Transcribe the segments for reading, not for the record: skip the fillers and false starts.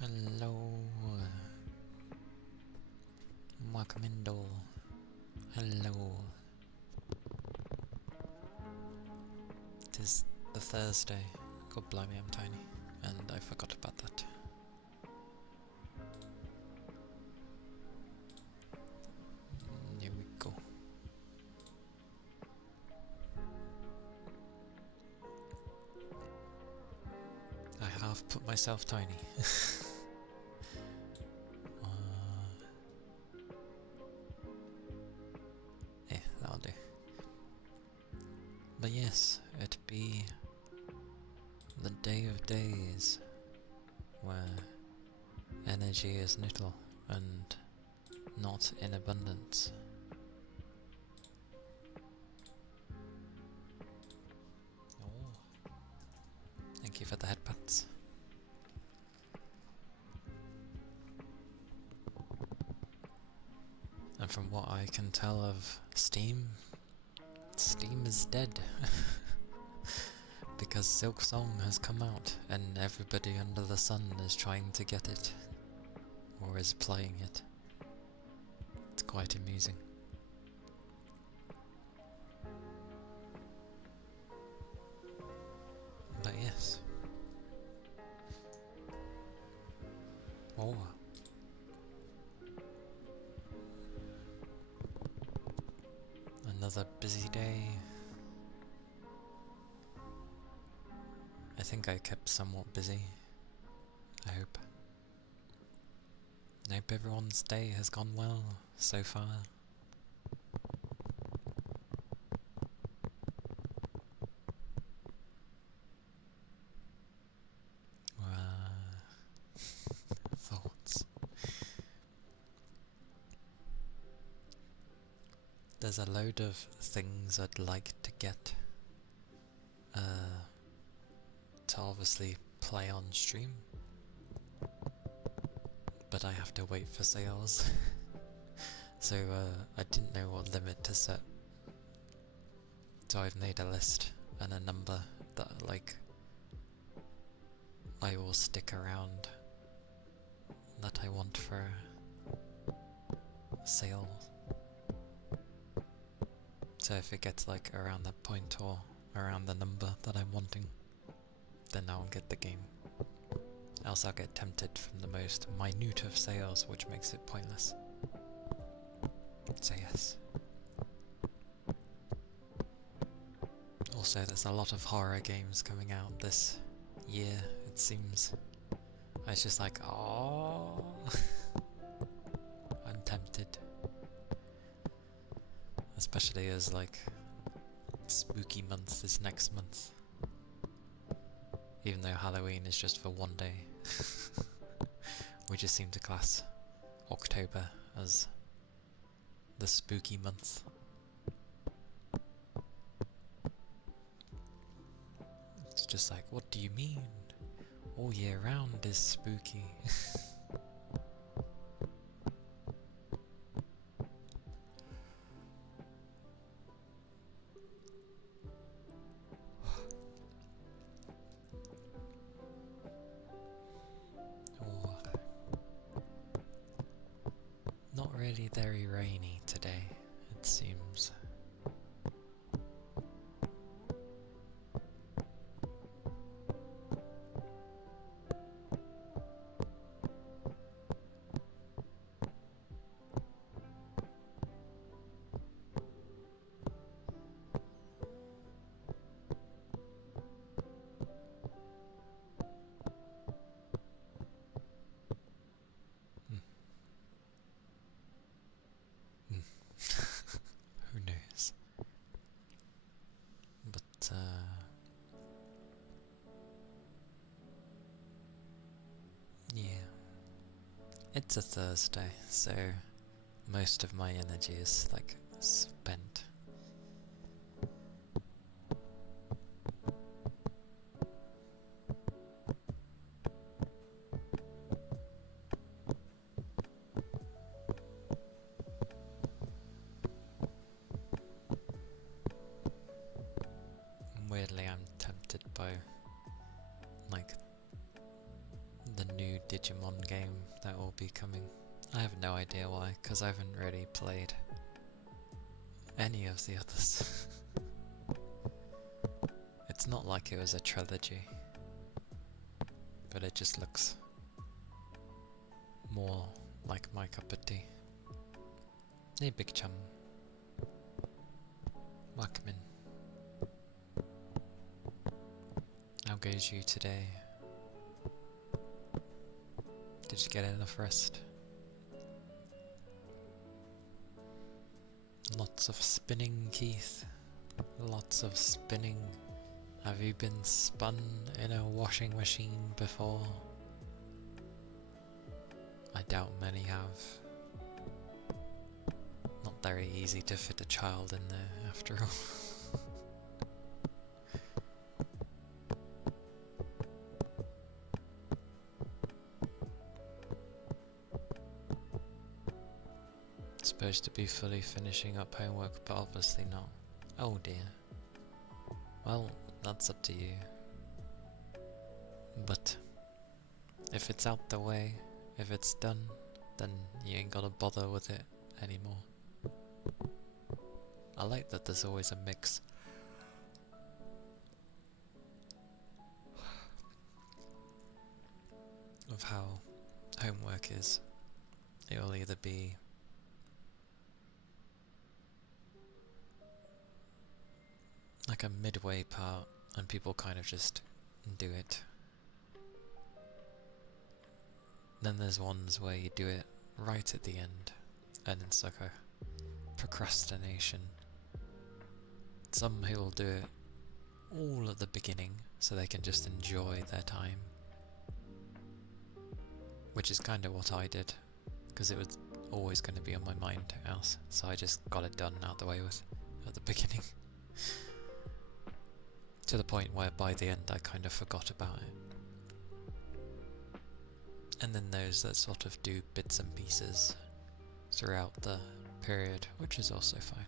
Hello. Welcome indoor. Hello. It is the Thursday. God blimey, I'm tiny. And I forgot about that. Here we go. I have put myself tiny. Yeah, that'll do. But yes, it be the day of days where energy is little and not in abundance. Oh, thank you for the headpats. And from what I can tell of Steam is dead. Because Silk Song has come out and everybody under the sun is trying to get it. Or is playing it. It's quite amusing. But yes. Oh. Another busy day. I think I kept somewhat busy. I hope. I hope everyone's day has gone well so far. Thoughts. There's a load of things I'd like to get to obviously play on stream, but I have to wait for sales. So I didn't know what limit to set. So I've made a list and a number that I will stick around that I want for sale. So if it gets around that point or around the number that I'm wanting, then I'll get the game. Else I'll get tempted from the most minute of sales, which makes it pointless. So yes. Also, there's a lot of horror games coming out this year, it seems. I was just like, oh, I'm tempted. Especially as spooky month is next month. Even though Halloween is just for one day. We just seem to class October as the spooky month. It's just like, what do you mean? All year round is spooky. Oh. Not really very rainy today, it seems. Who knows? But, yeah. It's a Thursday, so most of my energy is, spent. Weirdly, I'm tempted by, the new Digimon game that will be coming. I have no idea why, because I haven't really played any of the others. It's not like it was a trilogy, but it just looks more like my cup of tea. Hey big chum. Welcome in. How goes you today? Did you get enough rest? Lots of spinning, Keith. Lots of spinning. Have you been spun in a washing machine before? I doubt many have. Not very easy to fit a child in there, after all. Supposed to be fully finishing up homework, but obviously not. Oh dear. Well, that's up to you. But if it's out the way, if it's done, then you ain't gotta bother with it anymore. I like that there's always a mix. Of how homework is. It'll either be like a midway part and people kind of just do it. Then there's ones where you do it right at the end and it's like a procrastination. Some who will do it all at the beginning so they can just enjoy their time. Which is kind of what I did, because it was always going to be on my mind else, so I just got it done out the way with at the beginning. To the point where by the end I kind of forgot about it. And then those that sort of do bits and pieces throughout the period, which is also fine.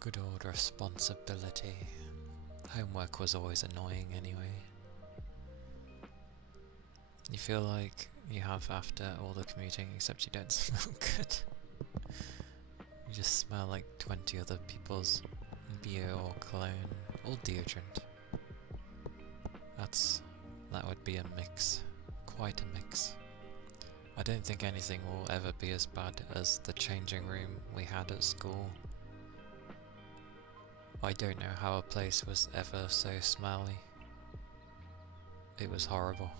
Good old responsibility. Homework was always annoying anyway. You feel like you have after all the commuting, except you don't smell good. You just smell like 20 other people's beer or cologne or deodorant. That would be a mix. Quite a mix. I don't think anything will ever be as bad as the changing room we had at school. I don't know how a place was ever so smelly. It was horrible.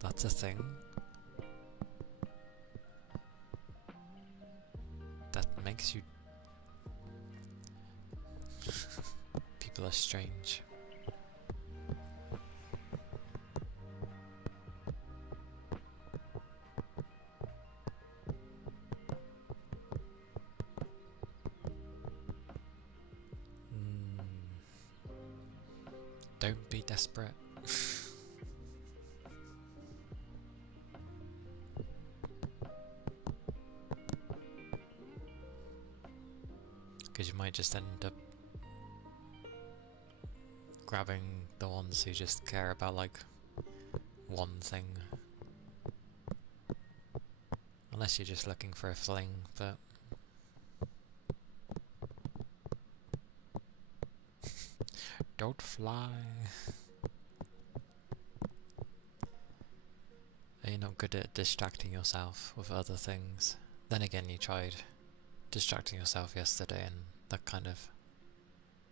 That's a thing. That makes you... People are strange. Don't be desperate. Because you might just end up grabbing the ones who just care about like one thing. Unless you're just looking for a fling, but... Don't fly. You're not good at distracting yourself with other things. Then again, you tried distracting yourself yesterday and that kind of...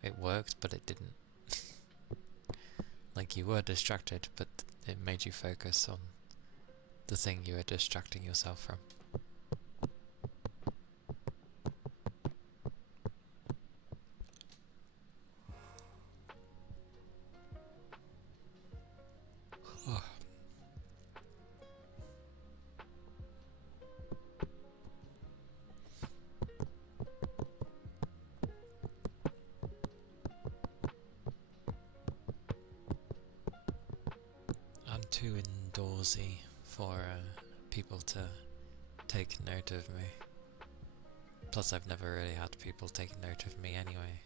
It worked, but it didn't. Like you were distracted, but it made you focus on the thing you were distracting yourself from. too indoorsy for people to take note of me. Plus I've never really had people take note of me anyway.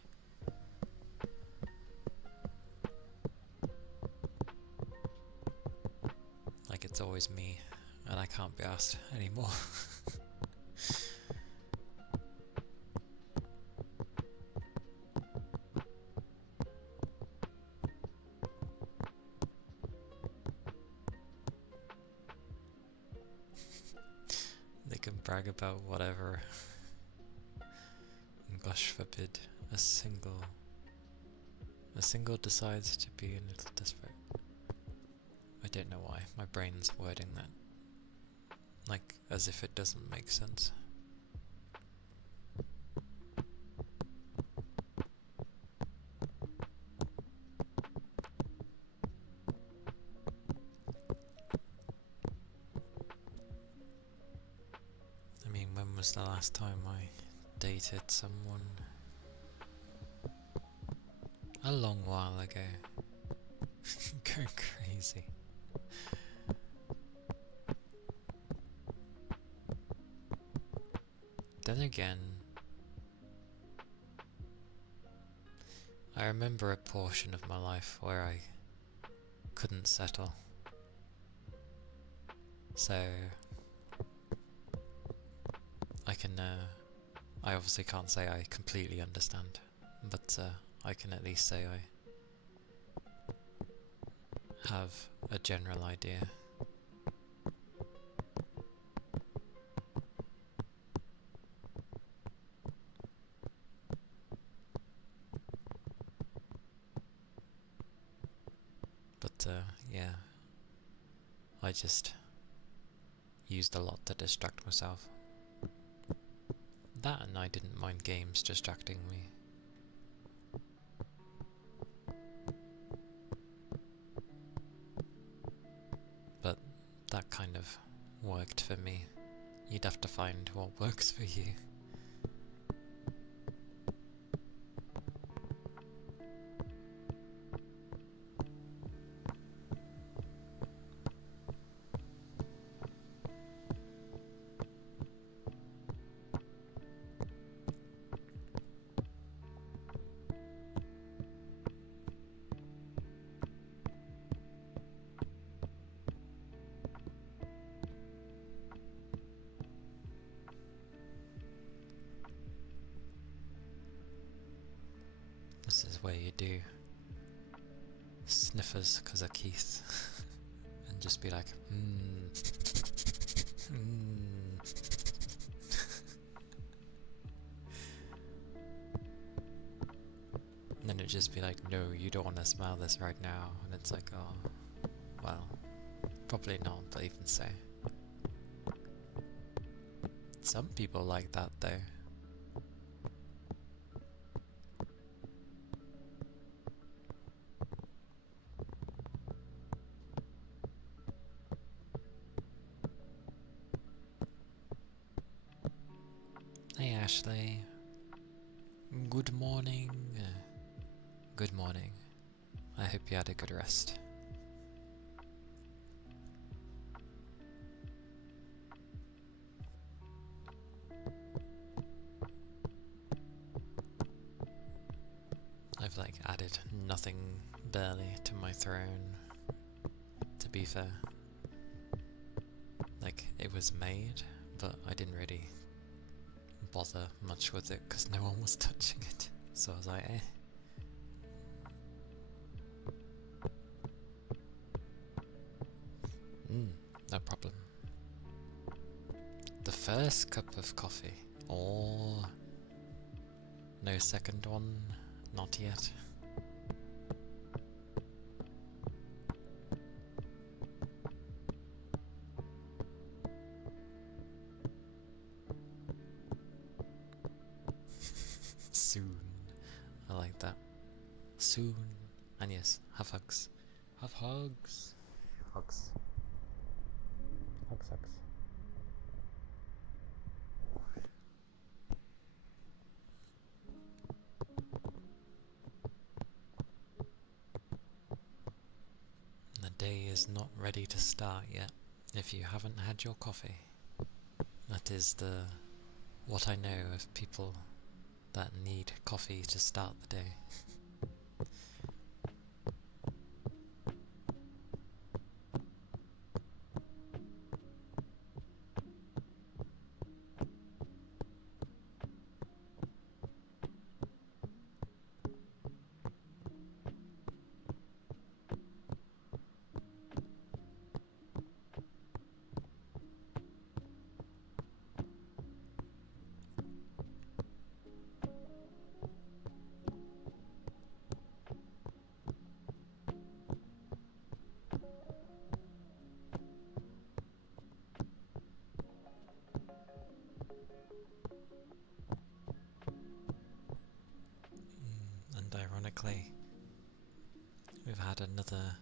Like it's always me, and I can't be asked anymore. They can brag about whatever. And gosh forbid a single decides to be a little desperate. I don't know why, my brain's wording that like as if it doesn't make sense. I mean, when was the last time I dated someone? A long while ago. Going crazy. Then again, I remember a portion of my life where I couldn't settle. So I can, I obviously can't say I completely understand, but I can at least say I have a general idea. But yeah, I just used a lot to distract myself. That, and I didn't mind games distracting me. But that kind of worked for me. You'd have to find what works for you. This is where you do sniffers because of Keith and just be like, and then it'd just be like, no, you don't want to smell this right now, and it's like, oh, well, probably not, but even so. Some people like that though. Hey Ashley, good morning. Good morning. I hope you had a good rest. I've like added nothing barely to my throne, to be fair. Like, it was made, but I didn't really bother much with it because no one was touching it. So I was like, eh. No problem. The first cup of coffee. Oh, no second one? Not yet. Soon. I like that. Soon. And yes, have hugs. Have hugs. Hugs. Hugs, hugs. The day is not ready to start yet if you haven't had your coffee. That is what I know of people that need coffee to start the day. And ironically, we've had another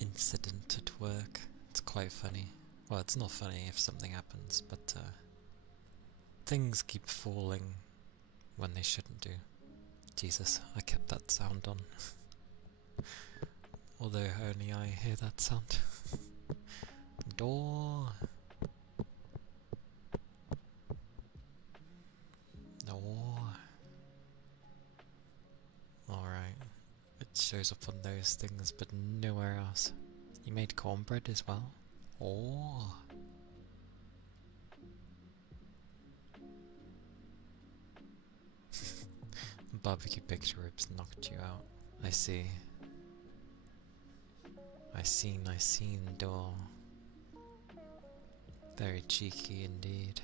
incident at work. It's quite funny. Well, it's not funny if something happens, but things keep falling when they shouldn't do. Jesus, I kept that sound on. Although only I hear that sound. Door! Door! Alright. It shows up on those things, but nowhere else. You made cornbread as well? Oh! Barbecue baked ribs knocked you out. I see. I seen, door. Very cheeky indeed.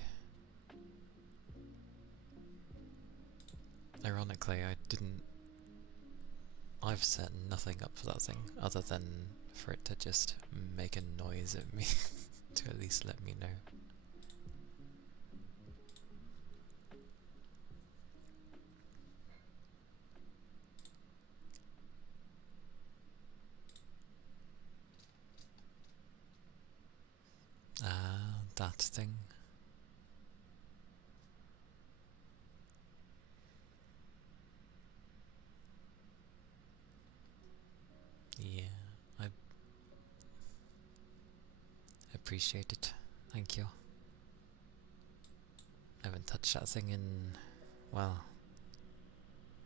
Ironically, I've set nothing up for that thing other than for it to just make a noise at me to at least let me know. Ah, that thing. Yeah, I appreciate it. Thank you. I haven't touched that thing in, well,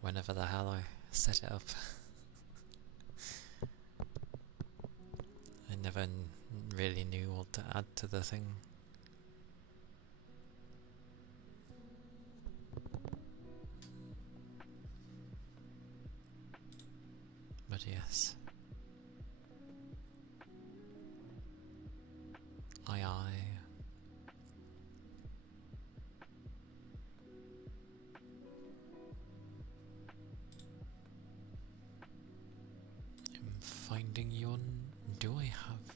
whenever the hell I set it up. I never really knew what to add to the thing. But yes. Aye aye. I'm finding your... Do I have...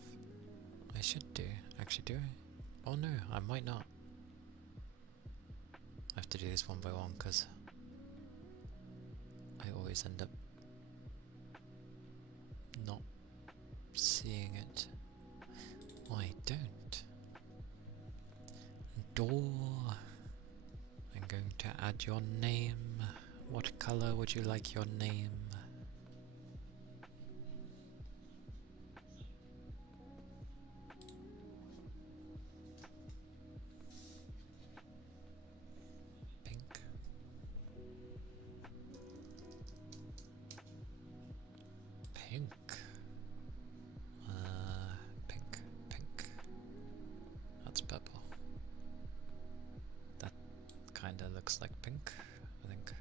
I should do. Actually, do I? Oh no, I might not. I have to do this one by one because I always end up not seeing it. I don't. Door. I'm going to add your name. What color would you like your name? Pink. Pink. Pink. Pink. That's purple. That kinda looks like pink, I think.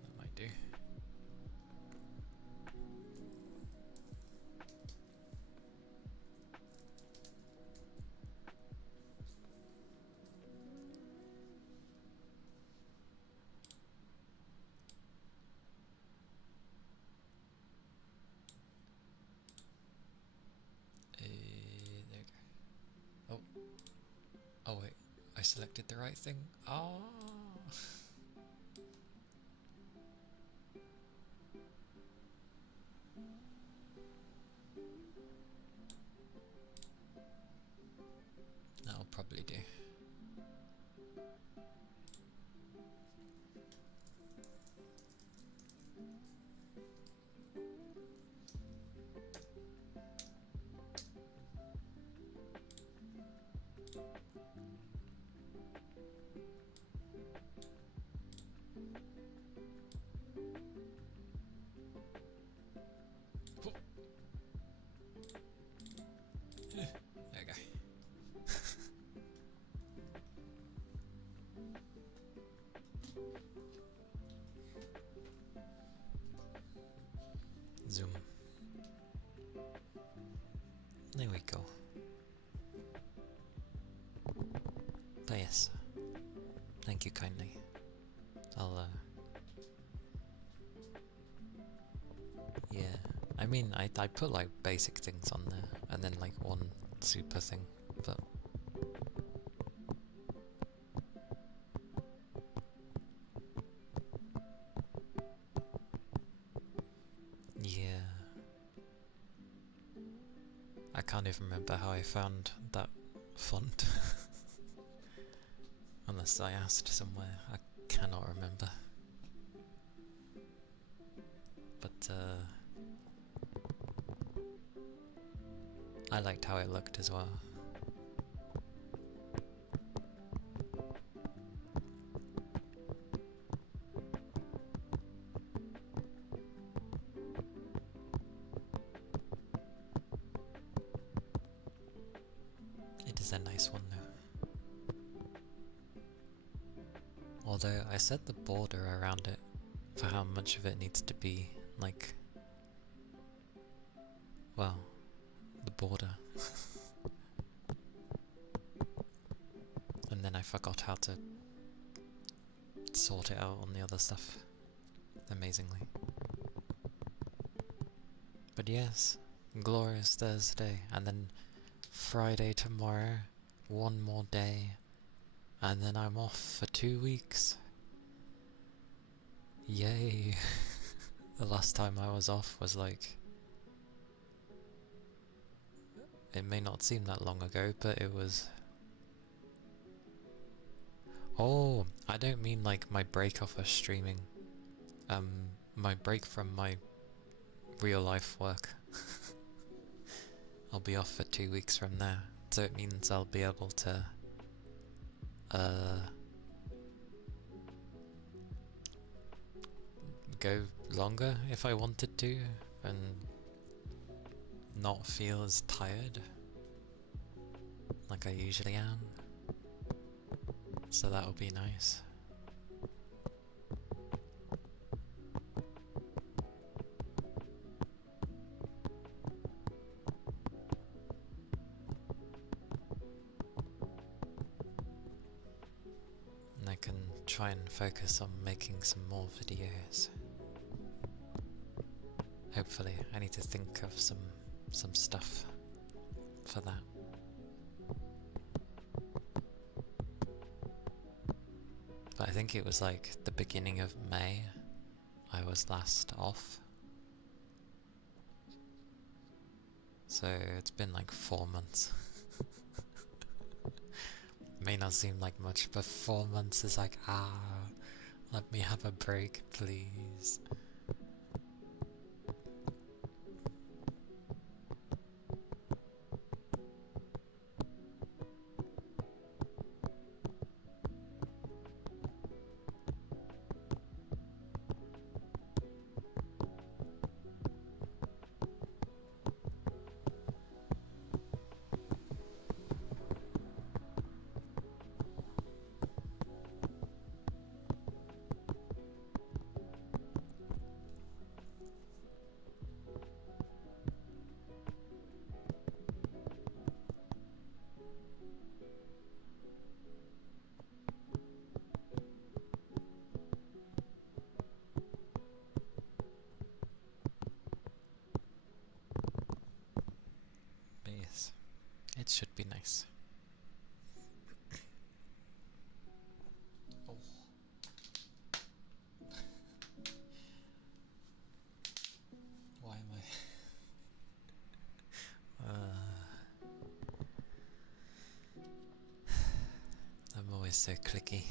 That might do. There you go. Oh. Oh wait, I selected the right thing. Oh. That'll probably do. There we go. Zoom. There we go. But yes, thank you kindly. I'll yeah, I mean, I put like basic things on there, and then like one super thing, but yeah, I can't even remember how I found that font. Unless I asked somewhere, I cannot remember. But I liked how it looked as well. It is a nice one though. Although I set the border around it for how much of it needs to be, like, well, the border. And then I forgot how to sort it out on the other stuff, amazingly. But yes, glorious Thursday, and then Friday tomorrow, one more day, and then I'm off for 2 weeks. Yay! The last time I was off was like, it may not seem that long ago, but it was... Oh, I don't mean like my break off of streaming. My break from my real life work. I'll be off for 2 weeks from there, so it means I'll be able to go longer if I wanted to, and not feel as tired like I usually am. So that'll be nice. And I can try and focus on making some more videos. Hopefully, I need to think of some stuff for that. But I think it was like the beginning of May I was last off. So it's been like 4 months. May not seem like much, but 4 months is like, let me have a break, please. But yes, it should be nice. Oh. Why am I... I'm always so clicky.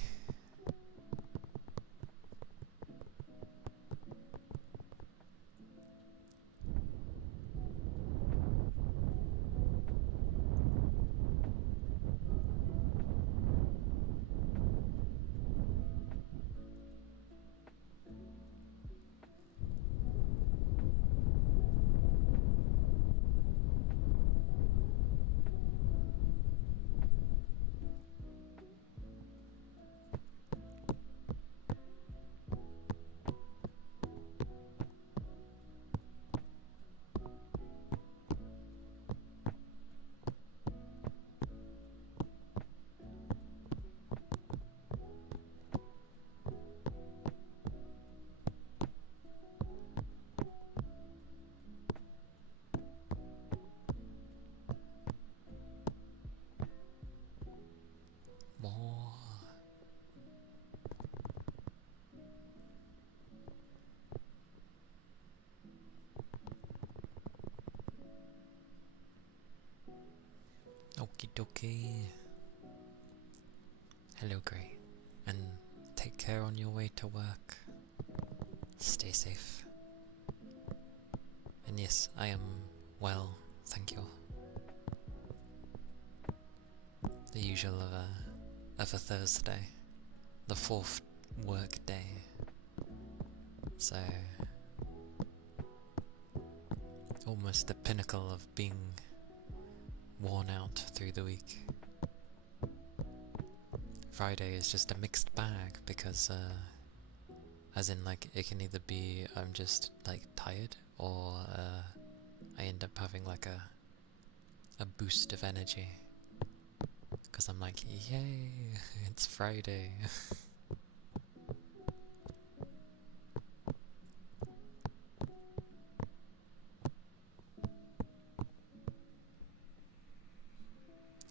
dokie. Hello, Grey. And take care on your way to work. Stay safe. And yes, I am well, thank you. The usual of a Thursday. The 4th work day. So almost the pinnacle of being worn out through the week. Friday is just a mixed bag because as in like it can either be I'm just like tired or I end up having like a boost of energy because I'm like, yay, it's Friday.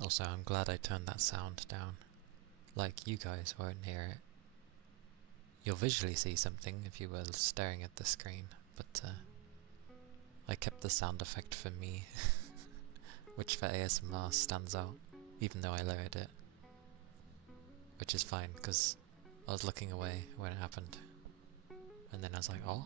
Also, I'm glad I turned that sound down. Like, you guys won't hear it. You'll visually see something if you were staring at the screen, but I kept the sound effect for me, which for ASMR stands out, even though I lowered it. Which is fine, because I was looking away when it happened, and then I was like, oh?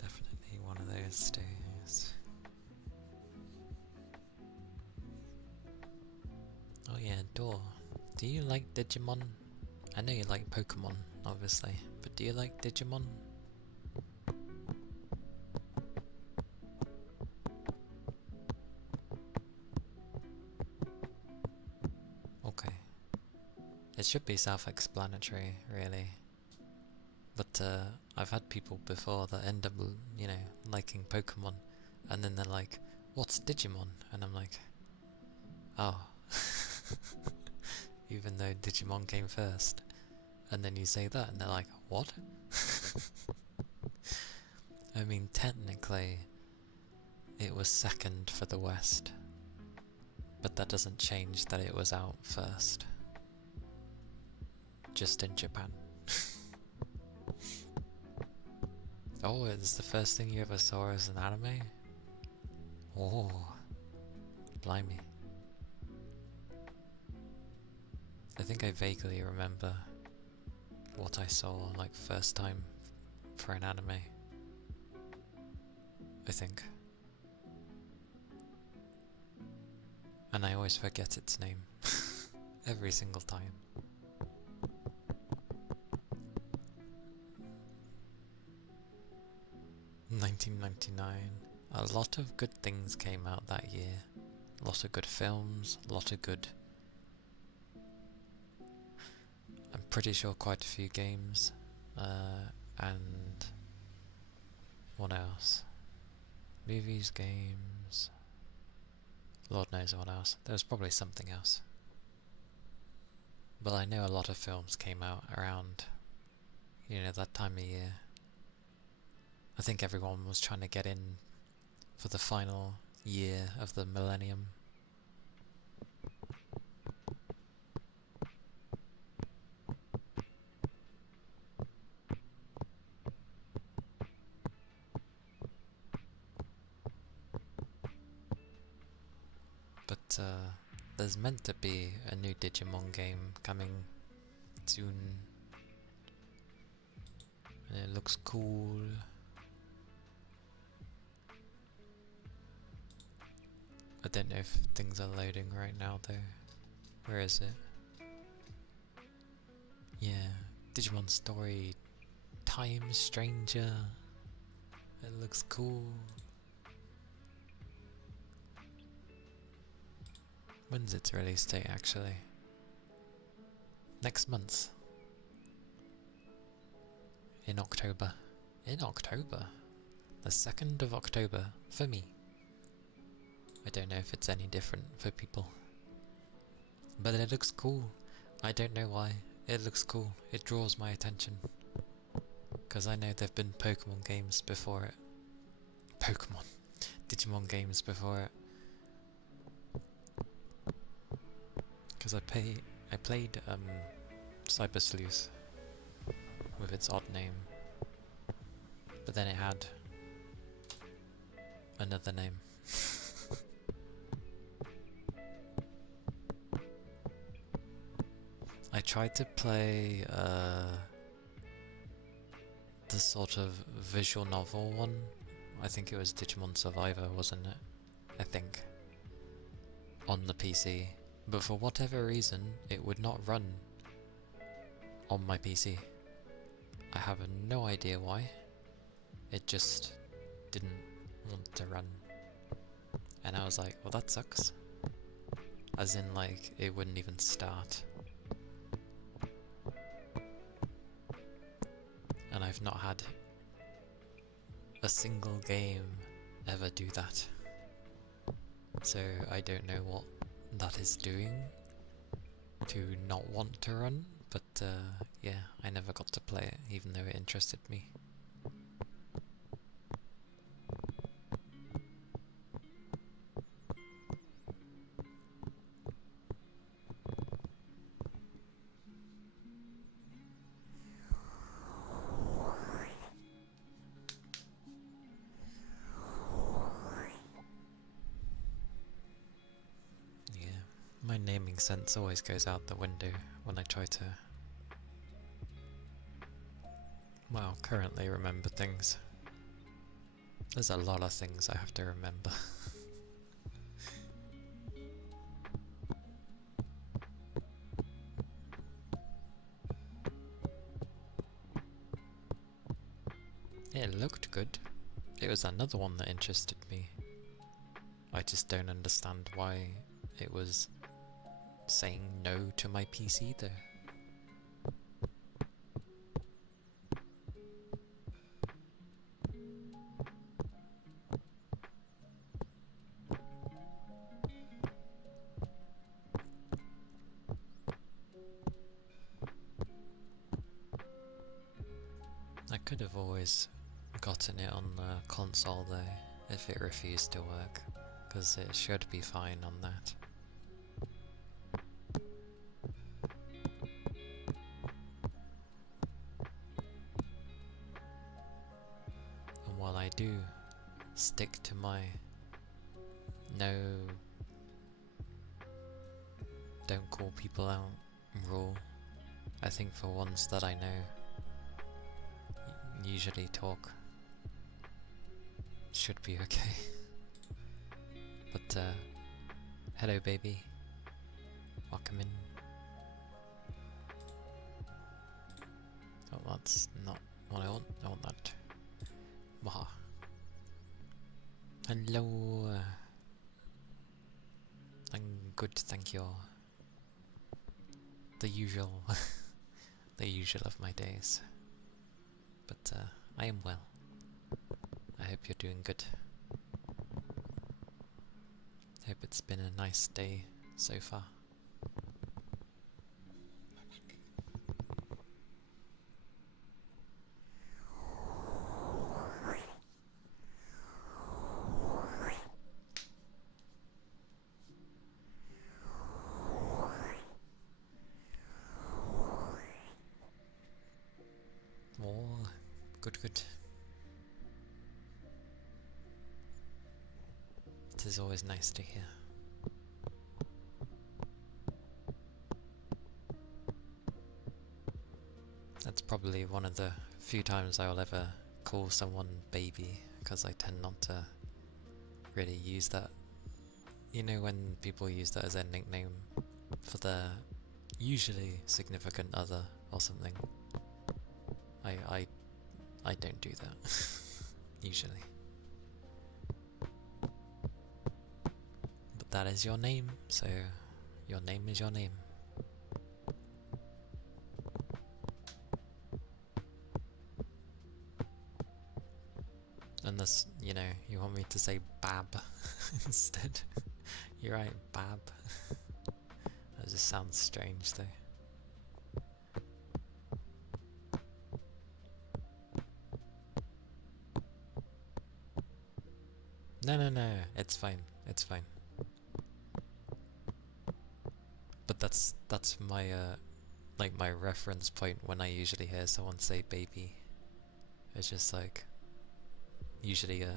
Definitely one of those days. Oh yeah, Door. Do you like Digimon? I know you like Pokemon, obviously, but do you like Digimon? Okay. It should be self-explanatory, really. But I've had people before that end up, you know, liking Pokemon, and then they're like, what's Digimon? And I'm like, oh. Even though Digimon came first. And then you say that, and they're like, what? I mean, technically, it was second for the West. But that doesn't change that it was out first. Just in Japan. Oh, it's the first thing you ever saw as an anime? Oh, blimey. I think I vaguely remember what I saw, like, first time for an anime. I think. And I always forget its name. Every single time. $19.99. A lot of good things came out that year. A lot of good films, a lot of good... I'm pretty sure quite a few games. And... what else? Movies, games... Lord knows what else. There was probably something else. But I know a lot of films came out around, you know, that time of year. I think everyone was trying to get in for the final year of the millennium. But there's meant to be a new Digimon game coming soon. And it looks cool. I don't know if things are loading right now though. Where is it? Yeah, Digimon Story Time Stranger. It looks cool. When's its release date actually? Next month. In October. In October? The 2nd of October for me. I don't know if it's any different for people. But it looks cool. I don't know why. It looks cool. It draws my attention. Because I know there've been Pokemon games before it. Pokemon. Digimon games before it. Because I played Cyber Sleuth with its odd name. But then it had another name. I tried to play the sort of visual novel one. I think it was Digimon Survivor, wasn't it? I think. On the PC. But for whatever reason, it would not run on my PC. I have no idea why. It just didn't want to run. And I was like, well, that sucks. As in, like, it wouldn't even start. And I've not had a single game ever do that. So I don't know what that is doing to not want to run, but yeah, I never got to play it, even though it interested me. My naming sense always goes out the window when I try to, well, currently remember things. There's a lot of things I have to remember. It looked good. It was another one that interested me. I just don't understand why it was saying no to my PC though. I could have always gotten it on the console though, if it refused to work, because it should be fine on that. And while I do stick to my no, don't call people out rule, I think for ones that I know usually talk, should be okay. But hello baby, welcome in. Oh, that's not what I want. I want that. Waha. Hello. I'm good, thank you. The usual, the usual of my days. But I am well. I hope you're doing good. Hope it's been a nice day so far. Oh, good, good. It is always nice to hear. That's probably one of the few times I will ever call someone baby, because I tend not to really use that. You know, when people use that as their nickname for their usually significant other or something. I don't do that usually. But that is your name, so your name is your name. Unless, you know, you want me to say Bab instead. You're right, Bab. That just sounds strange though. No, it's fine, it's fine. But that's my like my reference point when I usually hear someone say baby. It's just like usually a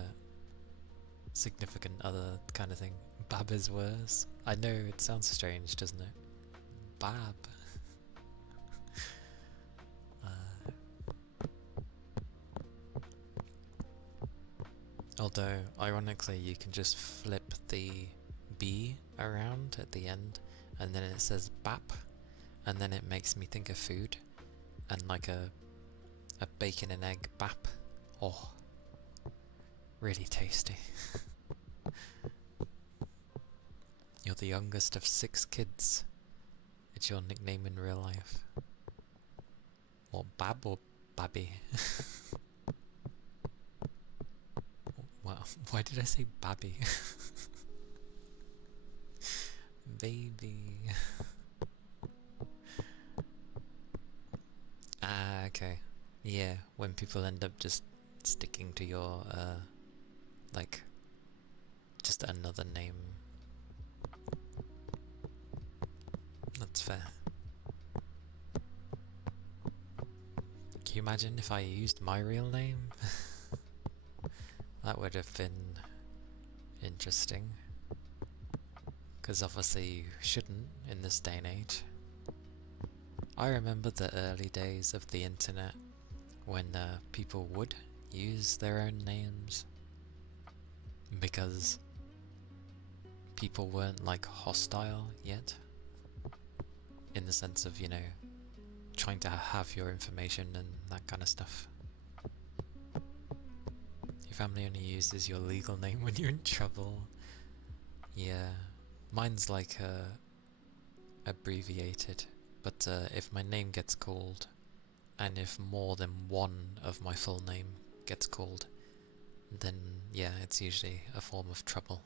significant other kind of thing. Bab is worse. I know it sounds strange, doesn't it? Bab. Although, ironically, you can just flip the B around at the end, and then it says bap, and then it makes me think of food, and like a bacon and egg bap. Oh, really tasty. You're the youngest of 6 kids. It's your nickname in real life. What, Bab or Babby? Well, why did I say Babby? Baby. Ah, okay. Yeah, when people end up just sticking to your, like, just another name. That's fair. Can you imagine if I used my real name? That would have been interesting. Because obviously you shouldn't in this day and age. I remember the early days of the internet when people would use their own names because people weren't like hostile yet, in the sense of, you know, trying to have your information and that kind of stuff. Your family only uses your legal name when you're in trouble. Yeah, mine's like abbreviated, but if my name gets called, and if more than one of my full name gets called, then yeah, it's usually a form of trouble.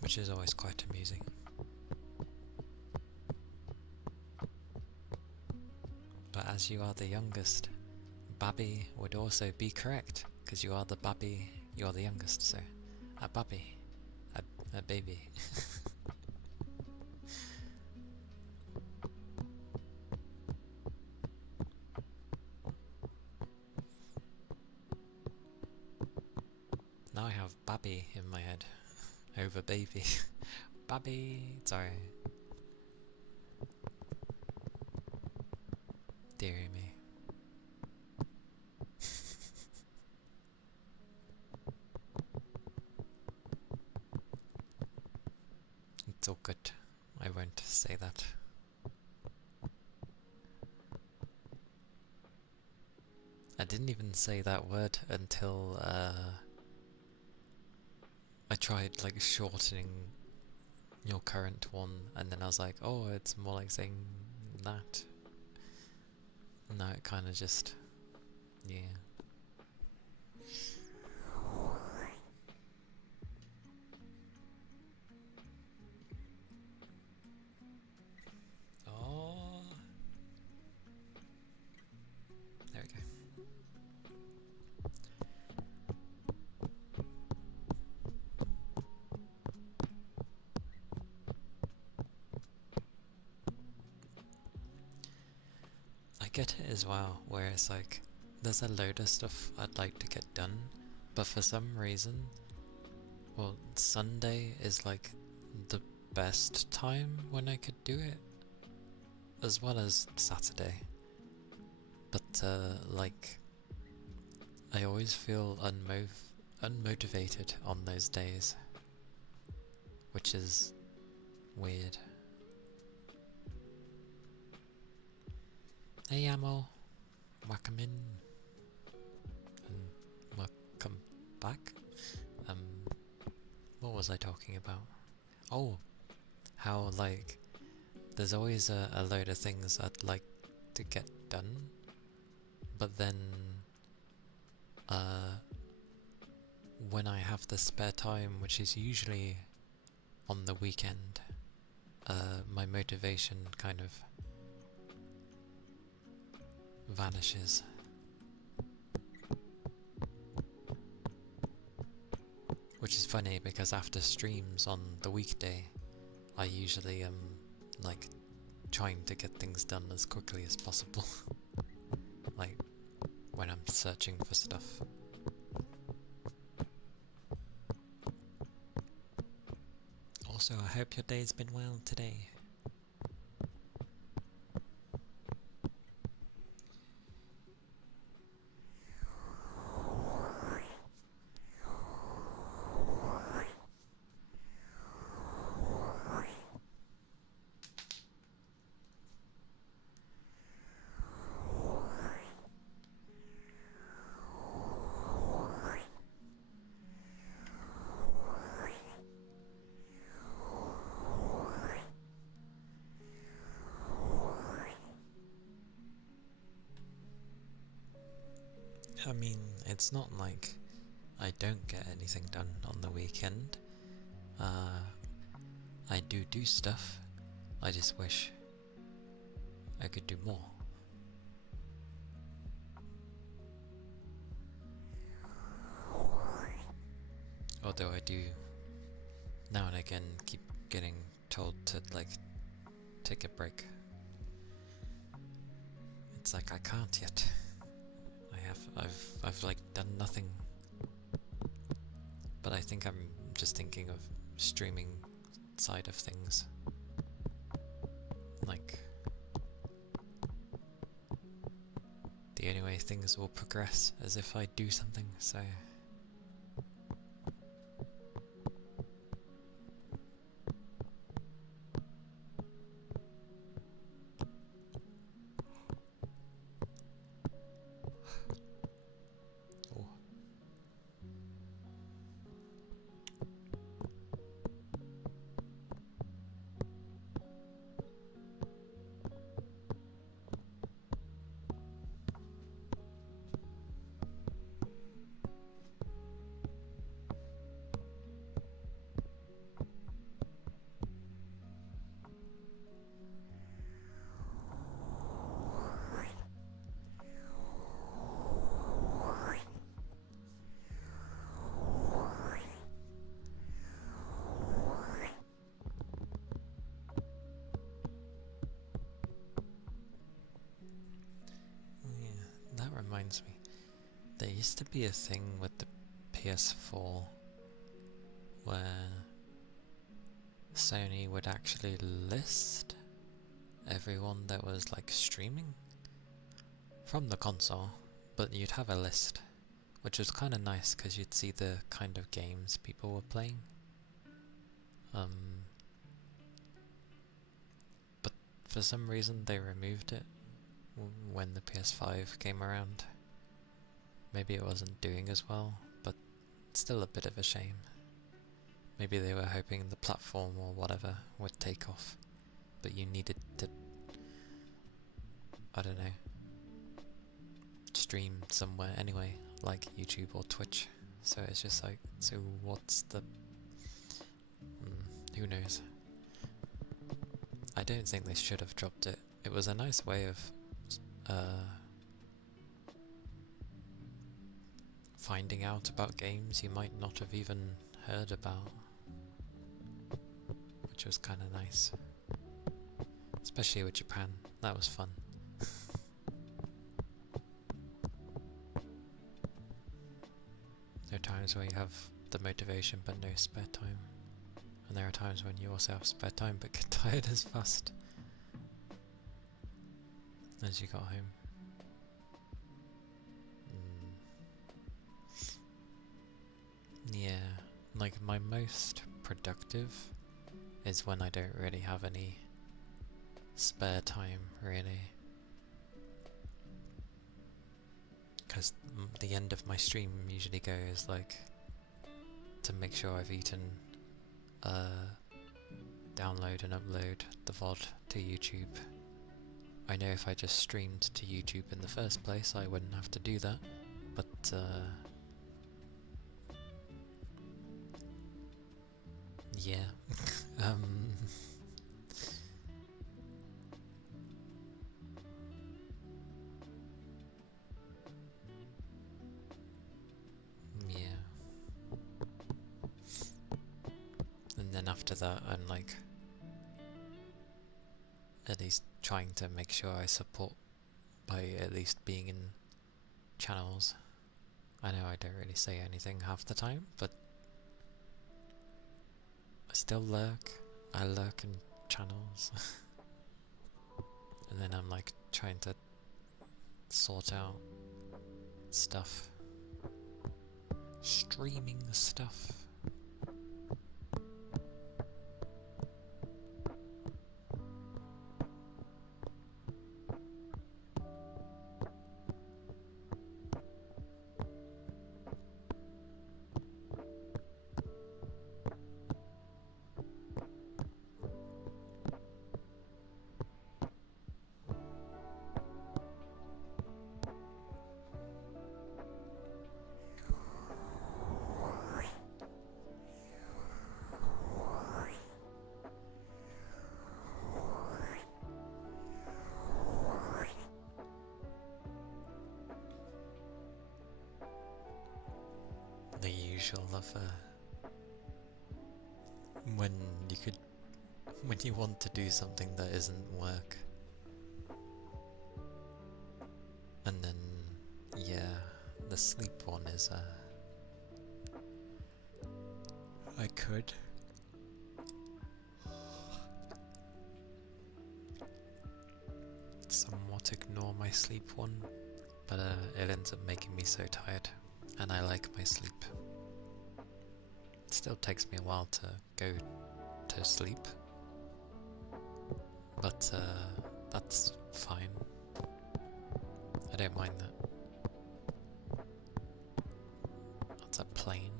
Which is always quite amusing. But as you are the youngest, Babby would also be correct, because you are the Babby, you are the youngest, so a Babby, a baby. Now I have Babby in my head, over baby. Babby, sorry. Deary me. It's all good. I won't say that. I didn't even say that word until I tried like shortening your current one, and then I was like, oh, it's more like saying that. No, it kind of just, yeah. Oh, there we go. I get it as well, where it's like, there's a load of stuff I'd like to get done, but for some reason, well, Sunday is like the best time when I could do it, as well as Saturday. But like, I always feel unmotivated on those days, which is weird. Hey Ammo, welcome in, and welcome back. What was I talking about? Oh, how like there's always a load of things I'd like to get done, but then when I have the spare time, which is usually on the weekend, my motivation kind of vanishes. Which is funny because after streams on the weekday, I usually am like trying to get things done as quickly as possible. Like when I'm searching for stuff. Also, I hope your day's been well today. I mean, it's not like I don't get anything done on the weekend. I do stuff. I just wish I could do more. Although I do now and again keep getting told to like take a break. It's like I can't yet. I've like done nothing. But I think I'm just thinking of streaming side of things. Like the only way things will progress is if I do something, so oh. That reminds me, there used to be a thing with the PS4 where Sony would actually list everyone that was like streaming from the console, but you'd have a list, which was kind of nice because you'd see the kind of games people were playing. But for some reason they removed it when the PS5 came around. Maybe it wasn't doing as well, but still a bit of a shame. Maybe they were hoping the platform or whatever would take off, but you needed to, I don't know, stream somewhere anyway, like YouTube or Twitch. So it's just like, so what's the... who knows? I don't think they should have dropped it. It was a nice way of finding out about games you might not have even heard about, which was kind of nice. Especially with Japan, that was fun. There are times where you have the motivation but no spare time. And there are times when you also have spare time but get tired as fast as you got home. Yeah, like my most productive is when I don't really have any spare time, really. because the end of my stream usually goes like to make sure I've eaten, download and upload the VOD to YouTube. I know if I just streamed to YouTube in the first place I wouldn't have to do that, but yeah. Yeah. And then after that I'm like at least trying to make sure I support by at least being in channels. I know I don't really say anything half the time, but I still lurk. I lurk in channels. And then I'm like trying to sort out stuff. Streaming stuff. The usual of when you could, when you want to do something that isn't work, and then yeah, the sleep one is I could somewhat ignore my sleep one, but it ends up making me so tired, and I like my sleep. It still takes me a while to go to sleep, but that's fine. I don't mind that. That's a plane.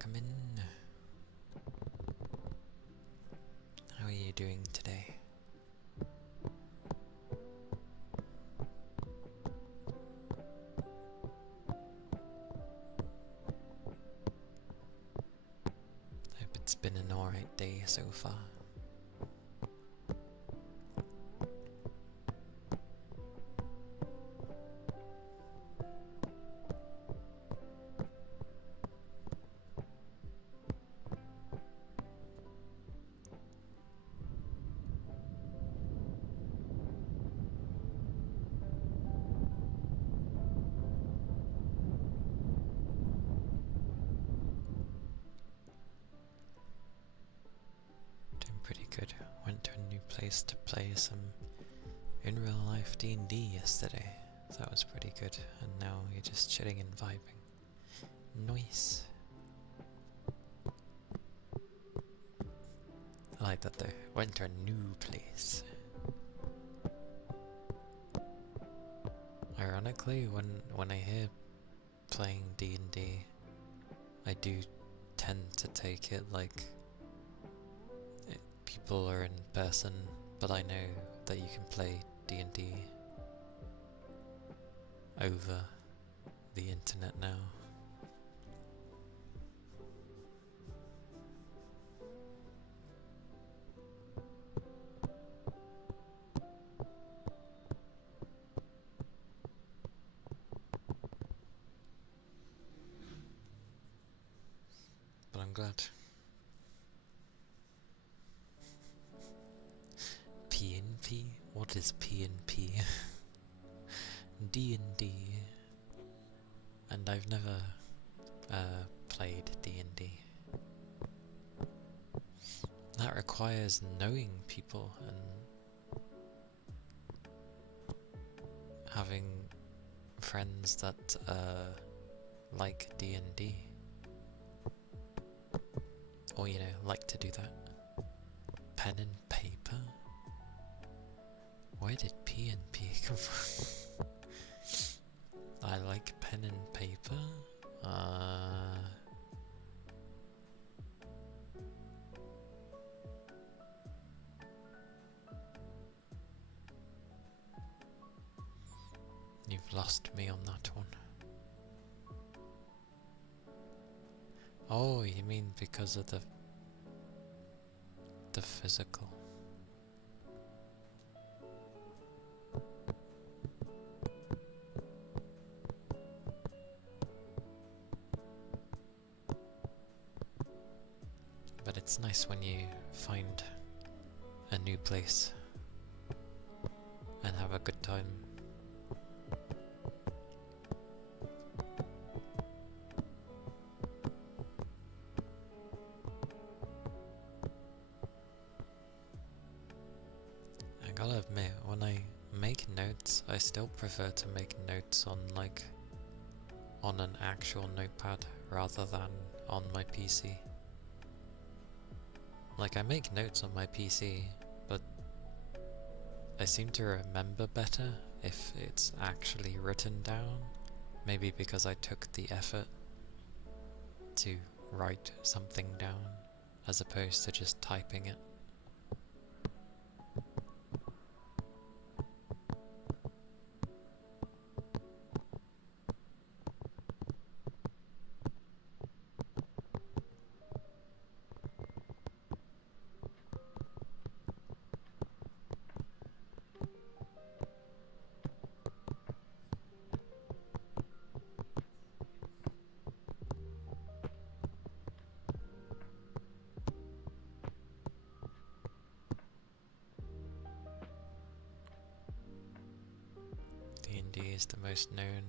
Welcome in. How are you doing today? Hope it's been an alright day so far. Doing pretty good. Went to a new place to play some in real life D&D yesterday. So that was pretty good. And now you're just chilling and vibing. Nice. I like that though. Went to a new place. Ironically, when I hear playing D&D, I do tend to take it like people are in person, but I know that you can play D&D over the internet now. But I'm glad. PNP? What is PNP? D&D. And I've never played D&D. That requires knowing people and having friends that like D&D. Or, you know, like to do that. Pen and paper? Where did PNP come from? I like pen and paper? You've lost me on that one. Oh, you mean because of the physical? But it's nice when you find a new place and have a good time. I gotta admit, when I make notes, I still prefer to make notes on on an actual notepad rather than on my PC. Like, I make notes on my PC, but I seem to remember better if it's actually written down. Maybe because I took the effort to write something down as opposed to just typing it. D&D is the most known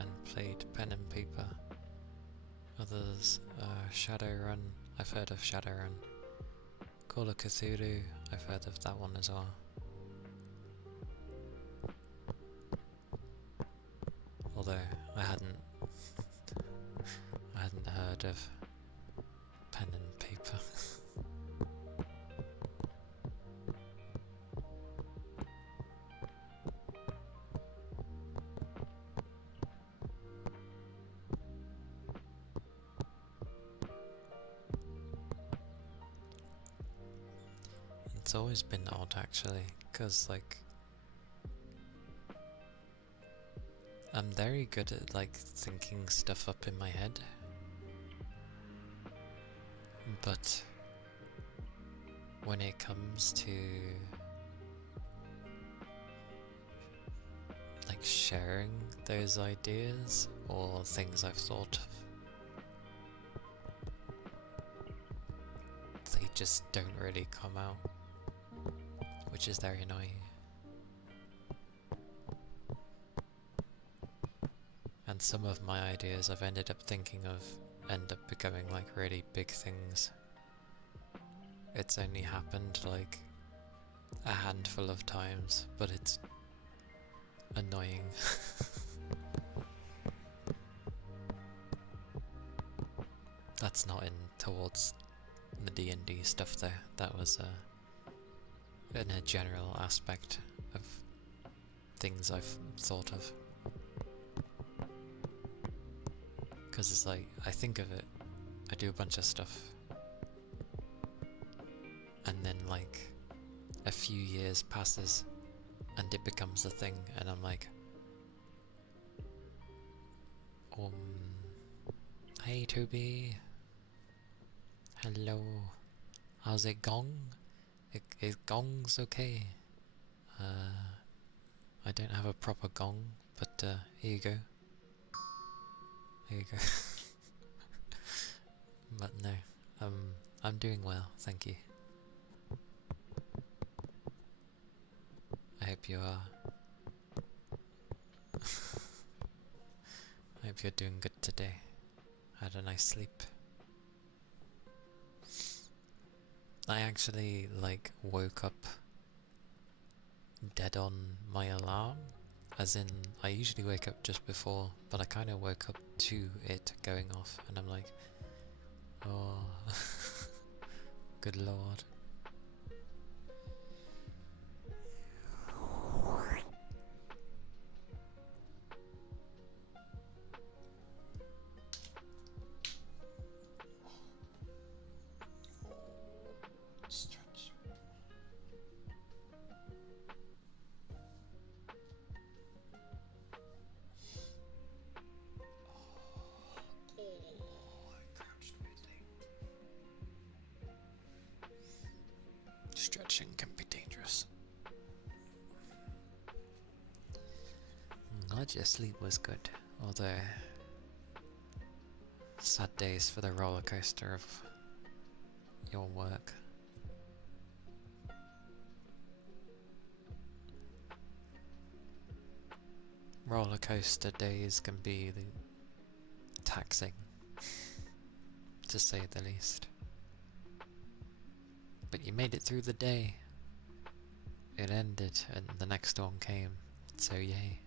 and played pen and paper. Others are Shadowrun. I've heard of Shadowrun. Call of Cthulhu, I've heard of that one as well. Although I hadn't heard of pen and paper. It's always been odd actually, because like I'm very good at like thinking stuff up in my head, but when it comes to like sharing those ideas or things I've thought of, they just don't really come out, which is very annoying. And some of my ideas I've ended up thinking of end up becoming like really big things. It's only happened like a handful of times, but it's annoying. That's not in towards the D&D stuff there. That was in a general aspect of things I've thought of. Because it's like, I think of it, I do a bunch of stuff, and then like a few years passes and it becomes a thing, and I'm like, hey Toby, hello, how's it gong? It gongs okay. I don't have a proper gong, but here you go. Here you go. But no, I'm doing well, thank you. I hope you are. I hope you're doing good today. Had a nice sleep. I actually like woke up dead on my alarm, as in I usually wake up just before, but I kind of woke up to it going off, and I'm like, oh, good lord. Stretch. Stretching can be dangerous. Glad your sleep was good, although sad days for the roller coaster of your work. Roller coaster days can be taxing, to say the least. But you made it through the day. It ended and the next one came, so yay.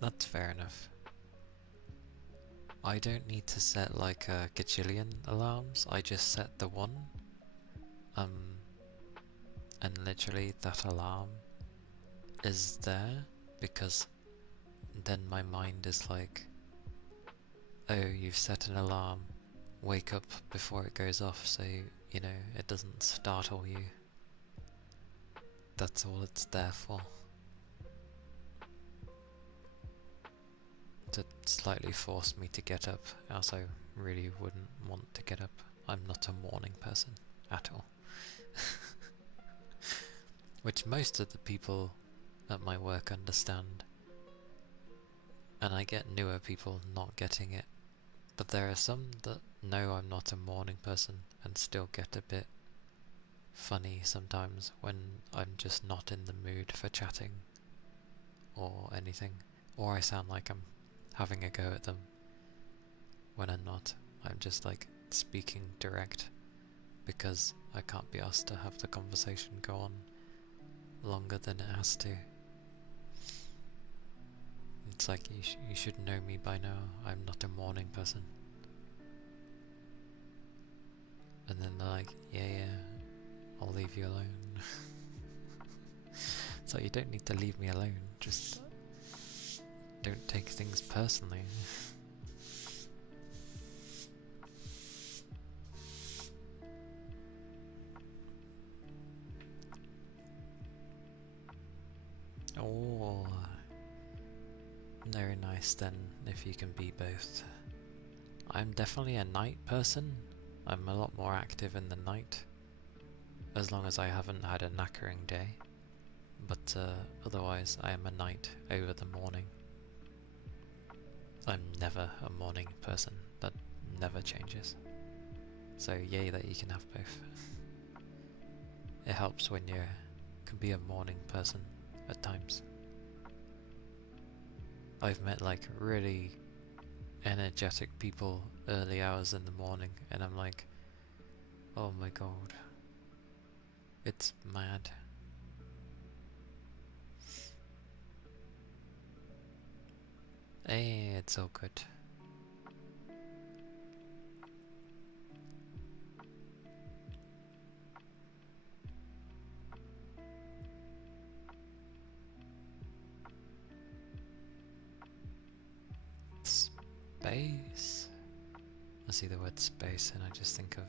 That's fair enough. I don't need to set like a gajillion alarms, I just set the one. And literally that alarm is there because then my mind is like, oh, you've set an alarm, wake up before it goes off so you know it doesn't startle you. That's all it's there for. To slightly force me to get up, else I really wouldn't want to get up. I'm not a morning person at all. Which most of the people at my work understand. And I get newer people not getting it. But there are some that know I'm not a morning person and still get a bit funny sometimes when I'm just not in the mood for chatting or anything. Or I sound like I'm having a go at them when I'm not. I'm just like speaking direct because I can't be asked to have the conversation go on longer than it has to. It's like you should know me by now. I'm not a morning person. And then they're like, yeah, I'll leave you alone. So you don't need to leave me alone, just don't take things personally. Oh, very nice then, if you can be both. I'm definitely a night person. I'm a lot more active in the night, as long as I haven't had a knackering day. But otherwise, I am a night over the morning. I'm never a morning person. That never changes. So yay that you can have both. It helps when you can be a morning person at times. I've met like really energetic people early hours in the morning, and I'm like, oh my god, it's mad. Hey, it's all good. Space? I see the word space and I just think of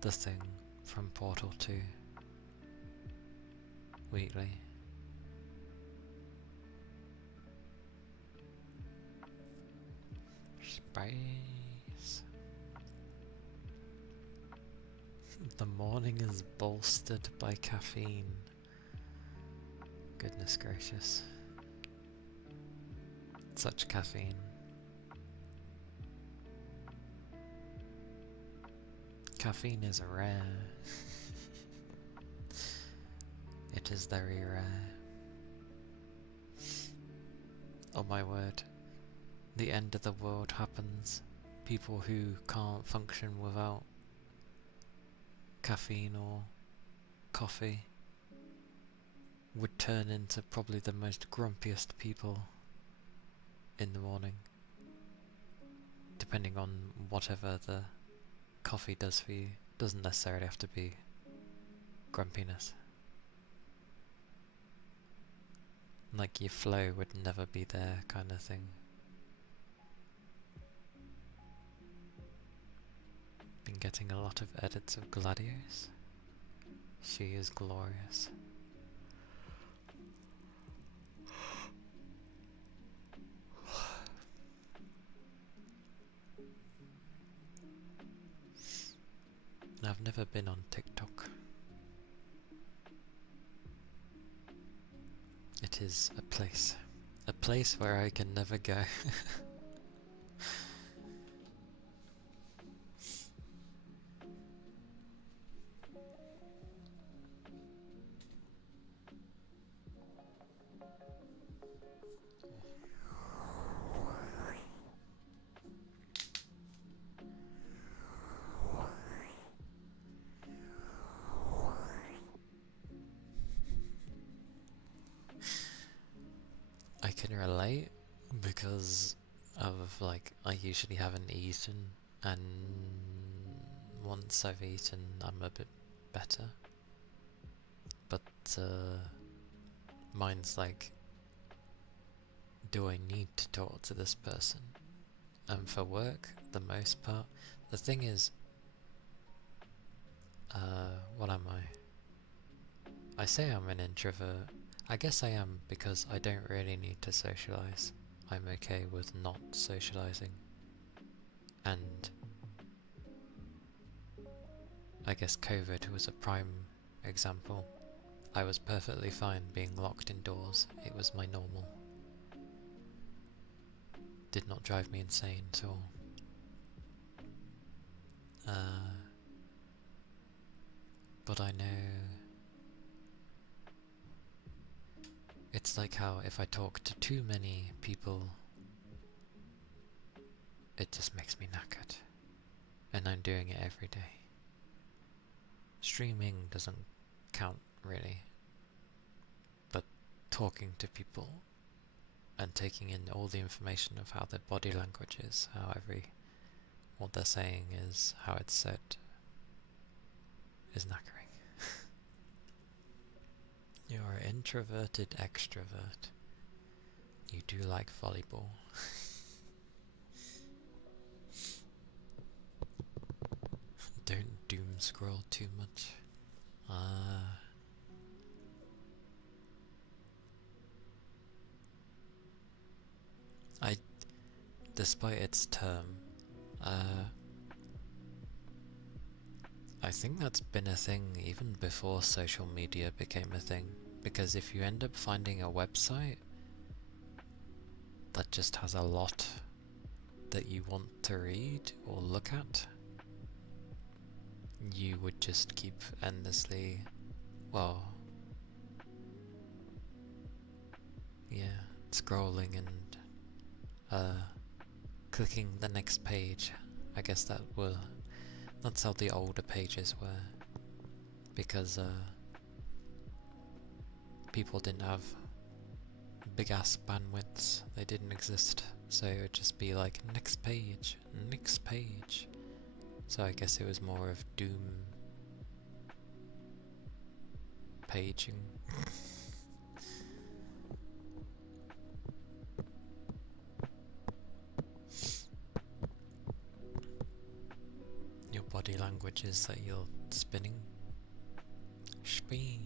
the thing from Portal 2, Wheatley. Space. The morning is bolstered by caffeine. Goodness gracious. Such caffeine. Caffeine is rare. It is very rare. Oh my word. The end of the world happens. People who can't function without caffeine or coffee would turn into probably the most grumpiest people in the morning, depending on whatever the coffee does for you. Doesn't necessarily have to be grumpiness. Like your flow would never be there kind of thing. Been getting a lot of edits of Gladios. She is glorious. I've never been on TikTok. It is a place where I can never go. I can relate because of like I usually haven't eaten, and once I've eaten I'm a bit better. But mine's like, do I need to talk to this person? And for work, the most part, the thing is, what am I? I say I'm an introvert. I guess I am because I don't really need to socialize. I'm okay with not socializing. And I guess COVID was a prime example. I was perfectly fine being locked indoors. It was my normal. Did not drive me insane at all. But I know it's like how if I talk to too many people, it just makes me knackered. And I'm doing it every day. Streaming doesn't count really, but talking to people and taking in all the information of how their body language is, how what they're saying is, how it's said, is knackering. You're an introverted extrovert. You do like volleyball. Don't doom scroll too much. Ah. despite its term, I think that's been a thing even before social media became a thing, because if you end up finding a website that just has a lot that you want to read or look at, you would just keep endlessly, well, yeah, scrolling and clicking the next page. I guess that's how the older pages were, because people didn't have big ass bandwidths, they didn't exist, so it would just be like next page, next page. So I guess it was more of doom paging. Your body language is that you're spinning. Spin.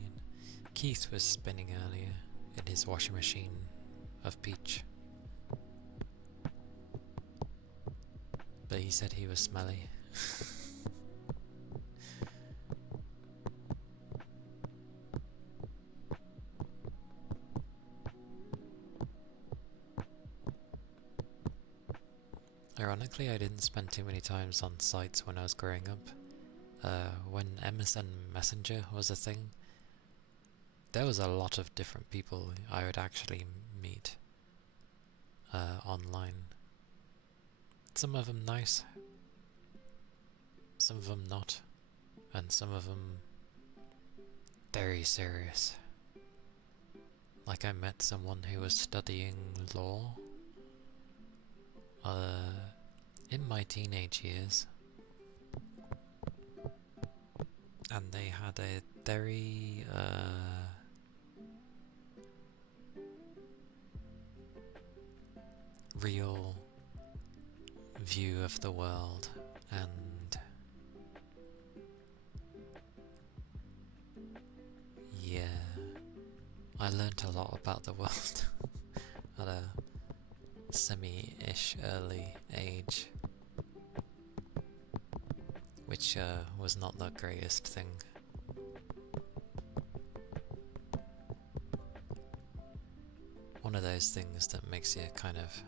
Keith was spinning earlier in his washing machine of peach. But he said he was smelly. Ironically, I didn't spend too many times on sites when I was growing up. When MSN Messenger was a thing, there was a lot of different people I would actually meet online. Some of them nice, some of them not, and some of them very serious. Like I met someone who was studying law in my teenage years, and they had a very real view of the world, and yeah, I learnt a lot about the world at a semi-ish early age, which was not the greatest thing. One of those things that makes you kind of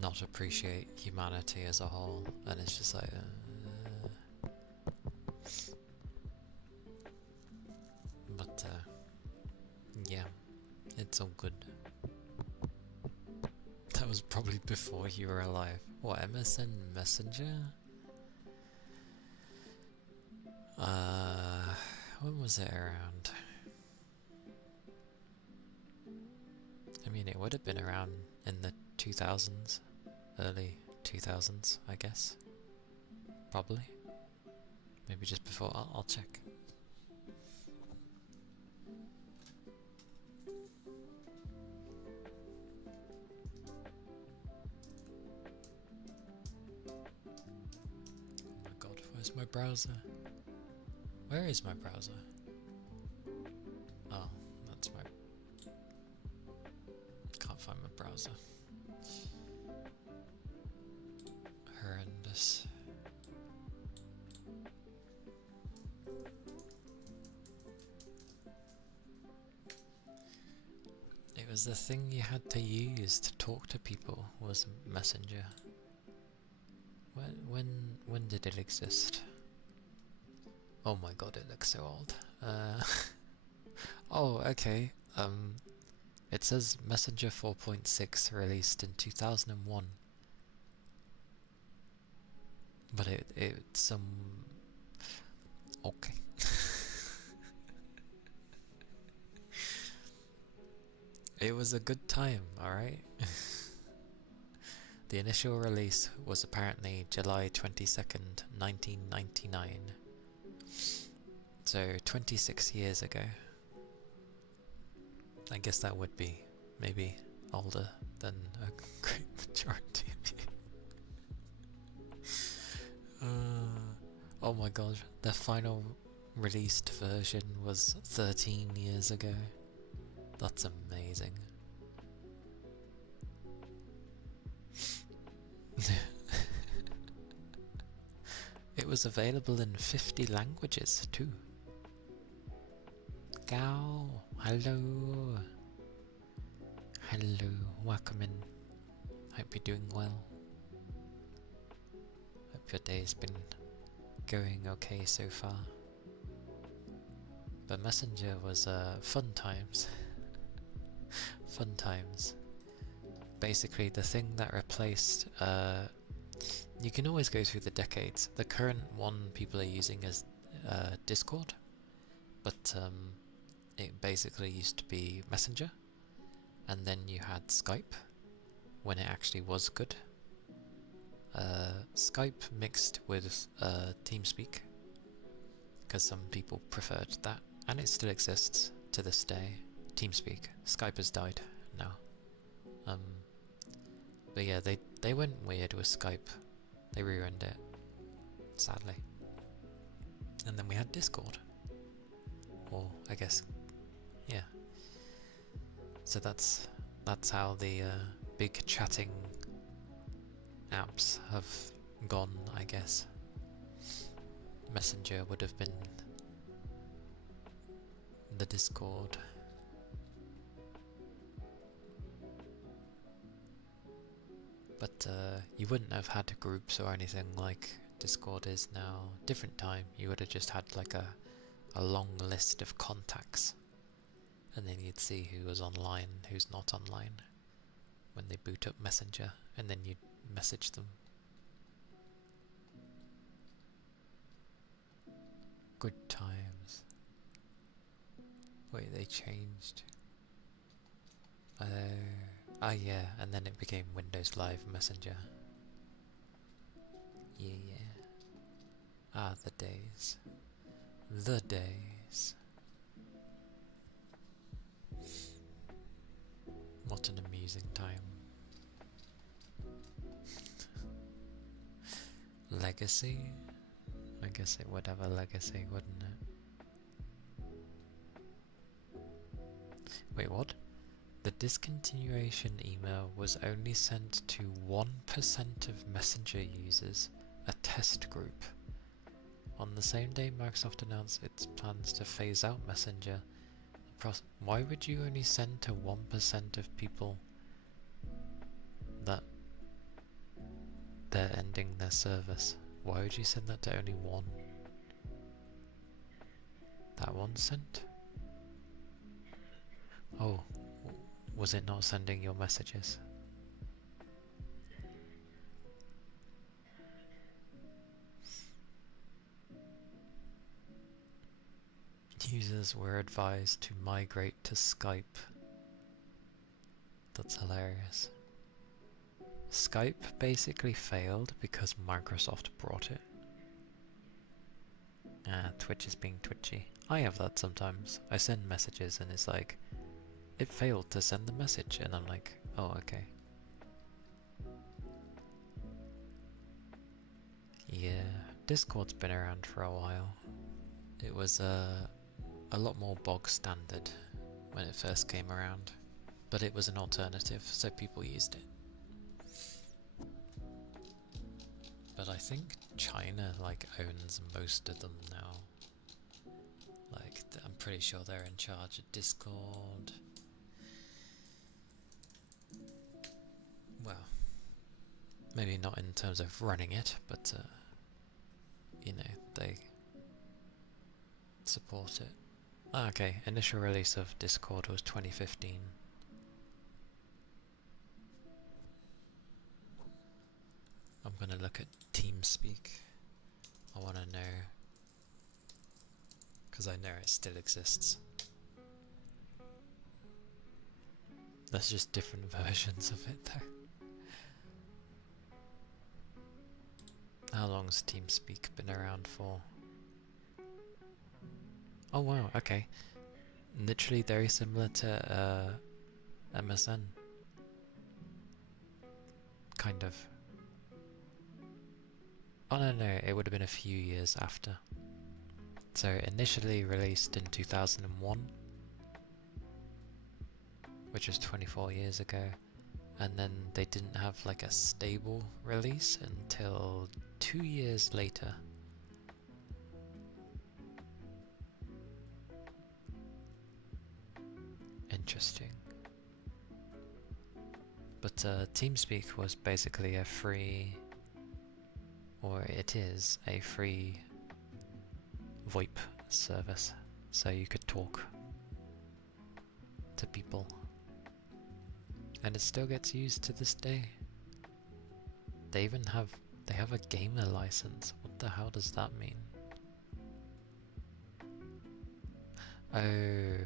not appreciate humanity as a whole, and it's just like but yeah, it's all good. That was probably before you were alive. What, MSN Messenger? When was it around? I mean, it would have been around in the 2000s, early 2000s, I guess. Probably. Maybe just before. I'll check. Oh my god, where's my browser? Where is my browser? Oh, that's my... Can't find my browser. Horrendous. It was the thing you had to use to talk to people, was Messenger. When did it exist? Oh my god, it looks so old. Oh, okay. It says Messenger 4.6 released in 2001. But it's okay. It was a good time, alright? The initial release was apparently July 22nd, 1999. So 26 years ago. I guess that would be maybe older than a great majority of you. Oh my god, the final released version was 13 years ago. That's amazing. It was available in 50 languages too. Gao, hello. Hello, welcome in. Hope you're doing well. Hope your day's been going okay so far. But Messenger was fun times. Fun times. Basically the thing that replaced, you can always go through the decades. The current one people are using is Discord, but it basically used to be Messenger, and then you had Skype when it actually was good. Skype mixed with TeamSpeak, because some people preferred that, and it still exists to this day. TeamSpeak. Skype has died now. But yeah, they went weird with Skype. They ruined it, sadly. And then we had Discord. Or I guess, yeah. So that's how the big chatting apps have gone, I guess. Messenger would have been the Discord. But you wouldn't have had groups or anything like Discord is now. Different time, you would have just had like a long list of contacts, and then you'd see who was online, who's not online when they boot up Messenger, and then you'd message them. Good times. Wait, they changed. Oh yeah, and then it became Windows Live Messenger. Yeah. Ah, the days. The days. What an amusing time. Legacy? I guess it would have a legacy, wouldn't it? Wait, what? The discontinuation email was only sent to 1% of Messenger users, a test group. On the same day Microsoft announced its plans to phase out Messenger, why would you only send to 1% of people that they're ending their service? Why would you send that to only one? That one sent? Oh, was it not sending your messages? Users were advised to migrate to Skype. That's hilarious. Skype basically failed because Microsoft brought it. Twitch is being twitchy. I have that sometimes. I send messages and it's like, it failed to send the message, and I'm like, oh, okay. Yeah, Discord's been around for a while. It was a lot more bog standard when it first came around, but it was an alternative, so people used it. But I think China like owns most of them now. Like, I'm pretty sure they're in charge of Discord. Well, maybe not in terms of running it, but you know, they support it. Ah, okay, initial release of Discord was 2015. I'm gonna look at TeamSpeak. I wanna know, because I know it still exists. There's just different versions of it though. How long's TeamSpeak been around for? Oh wow, okay. Literally very similar to MSN. Kind of. Oh no, it would have been a few years after. So initially released in 2001, which was 24 years ago, and then they didn't have like a stable release until 2 years later. Interesting. But TeamSpeak was basically a free, or it is a free VoIP service, so you could talk to people. And it still gets used to this day. They even have a gamer license. What the hell does that mean? Oh,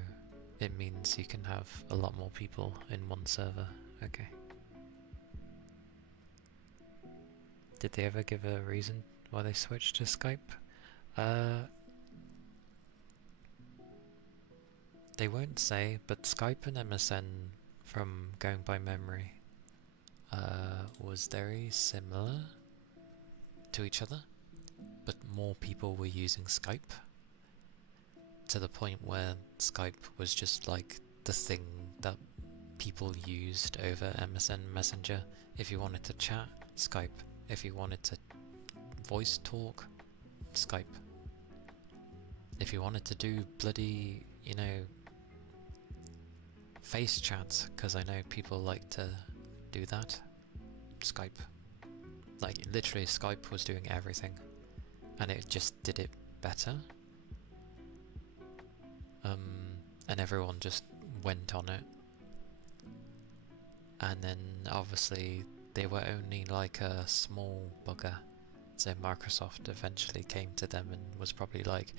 it means you can have a lot more people in one server. Okay. Did they ever give a reason why they switched to Skype? They won't say, but Skype and MSN, from going by memory, was very similar to each other, but more people were using Skype, to the point where Skype was just like the thing that people used over MSN Messenger. If you wanted to chat, Skype. If you wanted to voice talk, Skype. If you wanted to do bloody, you know, face chats, because I know people like to do that, Skype. Like, literally Skype was doing everything, and it just did it better. And everyone just went on it. And then obviously they were only like a small bugger, so Microsoft eventually came to them and was probably like,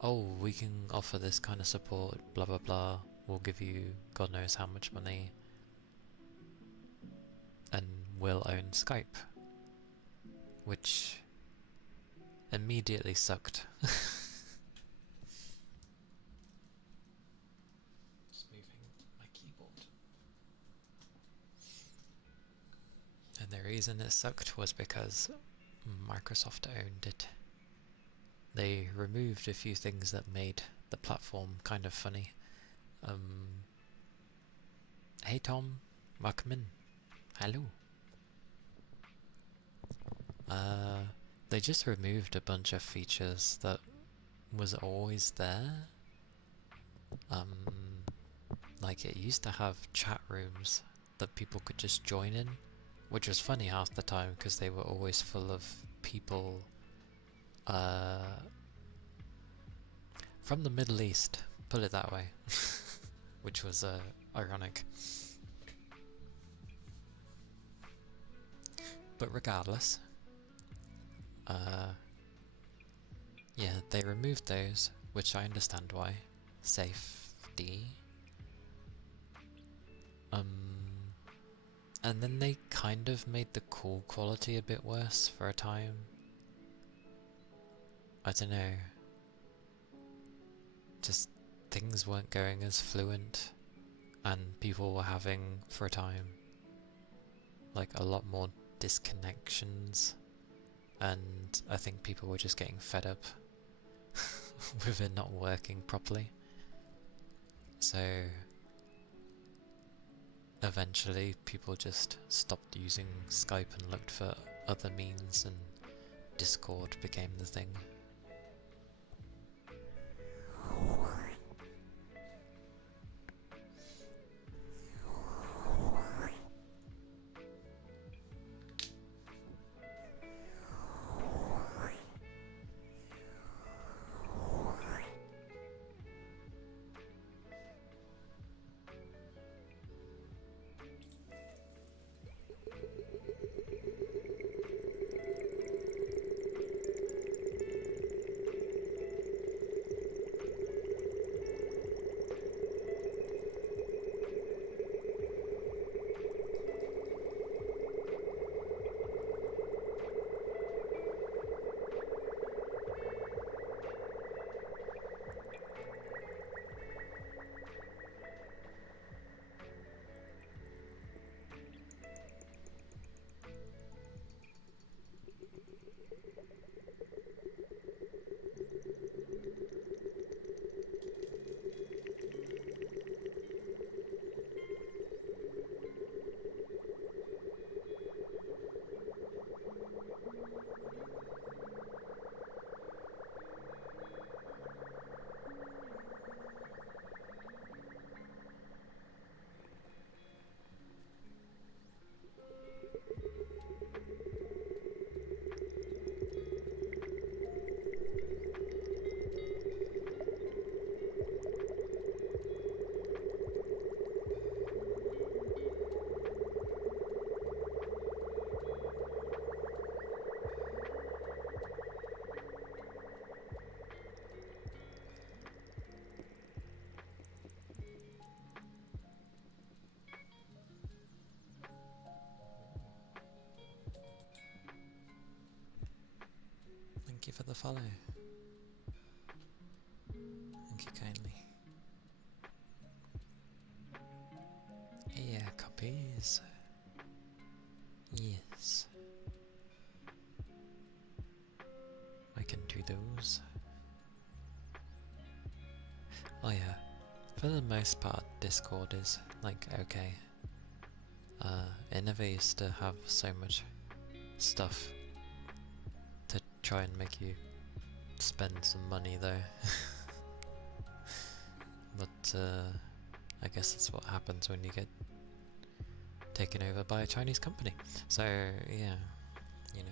oh, we can offer this kind of support, blah blah blah, we'll give you God knows how much money, and we'll own Skype, which immediately sucked. Just moving my keyboard. And the reason it sucked was because Microsoft owned it. They removed a few things that made the platform kind of funny. Hey Tom, welcome in. Hello. They just removed a bunch of features that was always there. Like, it used to have chat rooms that people could just join in, which was funny half the time because they were always full of people from the Middle East, put it that way, which was ironic. But regardless, yeah, they removed those, which I understand why. Safety. And then they kind of made the call quality a bit worse for a time. I don't know. Just things weren't going as fluent, and people were having, for a time, like a lot more disconnections, and I think people were just getting fed up with it not working properly. So eventually people just stopped using Skype and looked for other means, and Discord became the thing. for the follow. Thank you kindly. Yeah, copies. Yes. I can do those. Oh yeah, for the most part Discord is like okay. It never used to have so much stuff to try and make you spend some money though. But I guess that's what happens when you get taken over by a Chinese company. So yeah, you know.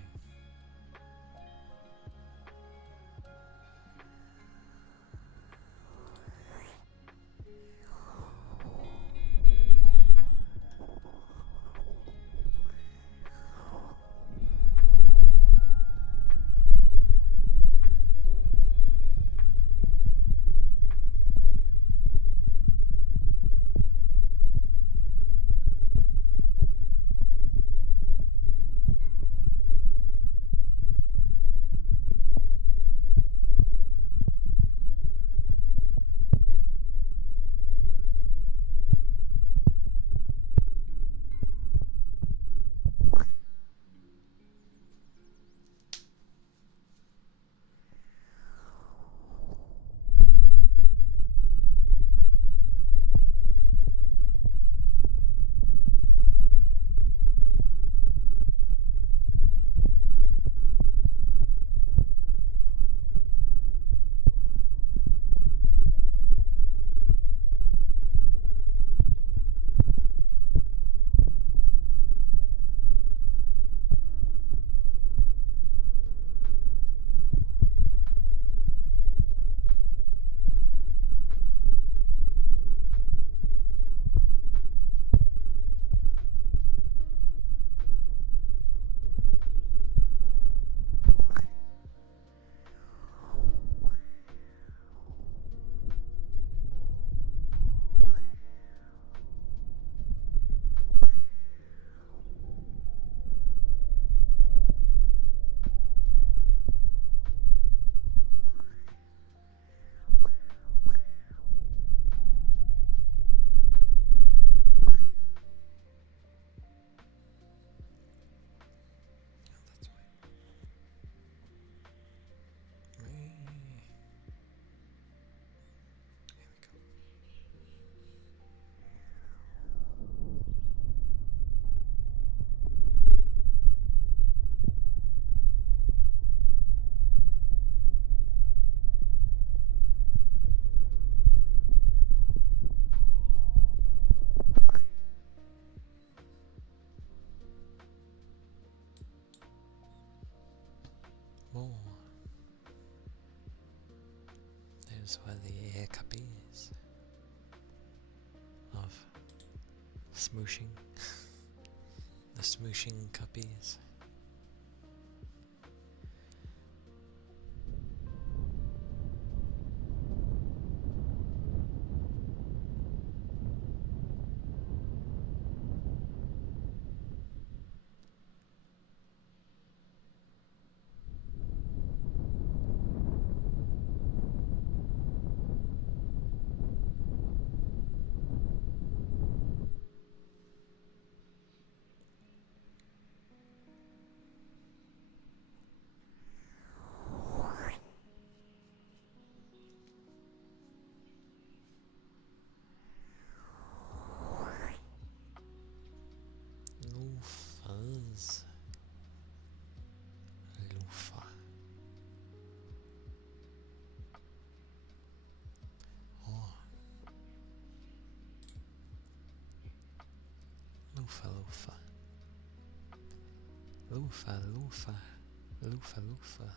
More. Those were the ear cuppies of smooshing. The smooshing cuppies. Loofahs. Loofah. Oh. Loofah, loofah. Loofah, loofah. Loofah, loofah.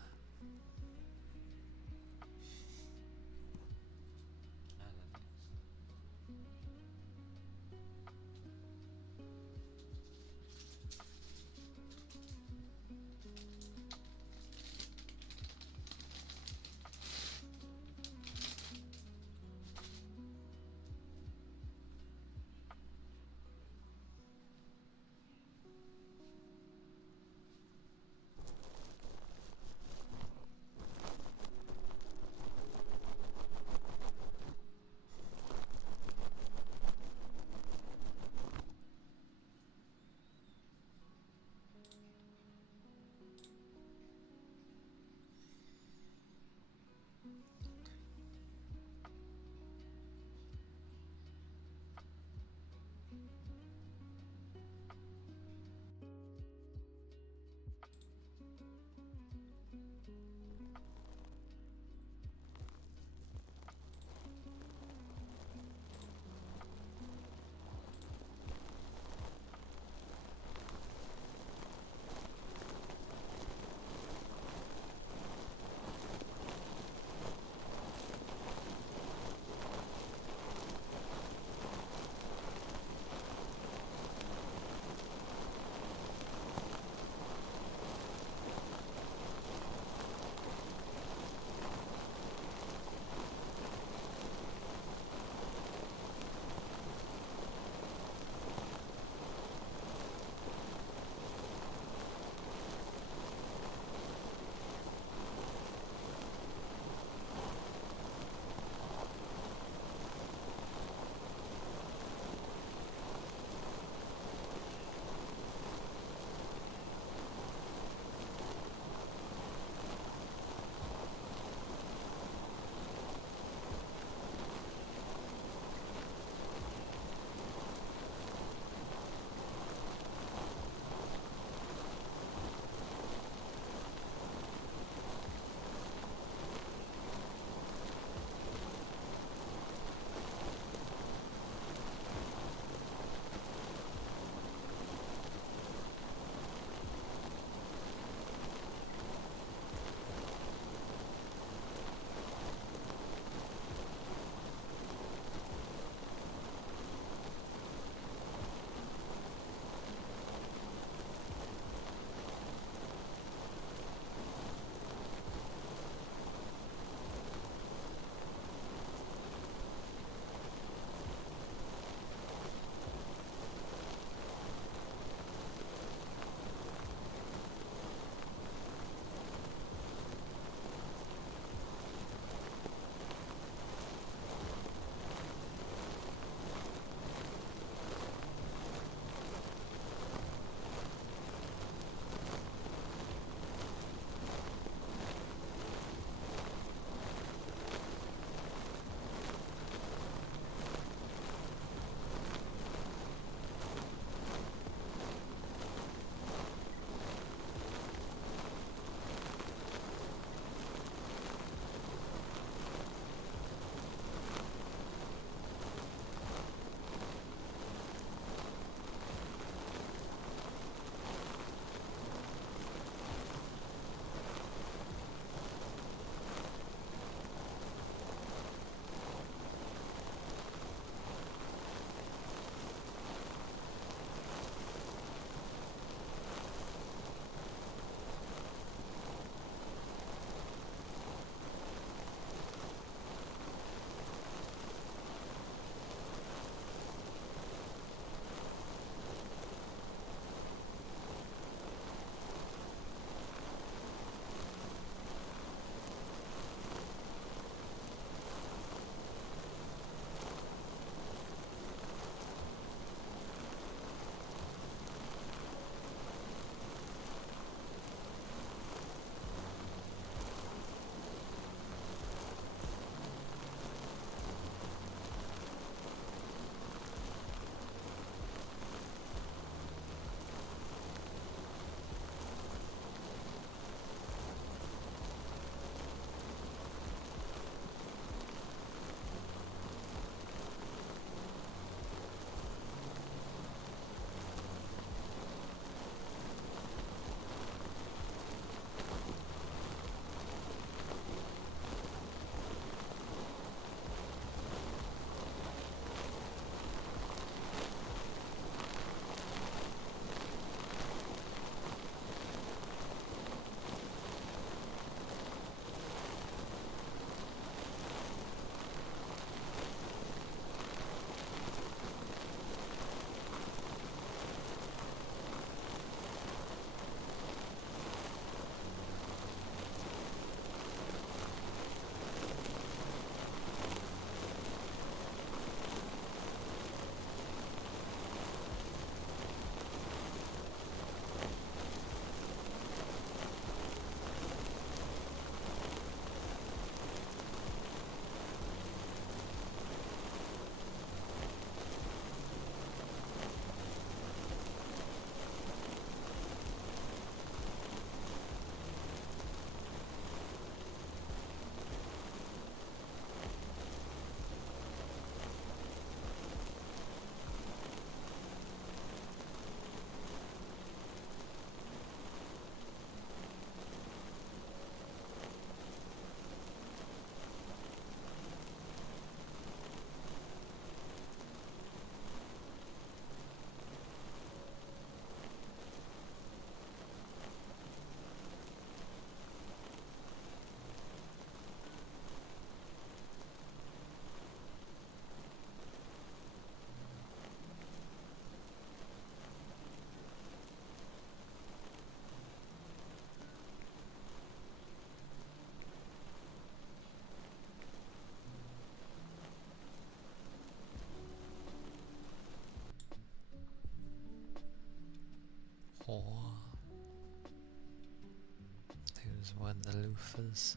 Those were the loafers.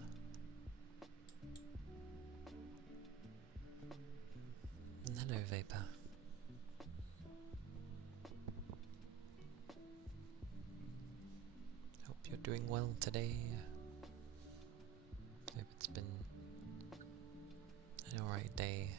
Hello, Vapor. Hope you're doing well today. Hope it's been an alright day.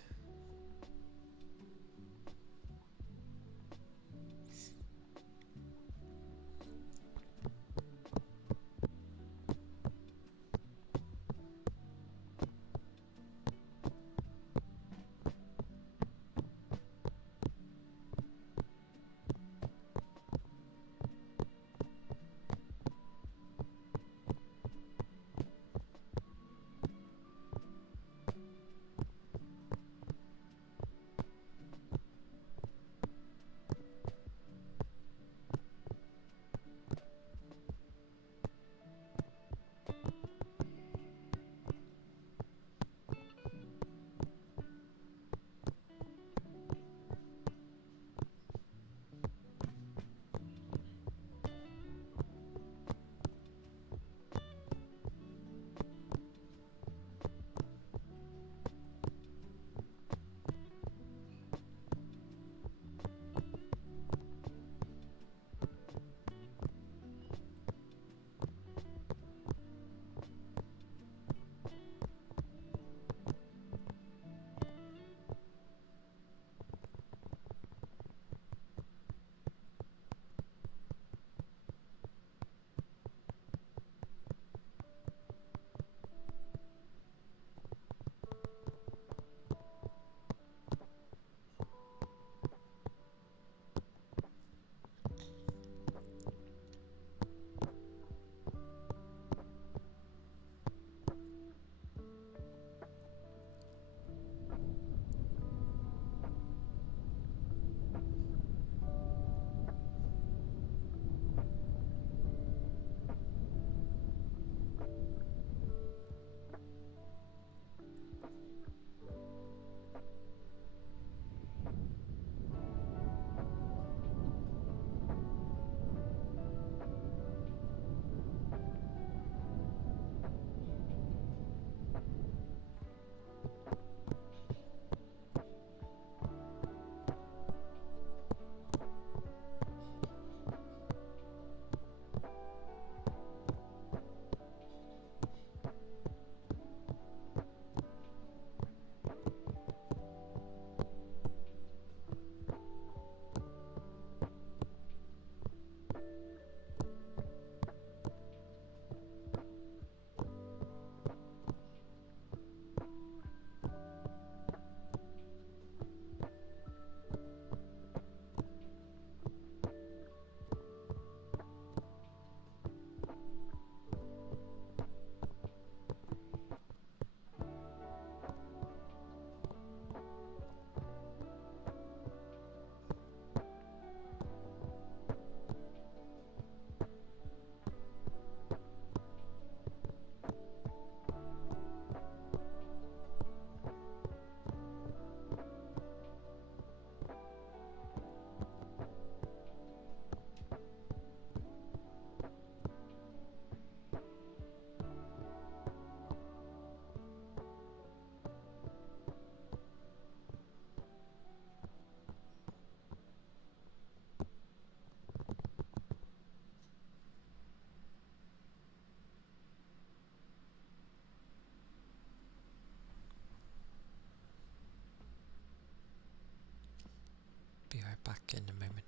Be right back in a moment.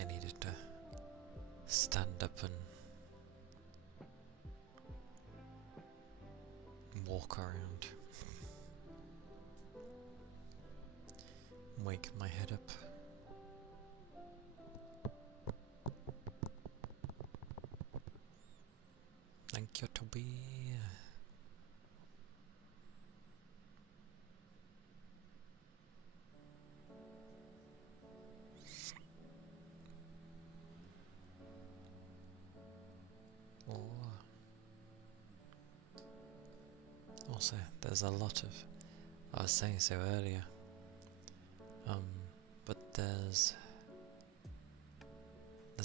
I needed to stand up and walk around, wake my head up. Thank you, Toby. Oh. Also, there's a lot of, I was saying so earlier, but there's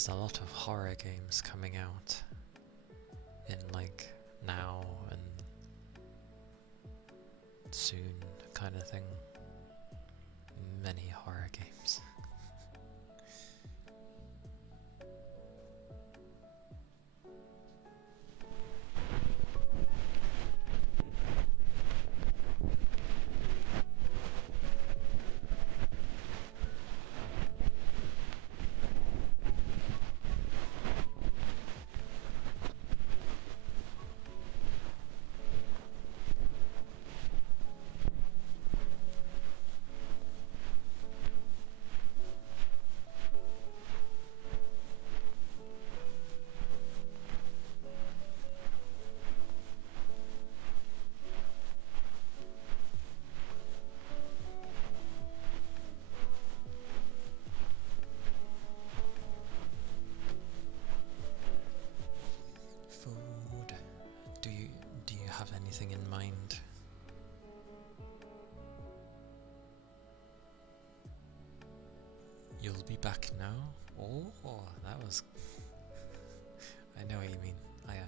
a lot of horror games coming out in like now and soon kind of thing. Many horror games. Food. Do you have anything in mind? You'll be back now? Oh, that was... I know what you mean. Aye.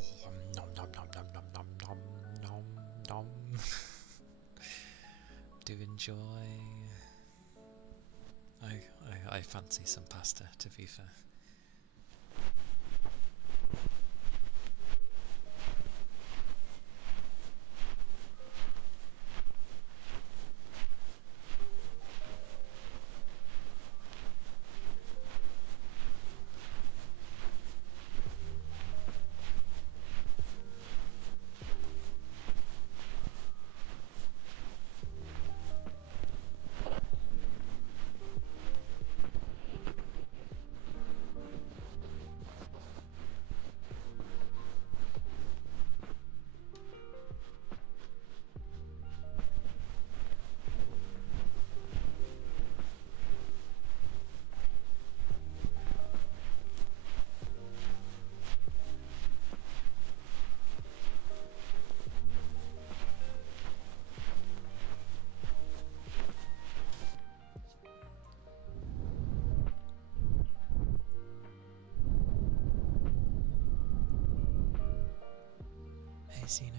Oh, nom nom nom nom nom nom nom nom nom. Do enjoy. I fancy some pasta, to be fair. Hey Zeno.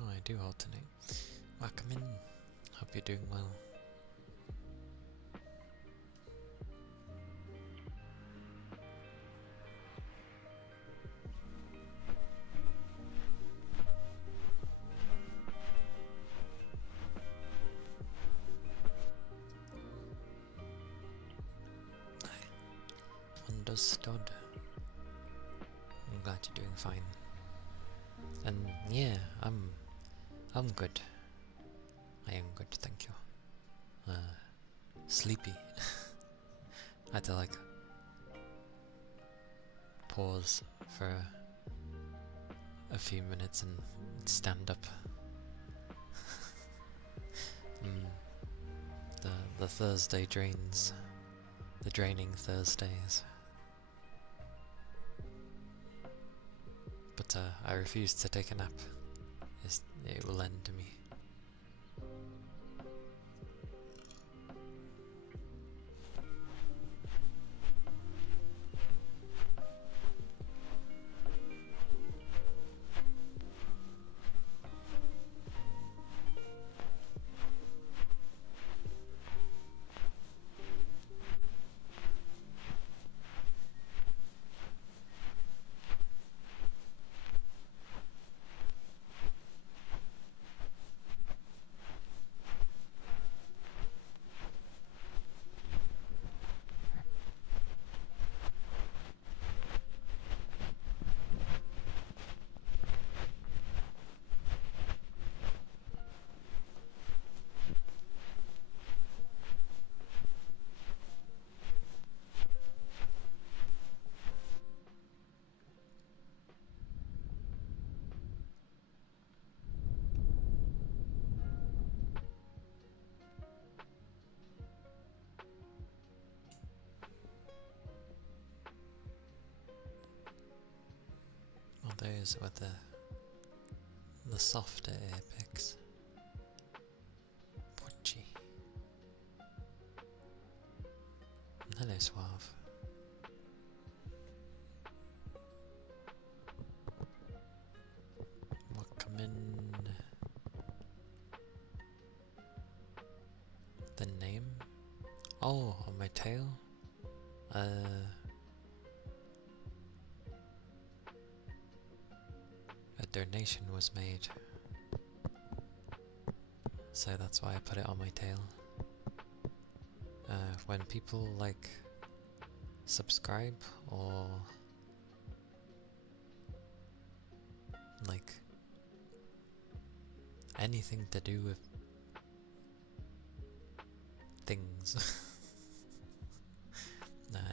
Oh, I do alternate. Welcome in. Hope you're doing well. Understood. I'm glad you're doing fine. And yeah, I'm good. I am good, thank you. Sleepy. I had to like pause for a few minutes and stand up. The Thursday drains. The draining Thursdays. But I refuse to take a nap. It will end me. videos with the softer ear picks. Pochi. Hello, Suave. Welcome in. The name? Oh, on my tail? A donation was made, so that's why I put it on my tail. When people like subscribe or like anything to do with things,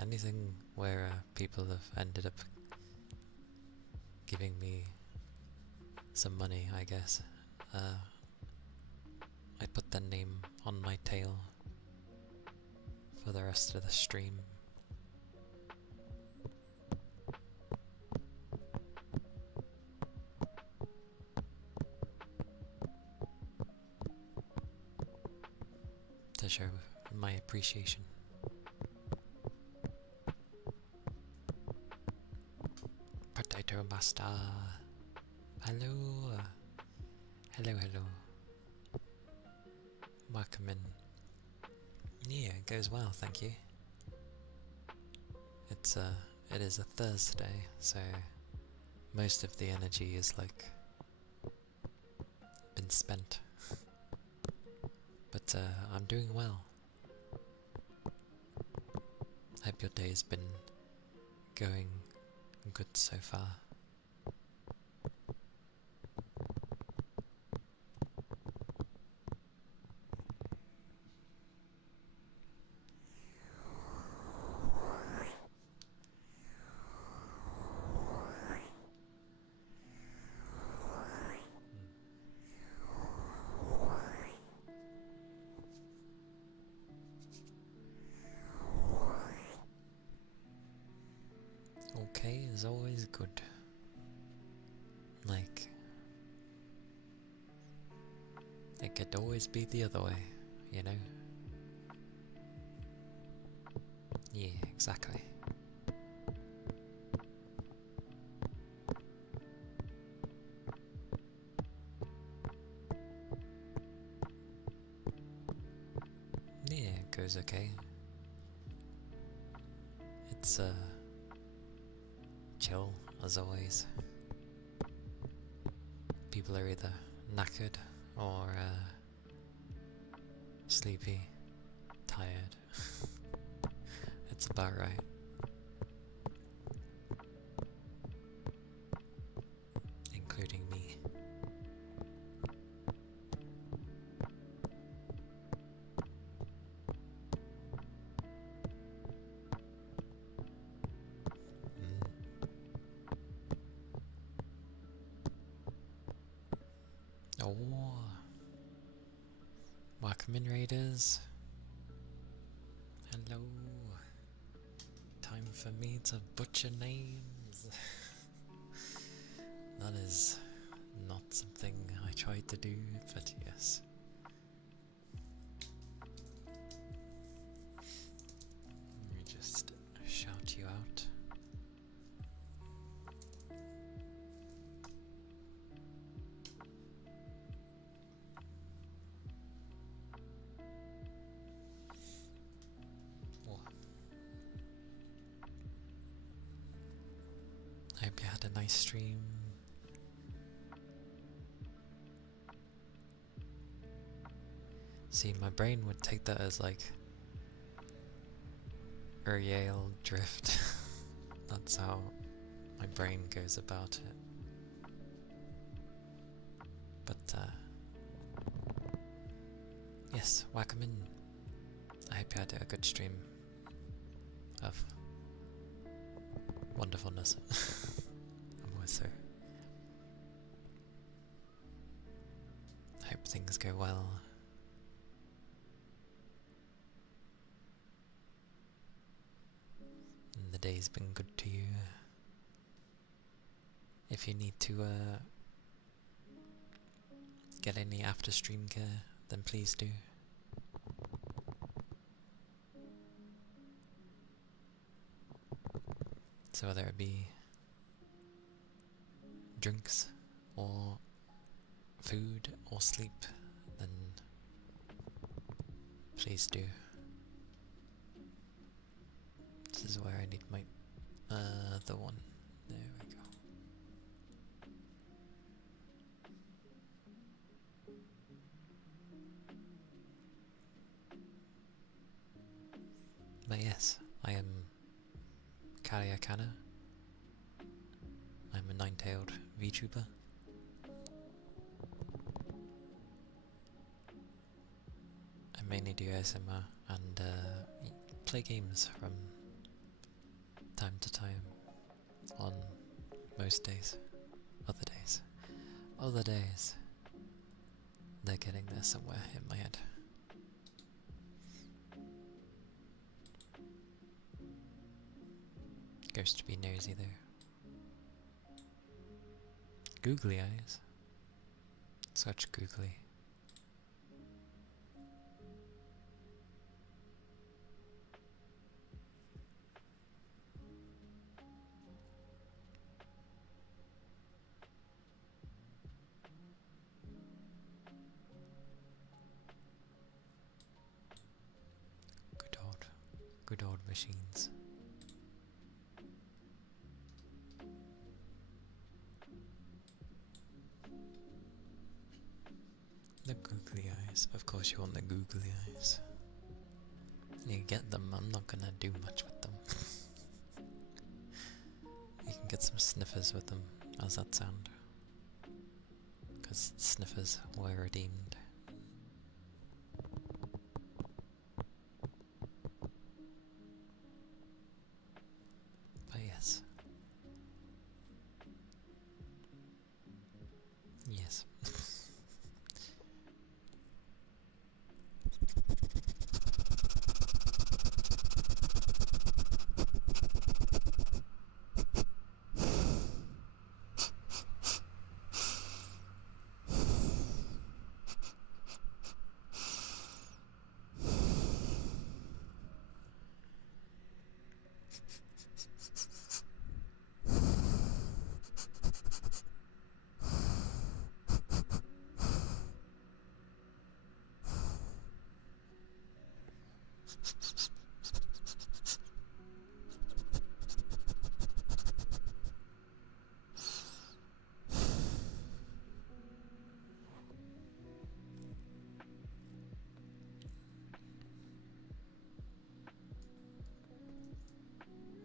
anything where people have ended up giving me some money, I guess. I put the name on my tail for the rest of the stream. To show my appreciation. Potato Master. Hello. Hello, hello. Welcome in. Yeah, it goes well, thank you. It is a Thursday, so most of the energy is like been spent. But I'm doing well. Hope your day's been going good so far. Okay is always good. Like, it could always be the other way, you know? Yeah, exactly. Yeah, it goes okay. It's chill, as always. People are either knackered or sleepy, tired. It's about right. Including me. Oh, welcome in, Raiders. Hello. Time for me to butcher names. That is not something I tried to do, but yes. Let me just shout you out. I hope you had a nice stream. See, my brain would take that as like Uriel drift. That's how my brain goes about it. But yes, welcome in. I hope you had a good stream of wonderfulness. I'm always so. Hope things go well. And the day's been good to you. If you need to get any after stream care, then please do. So whether it be drinks or food or sleep, then please do. This is where I need my the one. There we go. But yes, I am Calia Kana. I'm a nine-tailed VTuber. I mainly do ASMR and play games from time to time on most days. Other days, they're getting there somewhere in my head. Goes to be nosy though. Googly eyes. Such googly. Good old machines. The googly eyes. Of course you want the googly eyes. You get them, I'm not gonna do much with them. You can get some sniffers with them. How's that sound? Because sniffers were redeemed. But yes. Yes.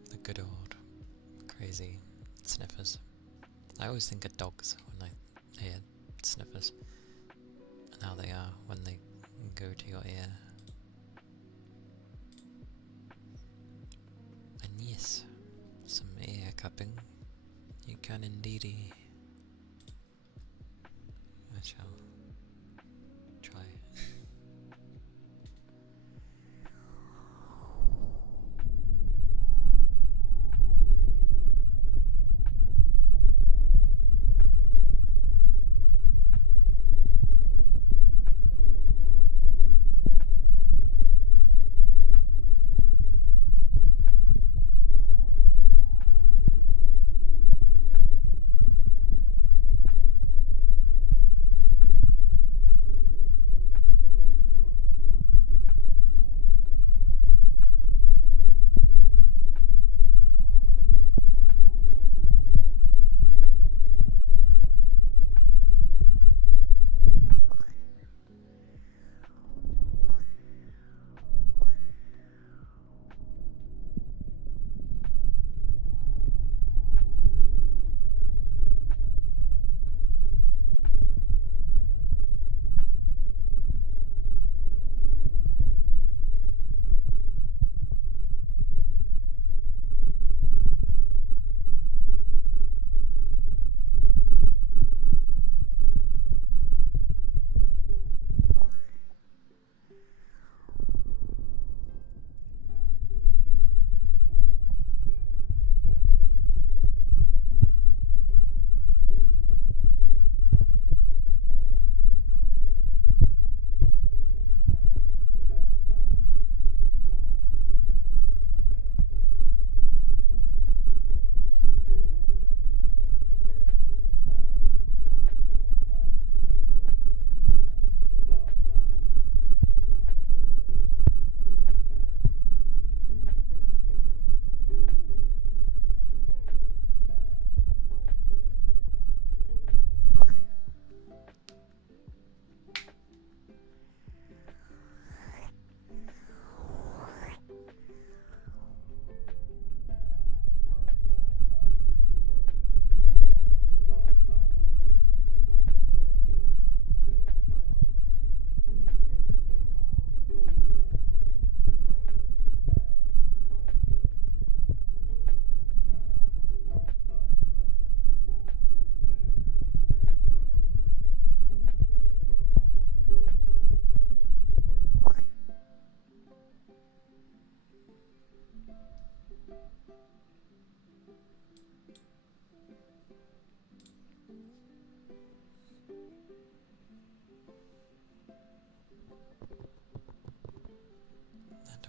The good old crazy sniffers. I always think of dogs when I hear sniffers, and how they are when they go to your ear. And yes, some ear cupping you can indeedy. I shall try.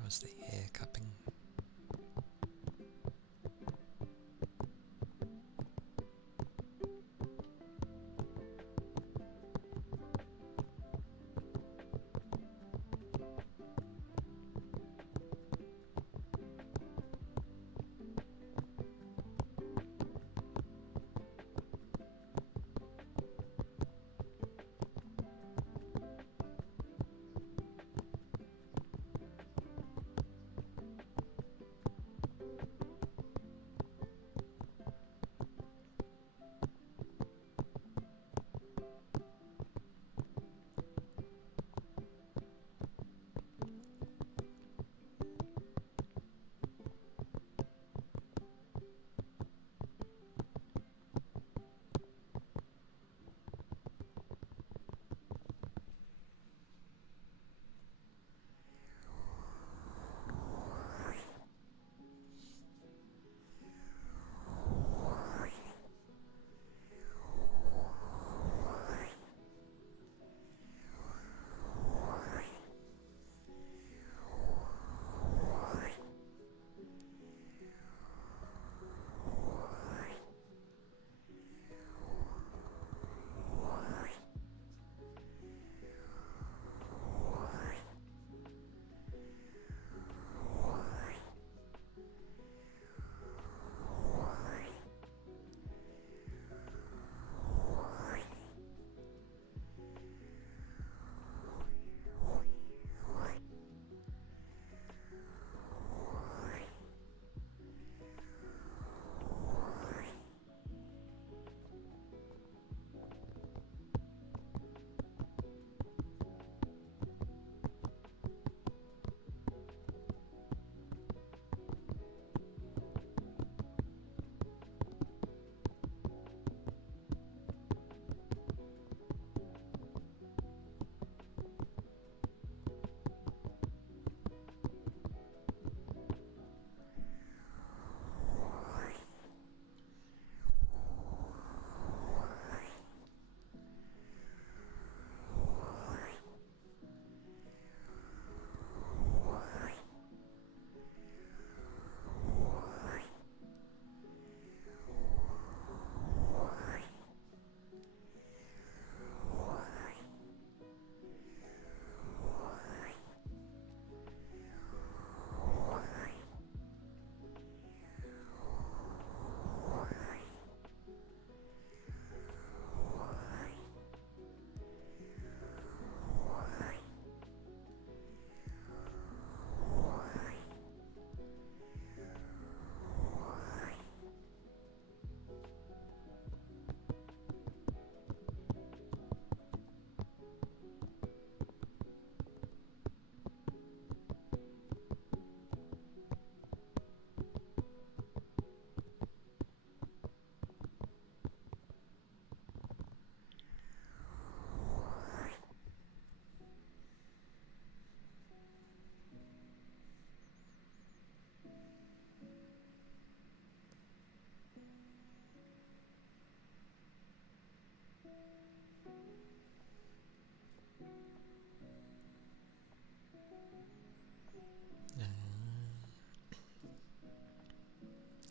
was the ear cupping.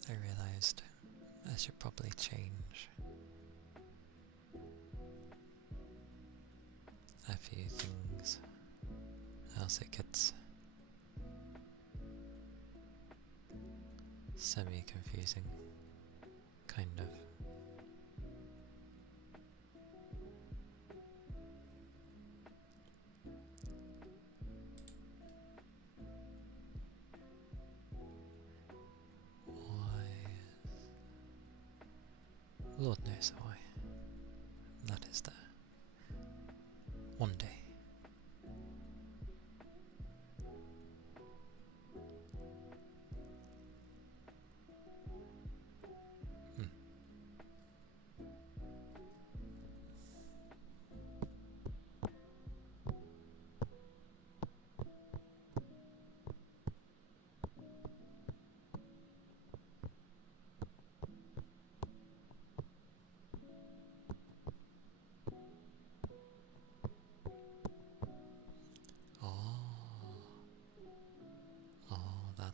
I realised I should probably change a few things, else it gets semi-confusing, kind of. Why? Lord knows why. That is there. One day.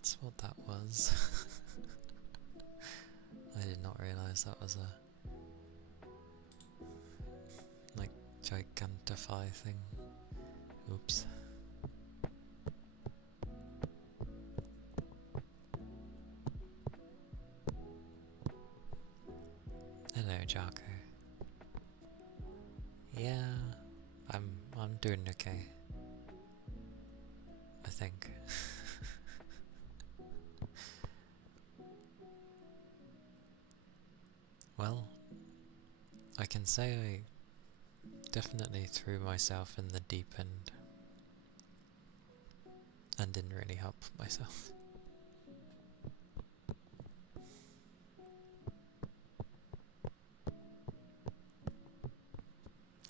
that's what that was. I did not realise that was a like gigantify thing. Oops. Hello, Jarko. Yeah, I'm doing okay. I think. Well, I can say I definitely threw myself in the deep end and didn't really help myself.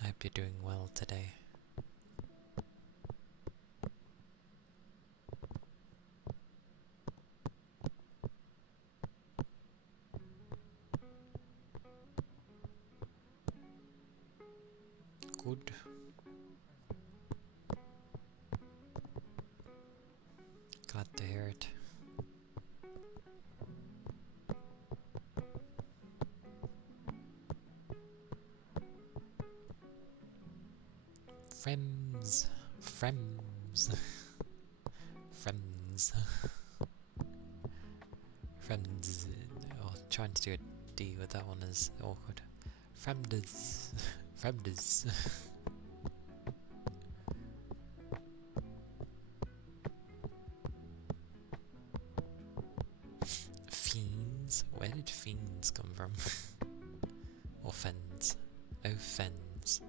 I hope you're doing well today. Good. Glad to hear it. Friends. Friends. Friends. Friends. Oh, trying to do a D with that one is awkward. Fremdes. Fremdes. Fiends? Where did fiends come from? Or fens? Oh, fens.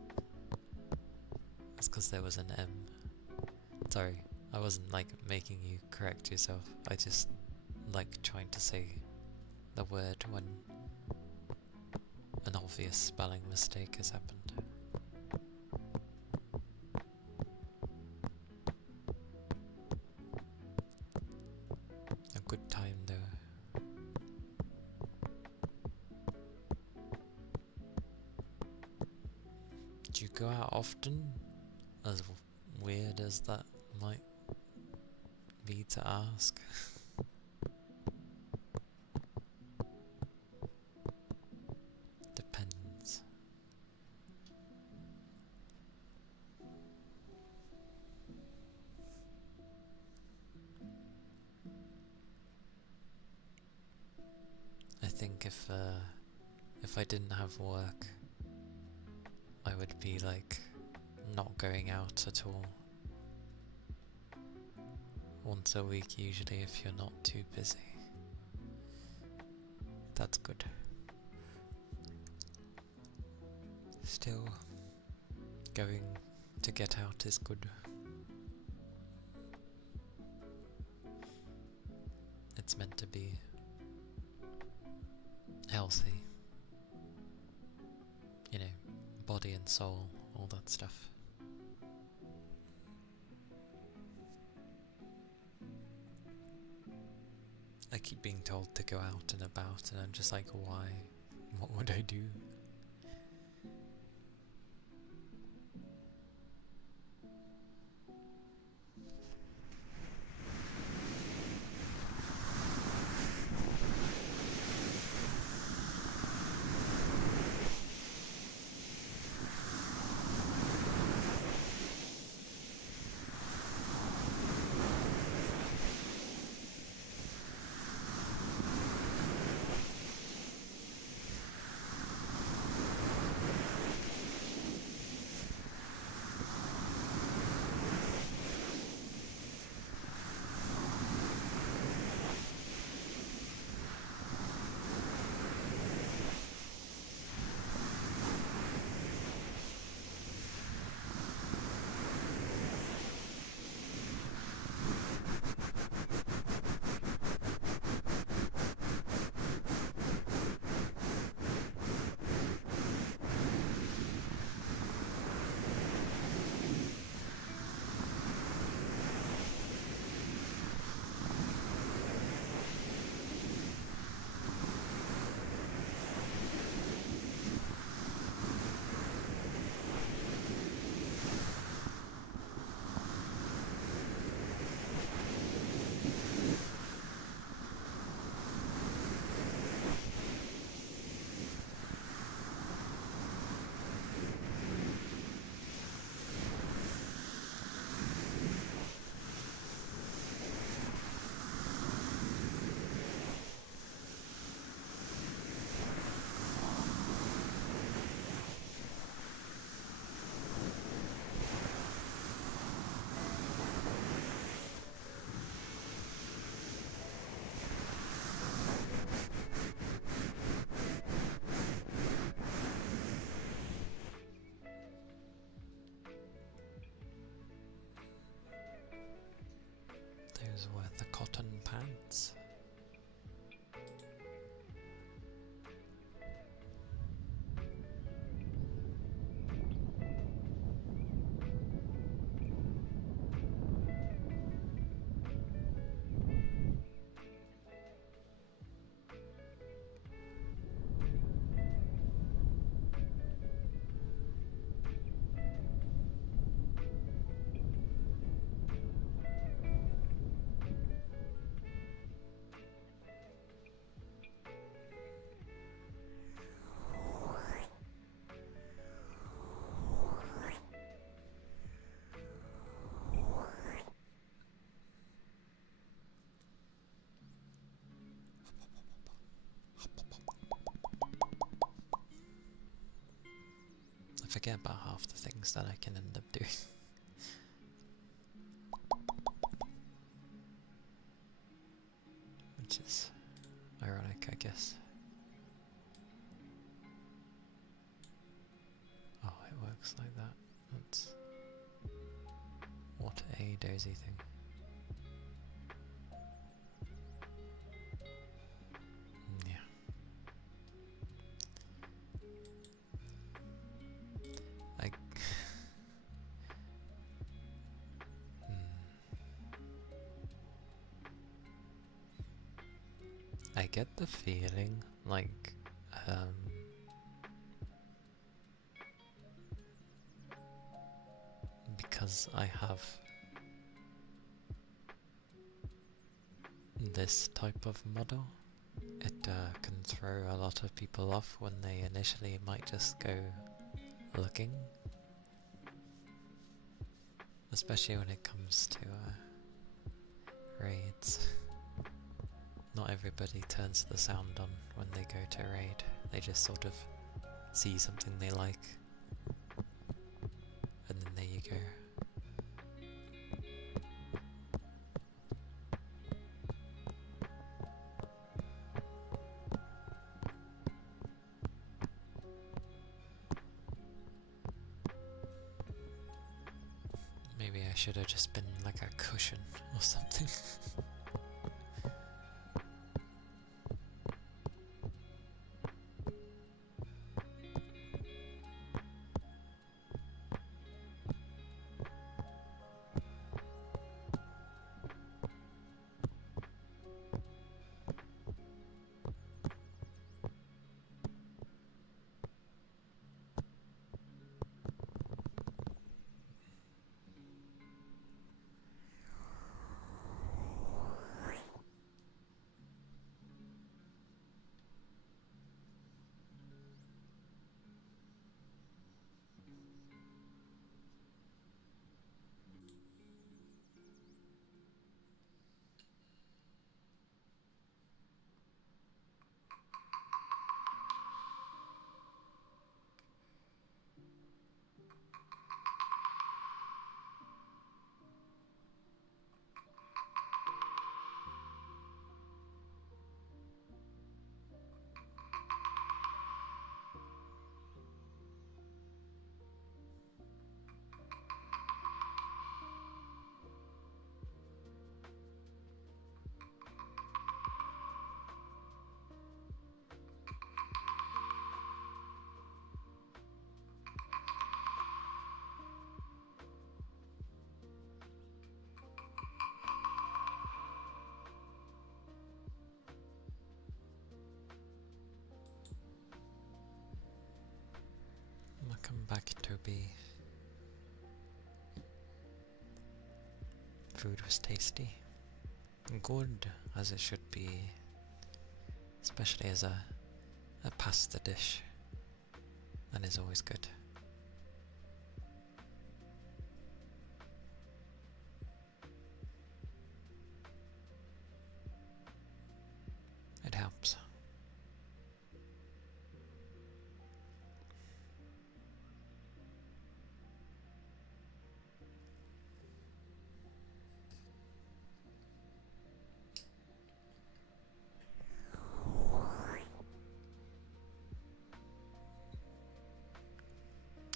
That's because there was an M. Sorry, I wasn't like making you correct yourself. I just like trying to say the word when an obvious spelling mistake has happened. A good time though. Do you go out often? As weird as that might be to ask. Depends. I think if I didn't have work, I would be like not going out at all. Once a week usually if you're not too busy. That's good. Still, going to get out is good. It's meant to be healthy. You know, body and soul, all that stuff. I keep being told to go out and about and I'm just like, why? What would I do? pants. I forget about half the things that I can end up doing. Which is ironic, I guess. Oh, it works like that. That's... what a dozy thing. Yeah. I... I get the feeling like because I have this type of model, it can throw a lot of people off when they initially might just go looking, especially when it comes to raids. Not everybody turns the sound on when they go to raid, they just sort of see something they like, and then there you go. Maybe I should have just been like a cushion or something. Welcome back, Toby. Food was tasty. Good, as it should be. Especially as a pasta dish. That is always good. It helps.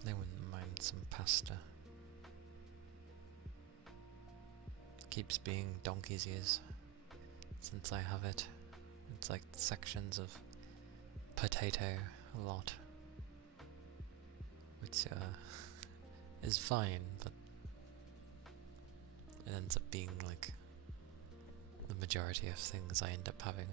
They wouldn't mind some pasta. Keeps being donkey's ears. since I have it. It's like sections of potato a lot, which is fine, but it ends up being like the majority of things I end up having.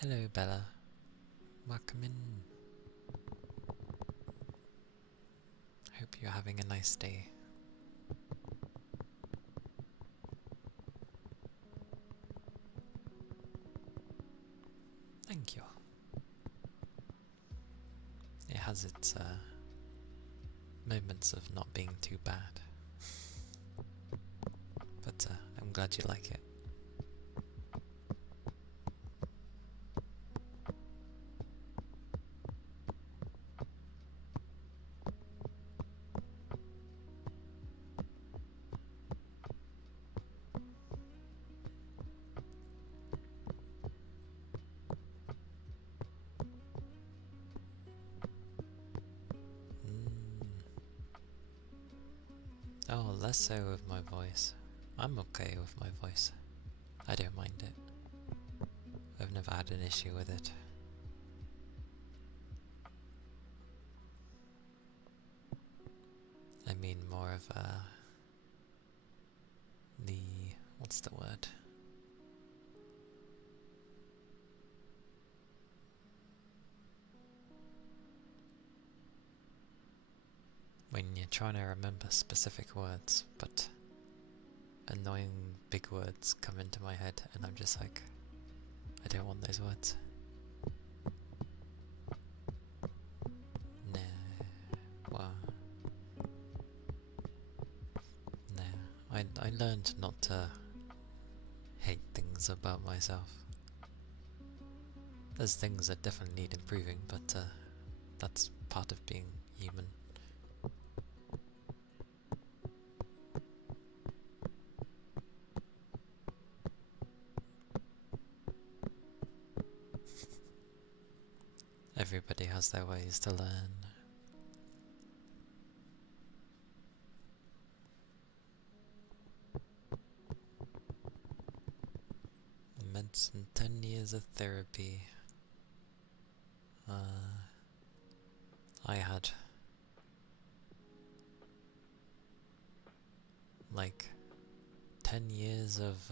Hello Bella, welcome in. Hope you're having a nice day. Thank you. It has its moments of not being too bad, but I'm glad you like it. Oh, less so with my voice. I'm okay with my voice. I don't mind it. I've never had an issue with it. I mean more of what's the word? When you're trying to remember specific words, but annoying big words come into my head and I'm just like, I don't want those words. Nah, well, nah. I learned not to hate things about myself. There's things that definitely need improving, but that's part of being human. Everybody has their ways to learn. Medicine, 10 years of therapy. I had like 10 years of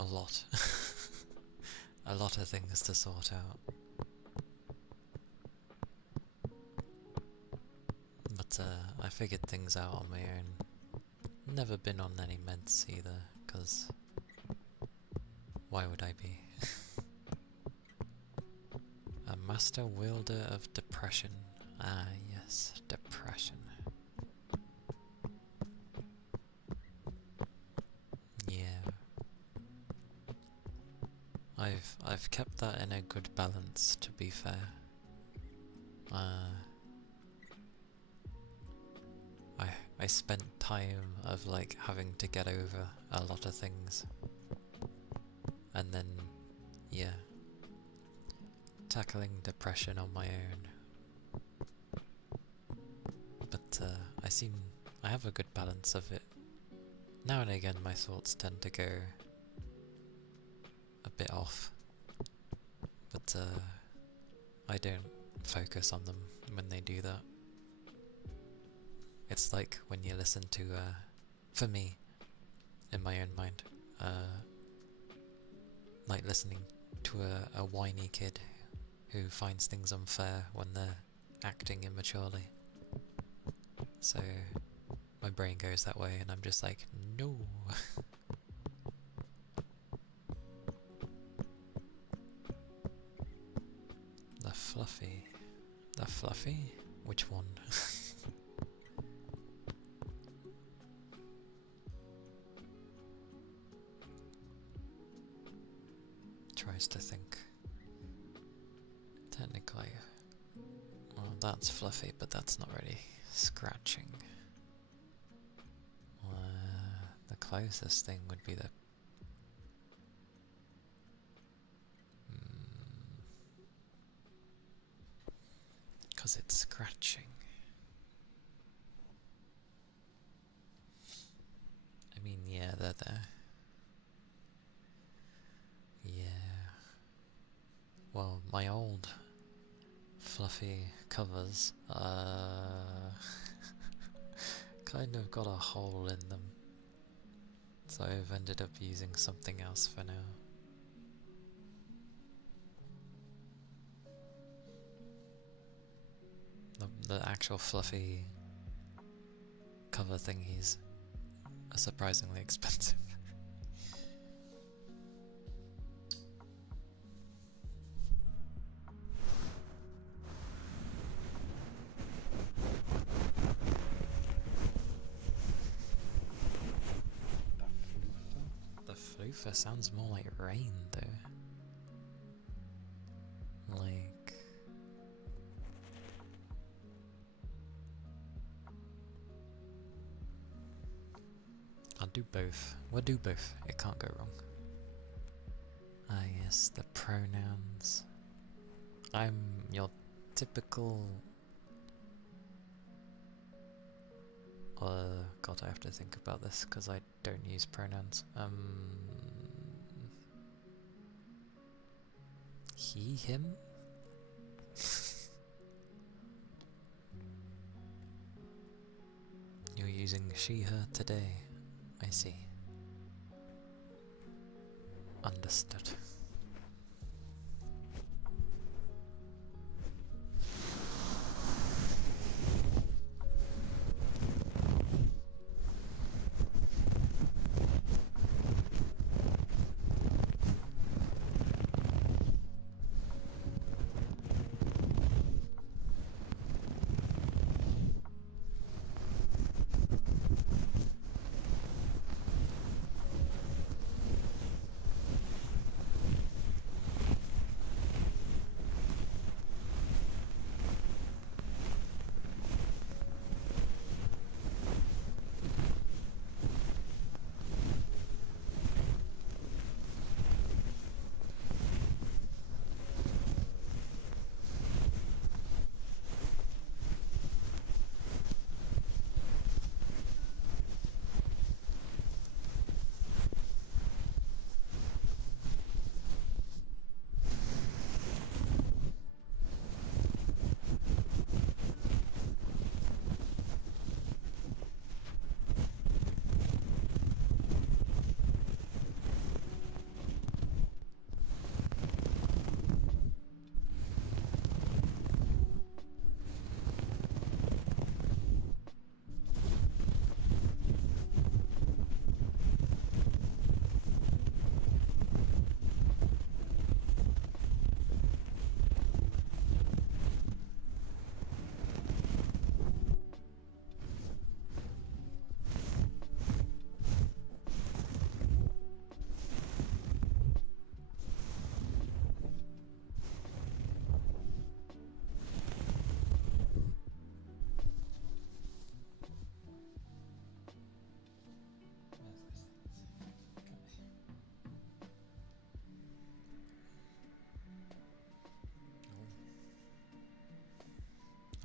a lot. A lot of things to sort out. But I figured things out on my own. Never been on any meds either, because why would I be? A master wielder of depression. Ah yes, depression. Yeah. I've kept that in a good balance, to be fair. I spent time of like having to get over a lot of things, and then yeah, tackling depression on my own. But I have a good balance of it. Now and again my thoughts tend to go a bit off, but I don't focus on them when they do that. It's like when you listen to, for me, in my own mind, like listening to a whiny kid who finds things unfair when they're acting immaturely. So my brain goes that way and I'm just like, no. The fluffy? The fluffy? Which one? Tries to think. Technically, well, that's fluffy, but that's not really scratching. The closest thing would be the... Because it's scratching. I mean, yeah, they're there. Yeah. Well, my old fluffy covers, kind of got a hole in them. So I've ended up using something else for now. The actual fluffy cover thingies are surprisingly expensive. The floofer sounds more like rain though. Like... I'll do both. We'll do both. It can't go wrong. Ah yes, the pronouns. I'm your typical... God, I have to think about this because I don't use pronouns. He, him? You're using she, her today. I see. Understood.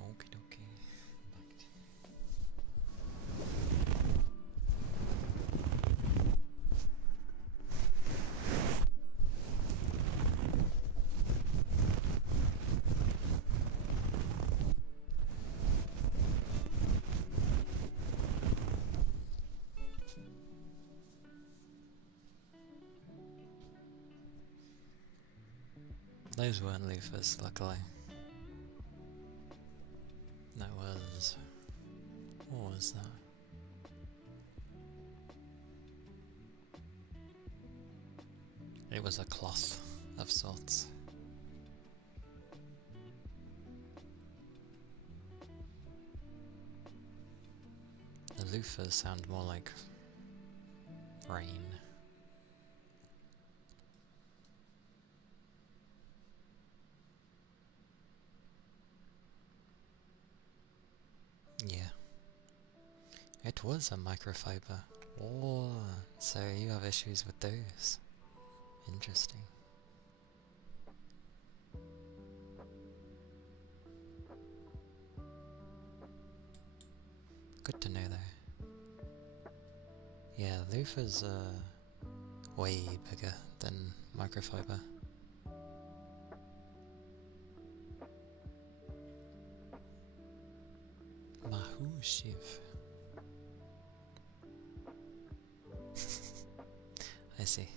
Okie dokie. Those weren't loafers, luckily. That was... what was that? It was a cloth of sorts. The loofers sound more like rain. Yeah. It was a microfiber. Oh, so you have issues with those. Interesting. Good to know though. Yeah, loofah's way bigger than microfiber. Mahushiv. I see.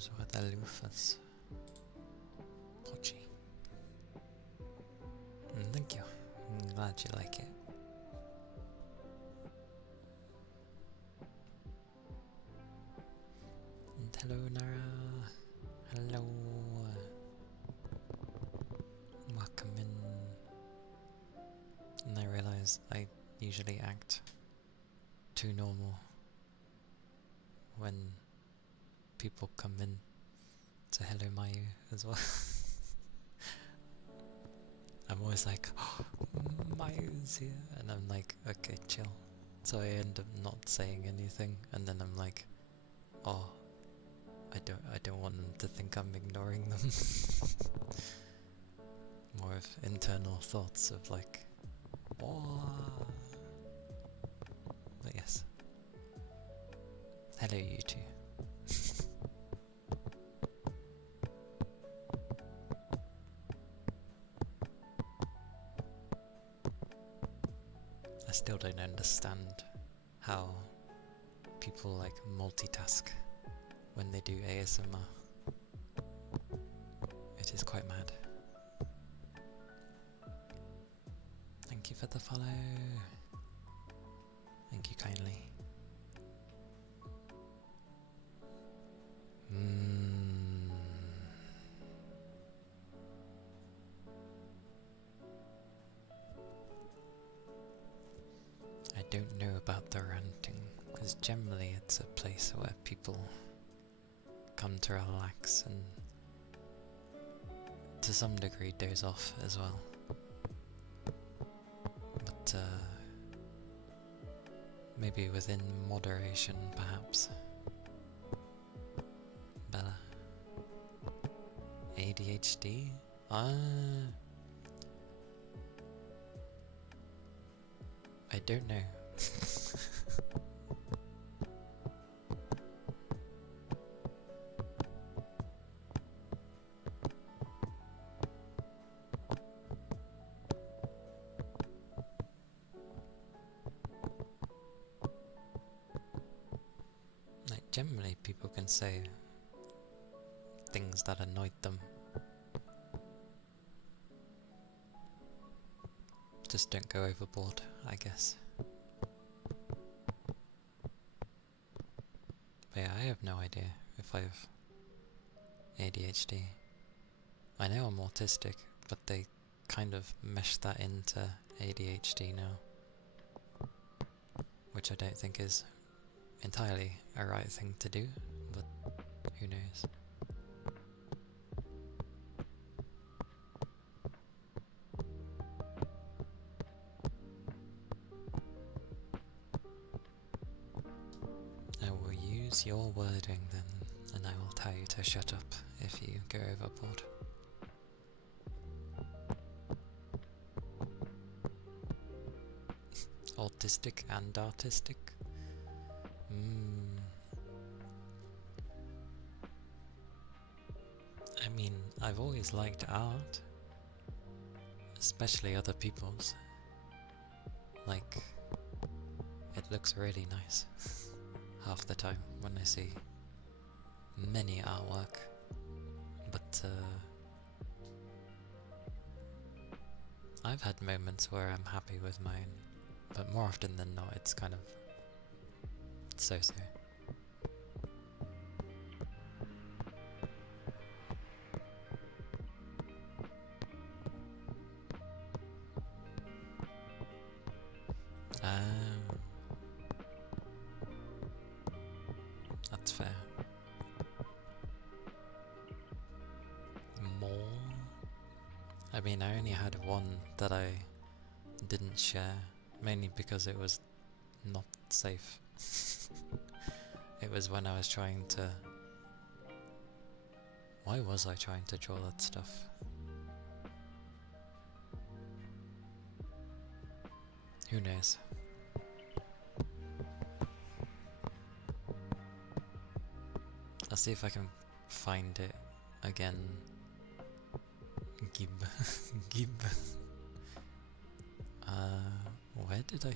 goes with the loofahs. Pochi. Thank you. I'm glad you like it. And hello, Nara. Hello. Welcome in. And I realise I usually act too normal when people come in to hello Mayu as well. I'm always like, oh, Mayu's here, and I'm like, okay, chill. So I end up not saying anything, and then I'm like, oh, I don't want them to think I'm ignoring them. More of internal thoughts of like, oh. But yes. Hello, you two. I still don't understand how people like multitask when they do ASMR. It is quite mad. Thank you for the follow. Thank you kindly. I don't know about the ranting, because generally it's a place where people come to relax and to some degree doze off as well. But maybe within moderation, perhaps. Bella. ADHD? I don't know. Like, generally people can say things that annoyed them. Just don't go overboard, I guess. But yeah, I have no idea if I have ADHD. I know I'm autistic, but they kind of mesh that into ADHD now. Which I don't think is entirely a right thing to do, but who knows. I will use your wording then, and I will tell you to shut up if you go overboard. Autistic and artistic? I mean, I've always liked art, especially other people's. Like, it looks really nice half the time when I see many artwork, but I've had moments where I'm happy with mine, but more often than not it's kind of so-so. That's fair. More? I mean, I only had one that I didn't share, mainly because it was not safe. It was when I was trying to... Why was I trying to draw that stuff? Who knows? I'll see if I can find it again. Gib. Gib. Where did I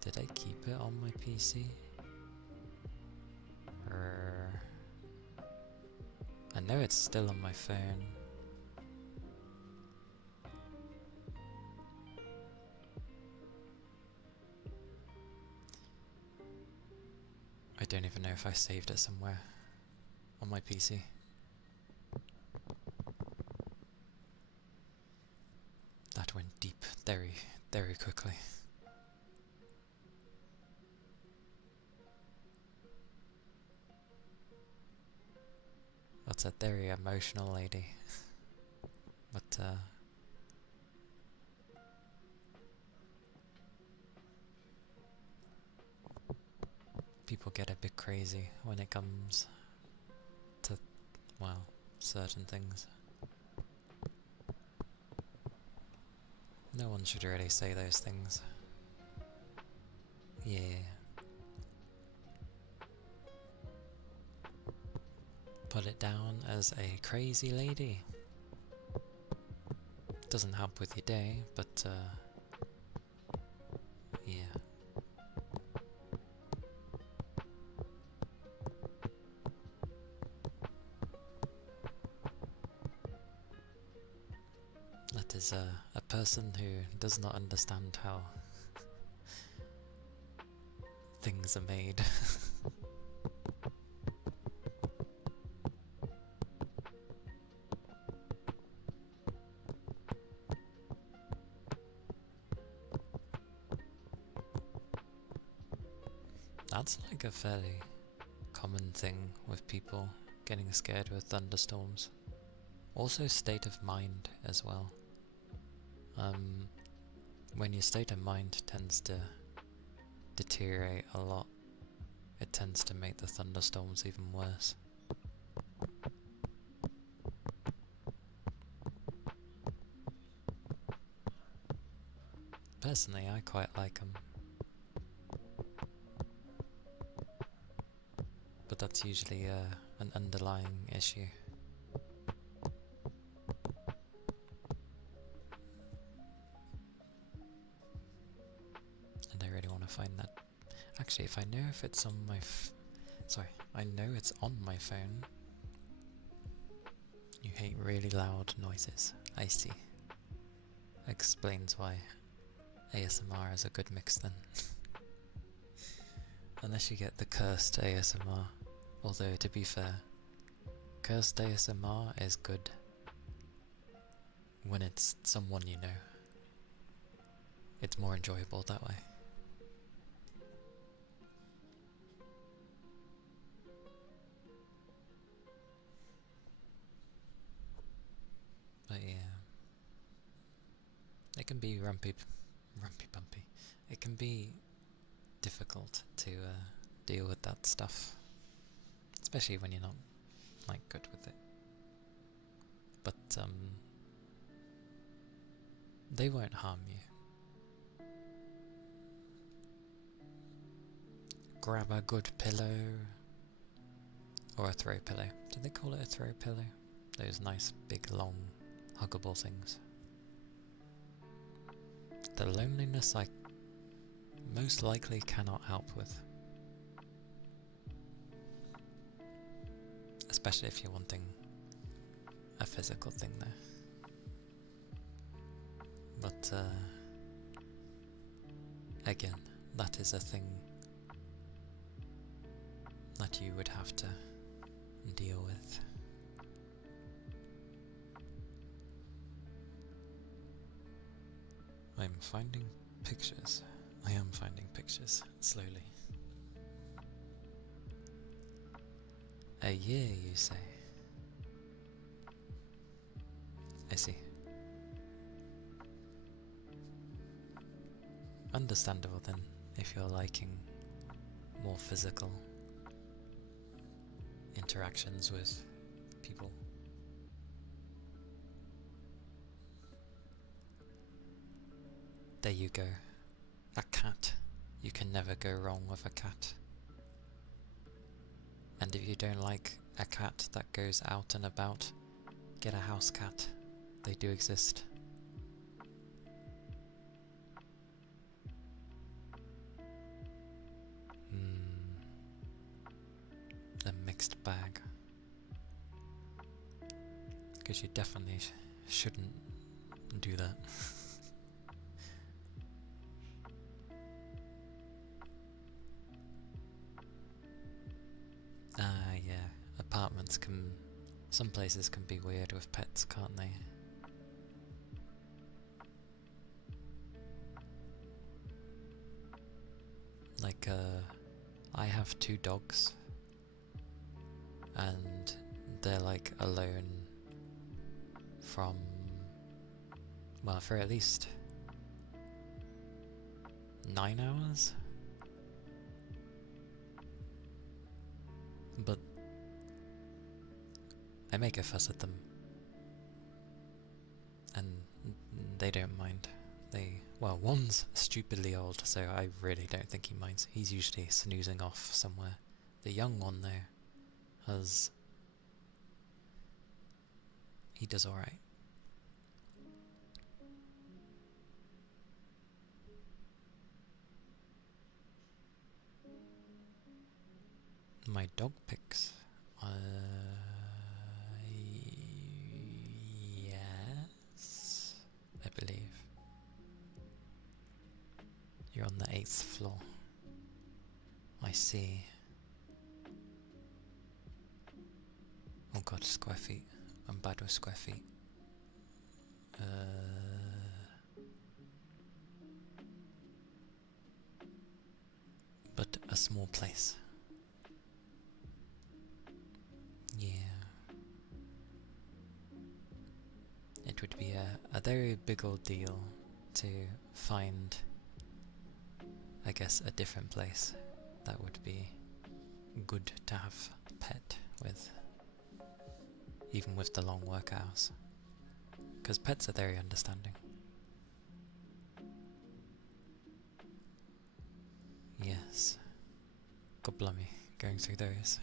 did I keep it on my PC? know it's still on my phone. I don't even know if I saved it somewhere on my PC. That went deep very, very quickly. That's a very emotional lady. But, people get a bit crazy when it comes to, well, certain things. No one should really say those things. Yeah. Put it down as a crazy lady. Doesn't help with your day, but, yeah. That is a person who does not understand how things are made. That's like a fairly common thing with people getting scared with thunderstorms. Also state of mind as well. When your state of mind tends to deteriorate a lot, it tends to make the thunderstorms even worse. Personally, I quite like them. But that's usually an underlying issue. And I really want to find that. Actually, if I know if it's on my sorry, I know it's on my phone. You hate really loud noises. I see. Explains why ASMR is a good mix then. Unless you get the cursed ASMR. Although, to be fair, cursed ASMR is good when it's someone you know. It's more enjoyable that way. But yeah, it can be rumpy bumpy. It can be difficult to deal with that stuff, especially when you're not like good with it. But they won't harm you. Grab a good pillow or a throw pillow. Do they call it a throw pillow? Those nice big long huggable things. The loneliness I most likely cannot help with. Especially if you're wanting a physical thing there. But again, that is a thing that you would have to deal with. I'm finding pictures. I am finding pictures, slowly. A year, you say? I see. Understandable then, if you're liking more physical interactions with people. There you go. A cat. You can never go wrong with a cat. And if you don't like a cat that goes out and about, get a house cat. They do exist. A mixed bag. Because you definitely shouldn't do that. Yeah. Apartments can... Some places can be weird with pets, can't they? Like, I have 2 dogs. And they're like alone from... well, for at least 9 hours? But I make a fuss at them, and they don't mind. Well, one's stupidly old, so I really don't think he minds. He's usually snoozing off somewhere. The young one, though, he does alright. My dog pics? Yes, I believe. You're on the 8th floor. I see. Oh god, square feet. I'm bad with square feet. But a small place. Yeah. It would be a very big old deal to find, I guess, a different place that would be good to have a pet with, even with the long work hours. Because pets are very understanding. Yes. God blimey, going through those.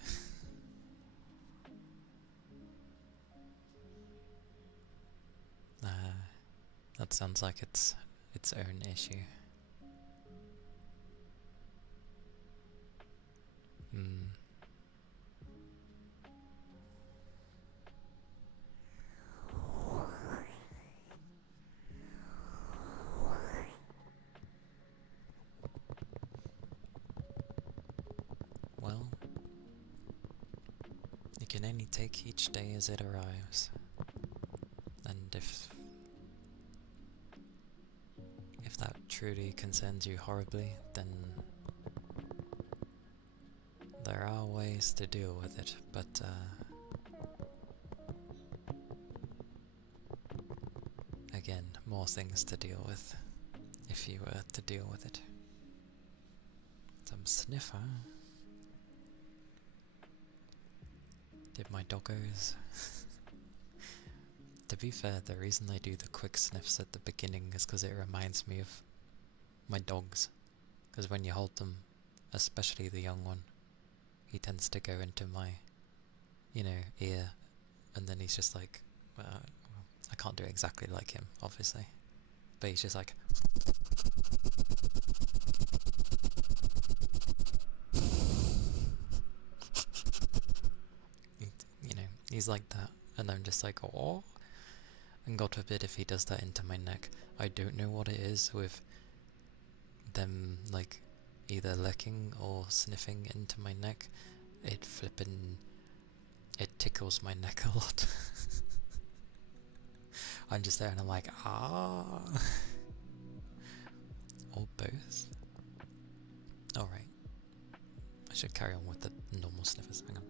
That sounds like its own issue. Hmm. Well, you can only take each day as it arrives. And if that truly concerns you horribly, then there are ways to deal with it, but again, more things to deal with if you were to deal with it. Some sniffer. Did my doggos? To be fair, the reason I do the quick sniffs at the beginning is because it reminds me of my dogs. Because when you hold them, especially the young one, he tends to go into my, ear, and then he's just like, well, I can't do exactly like him, obviously, but he's just like, he's like that, and I'm just like, oh, and God forbid if he does that into my neck. I don't know what it is with them, like, either licking or sniffing into my neck. It tickles my neck a lot. I'm just there and I'm like, ah. Or both. Alright. I should carry on with the normal sniffers. Hang on.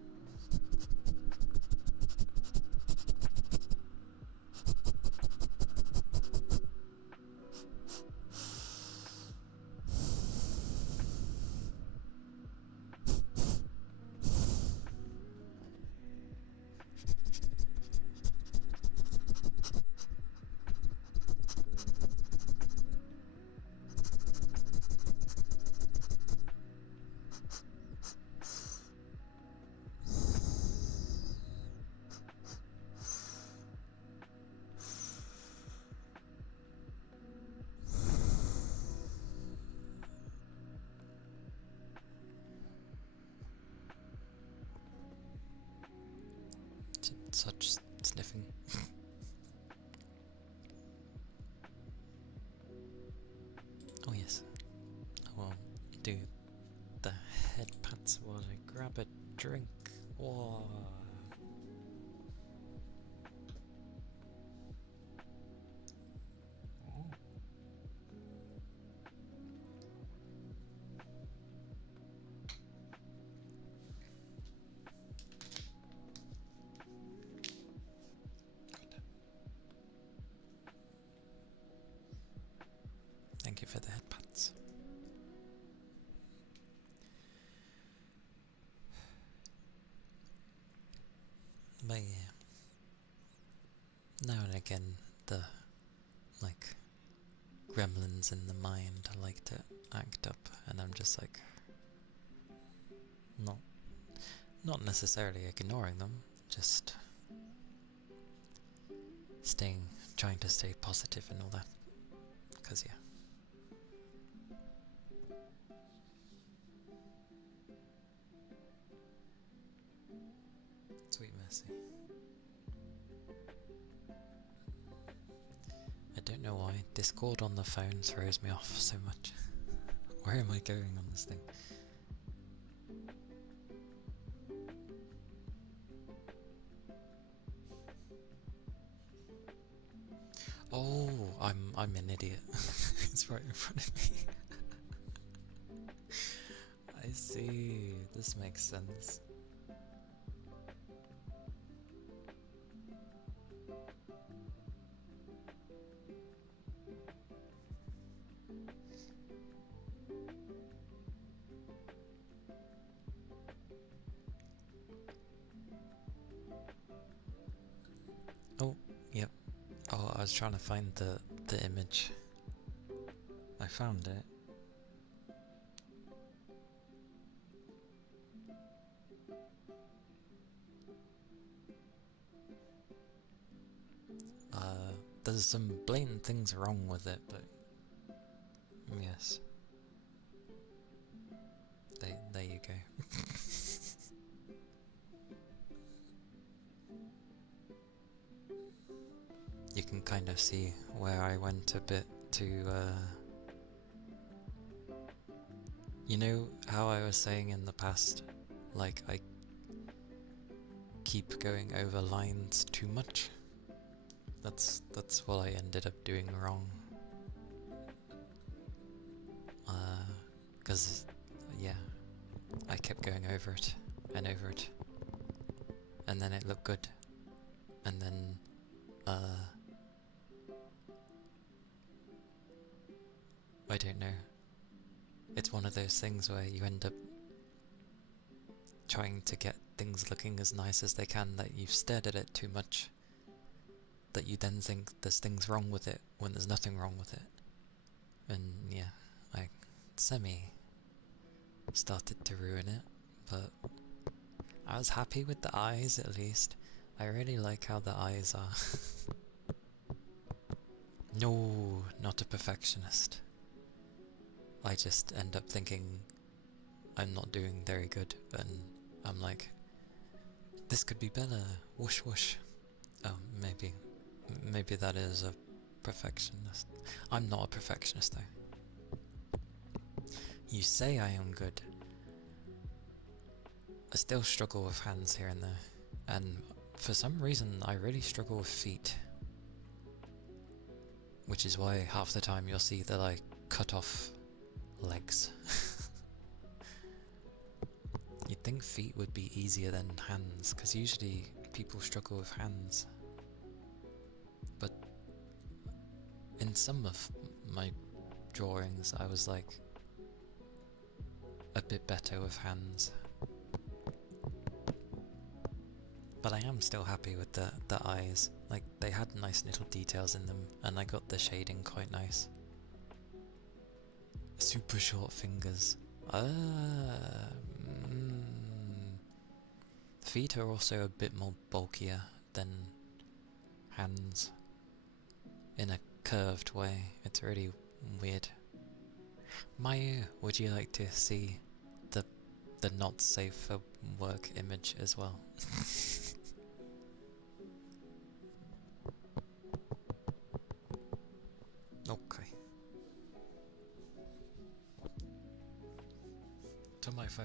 Such sniffing. Oh yes, I will do the head pats while I grab a drink. Whoa. Thank you for the head pats. But yeah, now and again, the like gremlins in the mind like to act up, and I'm just like not necessarily ignoring them, just trying to stay positive and all that. Cause yeah. Sweet mercy. I don't know why Discord on the phone throws me off so much. Where am I going on this thing? Oh, I'm an idiot. It's right in front of me. I see. This makes sense. Oh, yep. Oh, I was trying to find the image. I found it. There's some blatant things wrong with it, but yes. There you go. You can kind of see where I went a bit to, you know how I was saying in the past, like I keep going over lines too much? That's what I ended up doing wrong. 'Cause yeah, I kept going over it and over it, and then it looked good, and then I don't know. It's one of those things where you end up trying to get things looking as nice as they can, that you've stared at it too much, that you then think there's things wrong with it when there's nothing wrong with it. And yeah, I started to ruin it, but I was happy with the eyes at least. I really like how the eyes are. No, not a perfectionist. I just end up thinking I'm not doing very good, and I'm like, this could be better, whoosh whoosh. Oh, maybe that is a perfectionist. I'm not a perfectionist though. You say I am good. I still struggle with hands here and there, and for some reason I really struggle with feet. Which is why half the time you'll see that I cut off legs. You'd think feet would be easier than hands, because usually people struggle with hands. But in some of my drawings I was like a bit better with hands. But I am still happy with the eyes. Like, they had nice little details in them, and I got the shading quite nice. Super short fingers. Feet are also a bit more bulkier than hands in a curved way. It's really weird. Maya, would you like to see the not safe for work image as well? to my phone.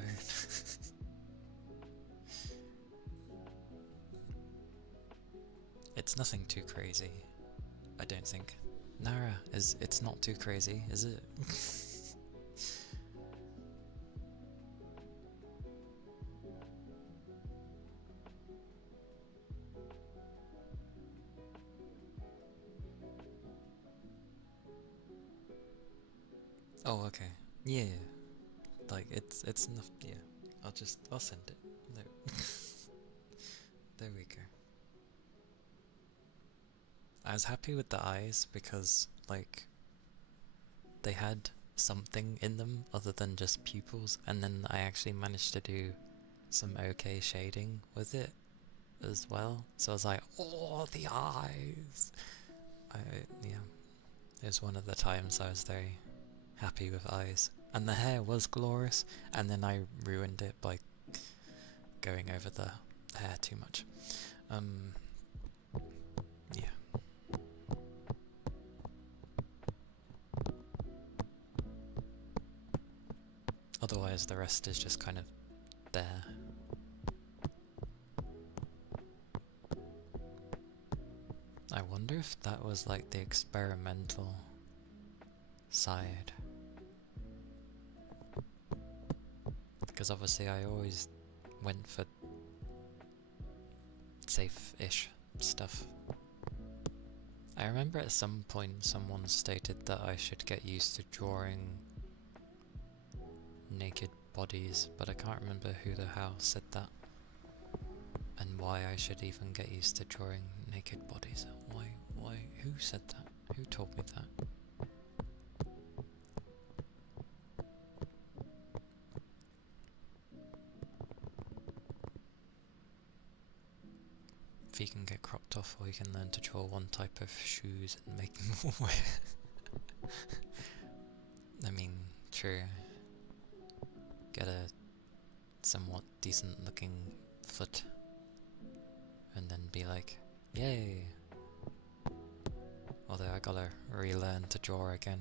It's nothing too crazy, I don't think. Nara, it's not too crazy, is it? Oh, okay. Yeah. Like, it's enough, yeah. I'll send it. No. There we go. I was happy with the eyes because, like, they had something in them other than just pupils, and then I actually managed to do some okay shading with it as well. So I was like, oh, the eyes! Yeah, it was one of the times I was very happy with eyes. And the hair was glorious, and then I ruined it by going over the hair too much. Yeah. Otherwise, the rest is just kind of there. I wonder if that was like the experimental side. Because obviously I always went for safe-ish stuff. I remember at some point someone stated that I should get used to drawing naked bodies, but I can't remember who the hell said that. And why I should even get used to drawing naked bodies. Why, who said that? Who told me that? If you can get cropped off, or you can learn to draw one type of shoes and make them wear. I mean, true. Get a somewhat decent looking foot and then be like, yay! Although I gotta relearn to draw again.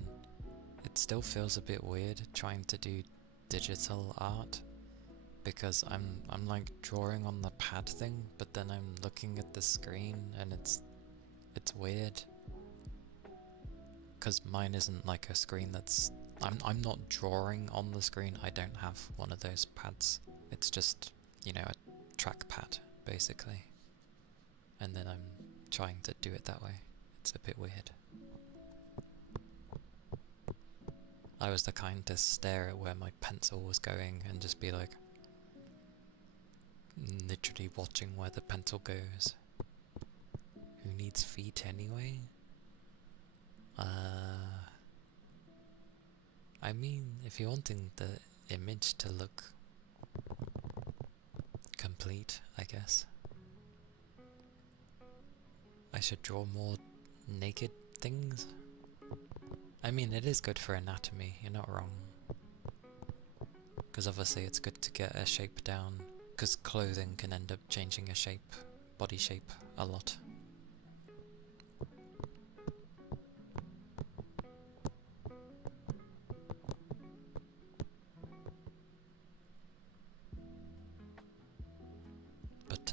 It still feels a bit weird trying to do digital art, because I'm like drawing on the pad thing, but then I'm looking at the screen and it's weird. Because mine isn't like a screen that's I'm not drawing on the screen. I don't have one of those pads. It's just, you know, a trackpad basically. And then I'm trying to do it that way. It's a bit weird. I was the kind to stare at where my pencil was going and just be like, literally watching where the pencil goes. Who needs feet anyway? I mean, if you're wanting the image to look complete, I guess I should draw more naked things. I mean, it is good for anatomy, you're not wrong. Because obviously it's good to get a shape down, because clothing can end up changing a shape, body shape, a lot. But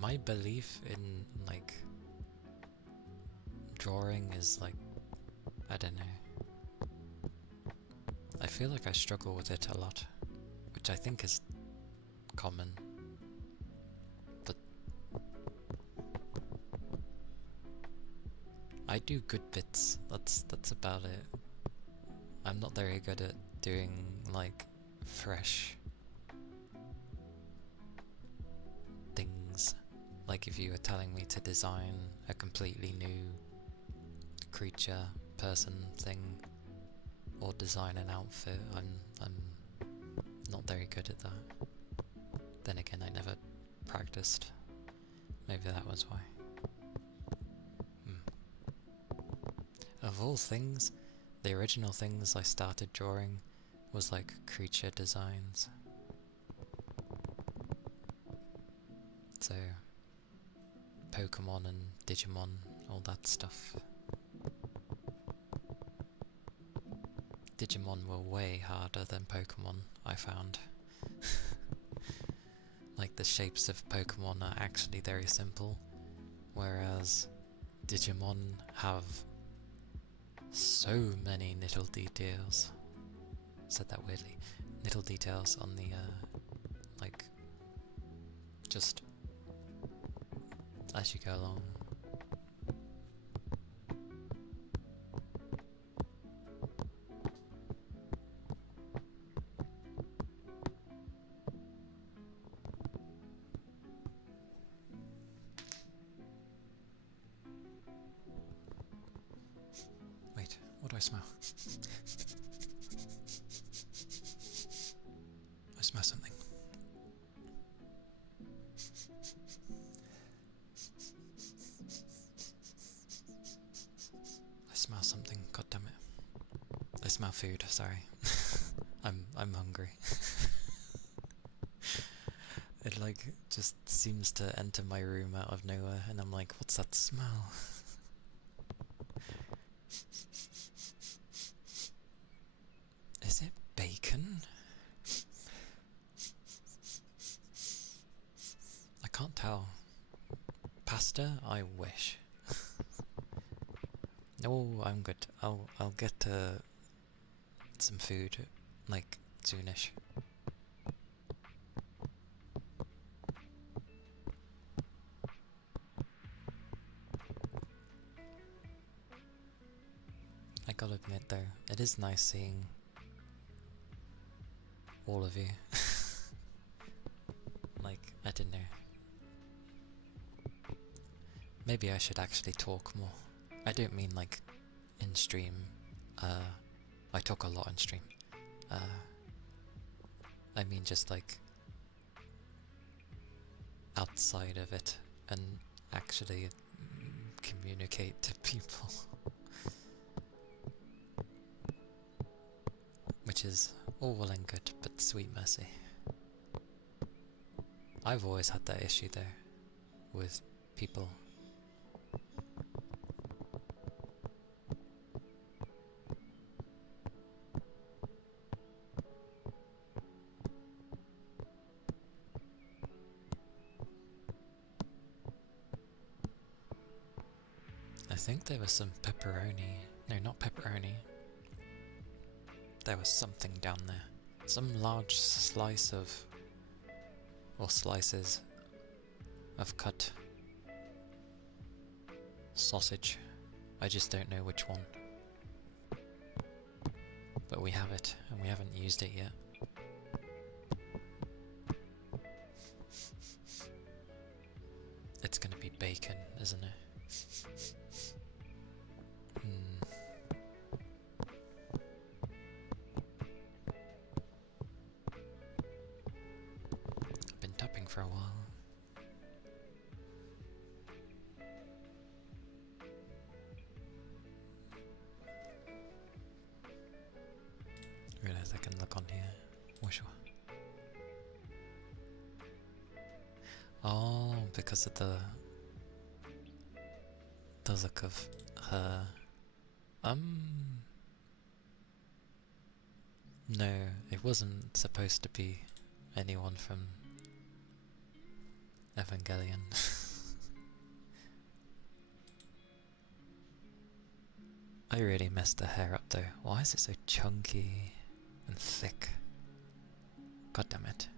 my belief in like drawing is like, I don't know. I feel like I struggle with it a lot, which I think is common. But I do good bits. That's about it. I'm not very good at doing like fresh things. Like if you were telling me to design a completely new creature, person, thing, or design an outfit, I'm not very good at that. Then again, I never practiced. Maybe that was why. Of all things, the original things I started drawing was like creature designs. So, Pokemon and Digimon, all that stuff. Digimon were way harder than Pokemon, I found. Like, the shapes of Pokemon are actually very simple, whereas Digimon have so many little details. Said that weirdly. Little details on the, like, just as you go along. Wait, what do I smell? I smell something. I smell something, god damn it. I smell food, sorry. I'm hungry. It like just seems to enter my room out of nowhere and I'm like, what's that smell? Is it bacon? I can't tell. Pasta? I wish. No, I'm good. I'll get some food like soonish. I gotta admit though, it is nice seeing all of you. Like, I don't know. Maybe I should actually talk more. I don't mean like in stream. I talk a lot in stream. I mean just like outside of it and actually communicate to people. Which is all well and good, but sweet mercy. I've always had that issue though, with people. I think there was some pepperoni. No, not pepperoni. There was something down there. Some large slice of, or slices of cut sausage. I just don't know which one. But we have it, and we haven't used it yet. It's gonna be bacon, isn't it? I've been tapping for a while. Realize I can look on here. Oh, sure. Oh, because of the look of her. No, it wasn't supposed to be anyone from Evangelion. I really messed the hair up though. Why is it so chunky and thick? God damn it.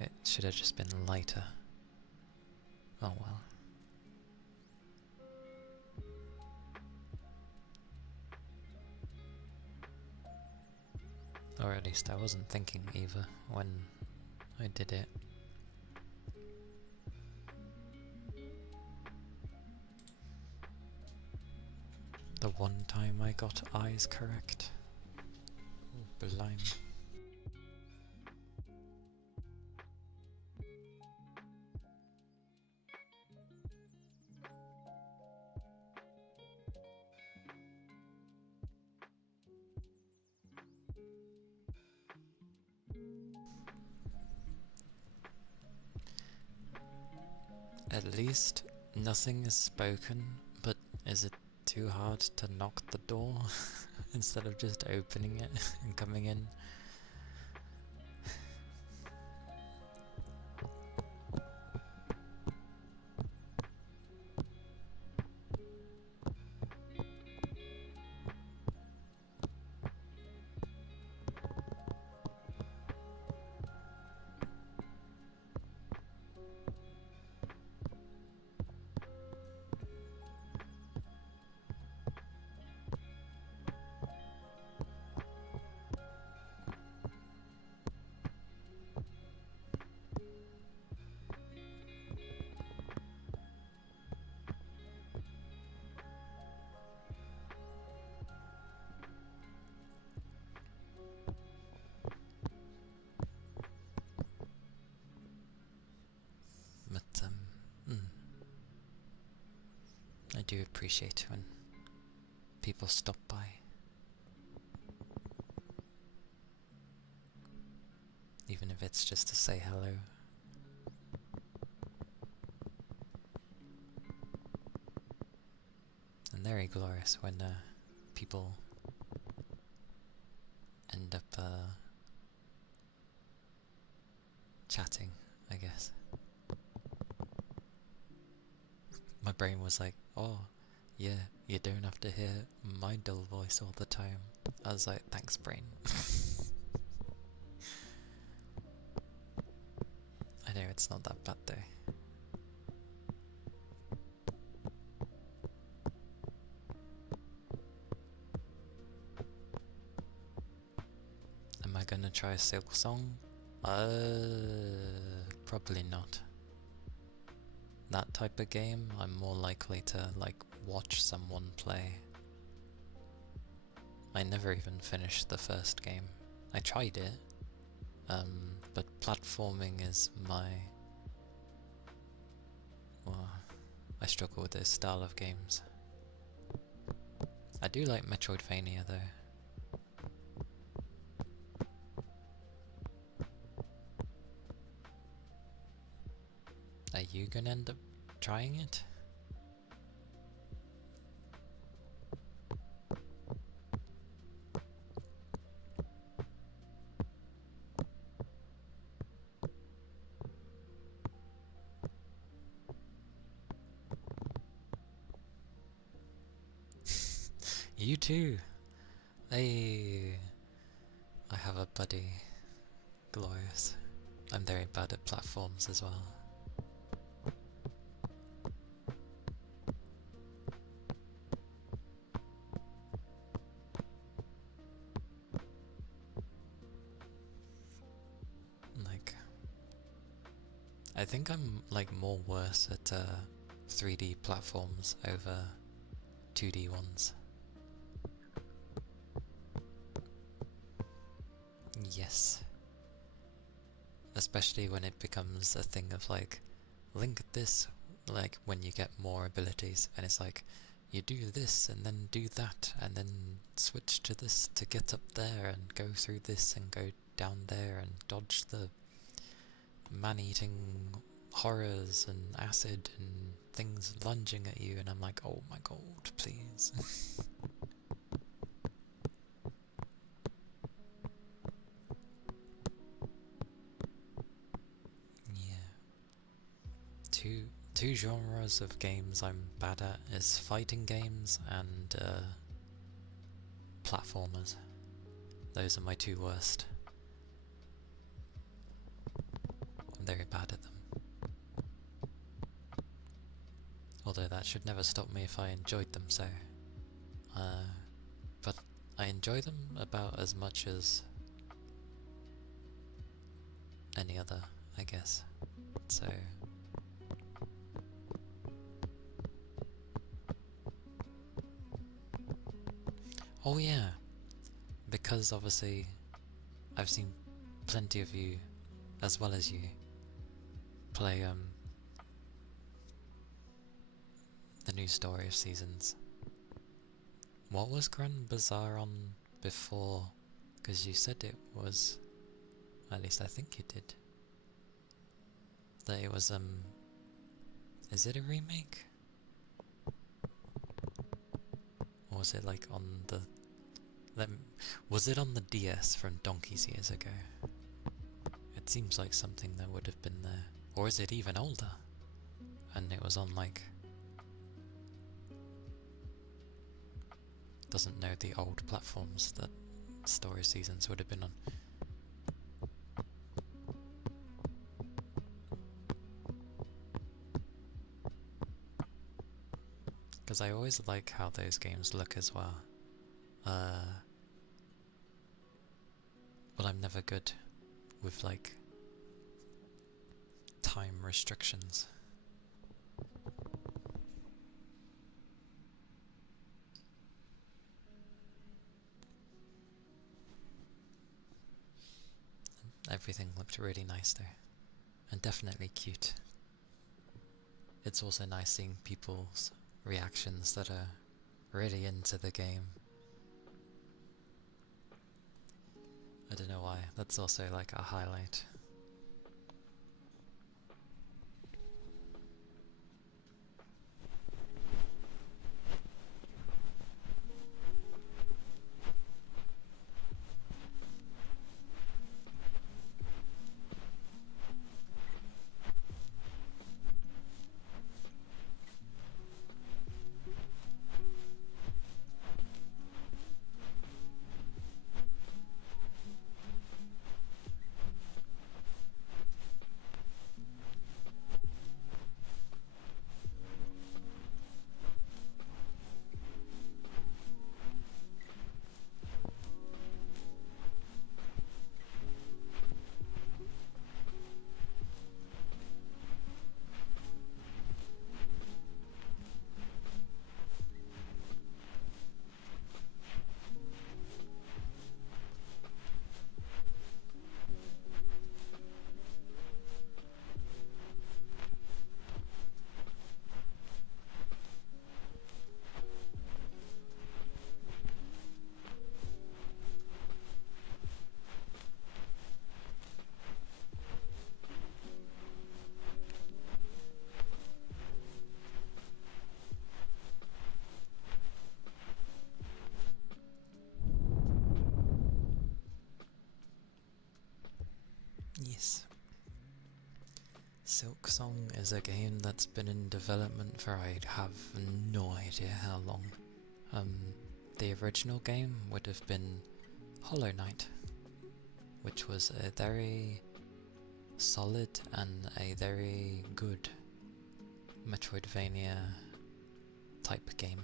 It should have just been lighter. Oh well. Or at least I wasn't thinking either when I did it. The one time I got eyes correct. Oh, blimey. At least nothing is spoken, but is it too hard to knock the door instead of just opening it and coming in. But I do appreciate when people stop by. Even if it's just to say hello. And very glorious when people end up chatting, I guess. My brain was like, oh, yeah, you don't have to hear my dull voice all the time. I was like, thanks, brain. I know it's not that bad though. Am I gonna try a Silk Song? Probably not. That type of game, I'm more likely to like watch someone play. I never even finished the first game. I tried it, but platforming is my... well, I struggle with this style of games. I do like Metroidvania though. Are you gonna end up trying it? You too! Hey, I have a buddy. Glorious. I'm very bad at platforms as well. Like, I think I'm like more worse at 3D platforms over 2D ones. Yes. Especially when it becomes a thing of like, link this, like when you get more abilities, and it's like, you do this and then do that, and then switch to this to get up there, and go through this and go down there, and dodge the man-eating horrors and acid and things lunging at you, and I'm like, oh my god, please. Yeah. Two genres of games I'm bad at is fighting games and platformers. Those are my two worst. I'm very bad at them. Although that should never stop me if I enjoyed them so. But I enjoy them about as much as any other, I guess. So... oh yeah, because obviously I've seen plenty of you, as well as you, play the new Story of Seasons. What was Grand Bazaar on before? Because you said it was, at least I think you did, that it was is it a remake? was it like on the... Was it on the DS from donkey's years ago? It seems like something that would have been there. Or is it even older? And it was on like... Doesn't know the old platforms that story seasons would have been on. Because I always like how those games look as well. But I'm never good with like time restrictions. Everything looked really nice there, and definitely cute. It's also nice seeing people's reactions that are really into the game. I don't know why, that's also like a highlight. Yes. Silksong is a game that's been in development for I have no idea how long. The original game would have been Hollow Knight, which was a very solid and a very good Metroidvania type game.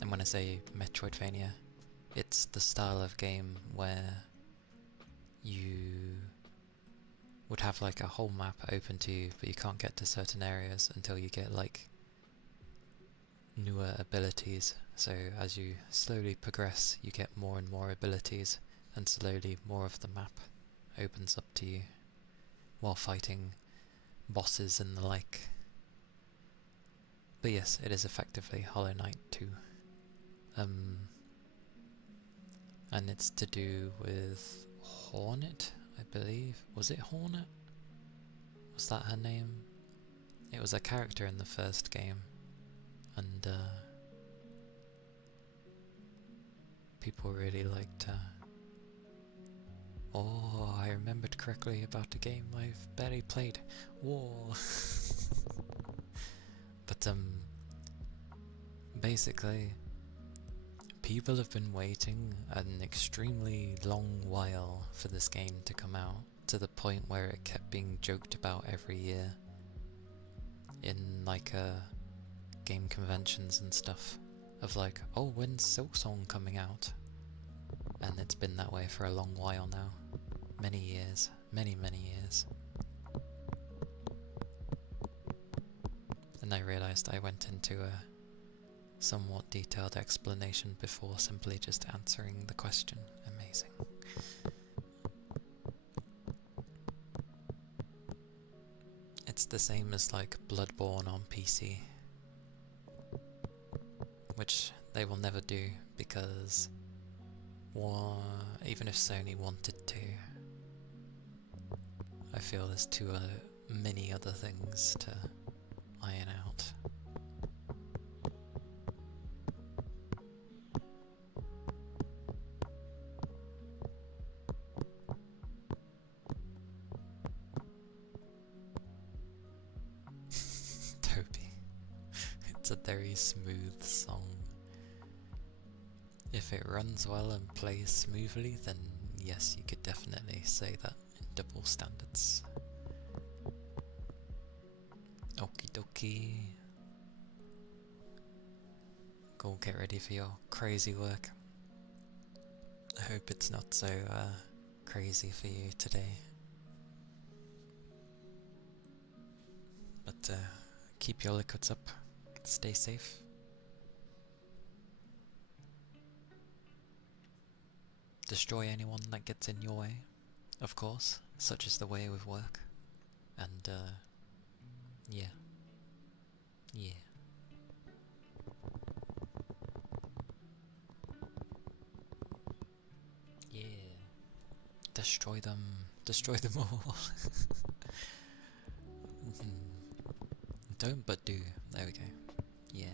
And when I say Metroidvania, it's the style of game where you would have like a whole map open to you, but you can't get to certain areas until you get like newer abilities. So as you slowly progress, you get more and more abilities, and slowly more of the map opens up to you while fighting bosses and the like. But yes, it is effectively Hollow Knight 2. And it's to do with Hornet, I believe. Was it Hornet? Was that her name? It was a character in the first game, and people really liked her. Oh, I remembered correctly about a game I've barely played. Whoa. But basically, people have been waiting an extremely long while for this game to come out, to the point where it kept being joked about every year in like game conventions and stuff, of like, oh, when's Silksong coming out? And it's been that way for a long while now. Many years. Many years. And I realised I went into a somewhat detailed explanation before simply just answering the question. Amazing. It's the same as like Bloodborne on PC, which they will never do because even if Sony wanted to, I feel there's too many other things to iron out. a very smooth song. If it runs well and plays smoothly, then yes, you could definitely say that in double standards. Okie dokie. Go get ready for your crazy work. I hope it's not so crazy for you today. But keep your liquids up, stay safe. Destroy anyone that gets in your way, of course, such is the way with work. And yeah. Destroy them all. Don't but do, there we go, yeah.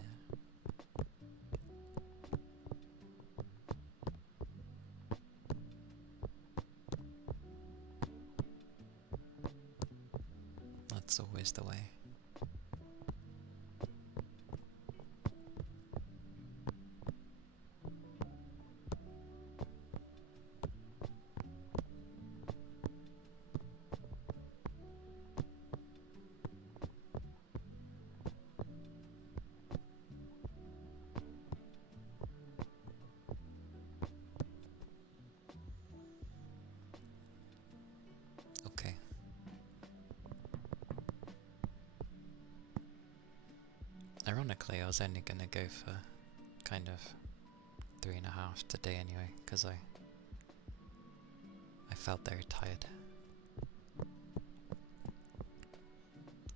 That's always the way. Okay. Ironically, I was only gonna go for kind of 3.5 today anyway, because I felt very tired.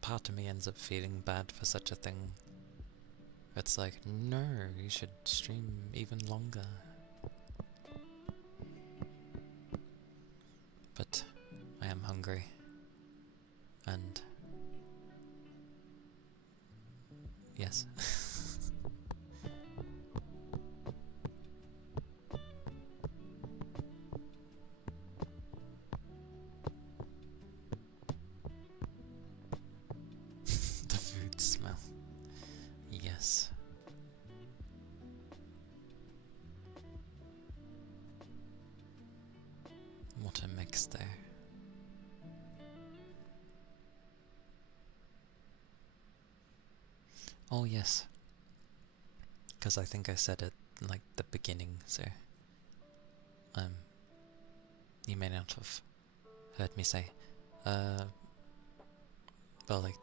Part of me ends up feeling bad for such a thing. It's like, no, you should stream even longer. But I am hungry. And yes. The food smell. Yes. What a mix there. Oh yes. Because I think I said it like the beginning, so you may not have heard me say. Well, like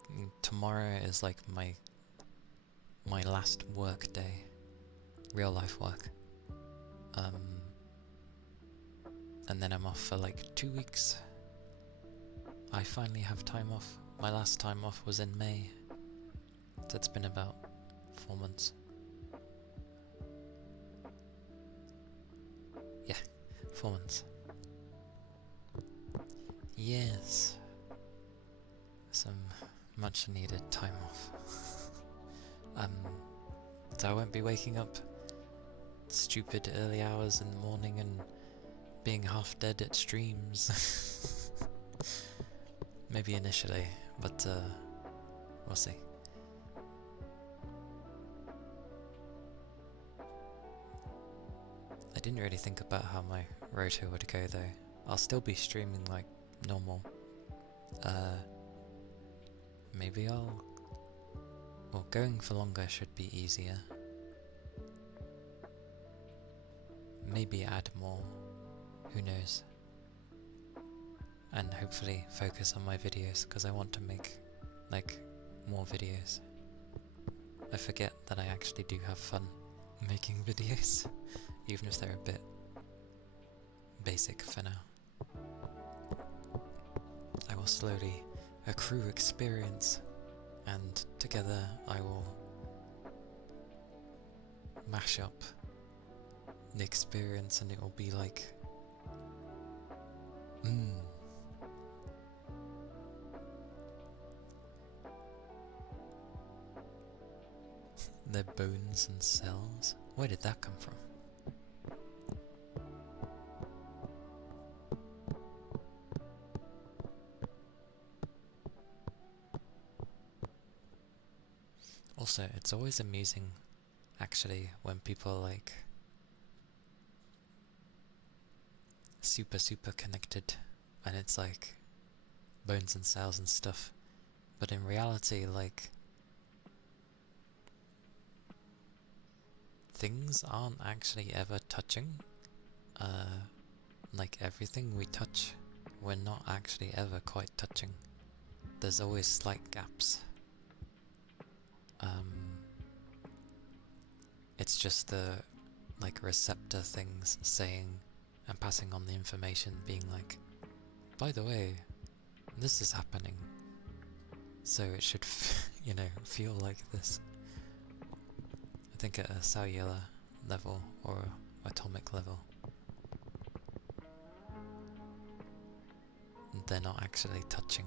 tomorrow is like my last work day, real life work. And then I'm off for like 2 weeks. I finally have time off. My last time off was in May. So it's been about 4 months. Yeah, 4 months. Yes. Some much needed time off. So I won't be waking up stupid early hours in the morning and being half dead at streams. Maybe initially, but we'll see. I didn't really think about how my rota would go though. I'll still be streaming like normal. Maybe well, going for longer should be easier. Maybe add more, who knows. And hopefully focus on my videos, because I want to make like more videos. I forget that I actually do have fun making videos, even if they're a bit basic for now. I will slowly accrue experience, and together I will mash up the experience, and it will be like their bones and cells. Where did that come from? also, it's always amusing, actually, when people are like super connected, and it's like bones and cells and stuff. But in reality, like, things aren't actually ever touching. Like everything we touch, we're not actually ever quite touching. There's always slight gaps. It's just the like receptor things saying and passing on the information, being like, by the way, this is happening, so it should you know, feel like this. I think at a cellular level or atomic level, they're not actually touching.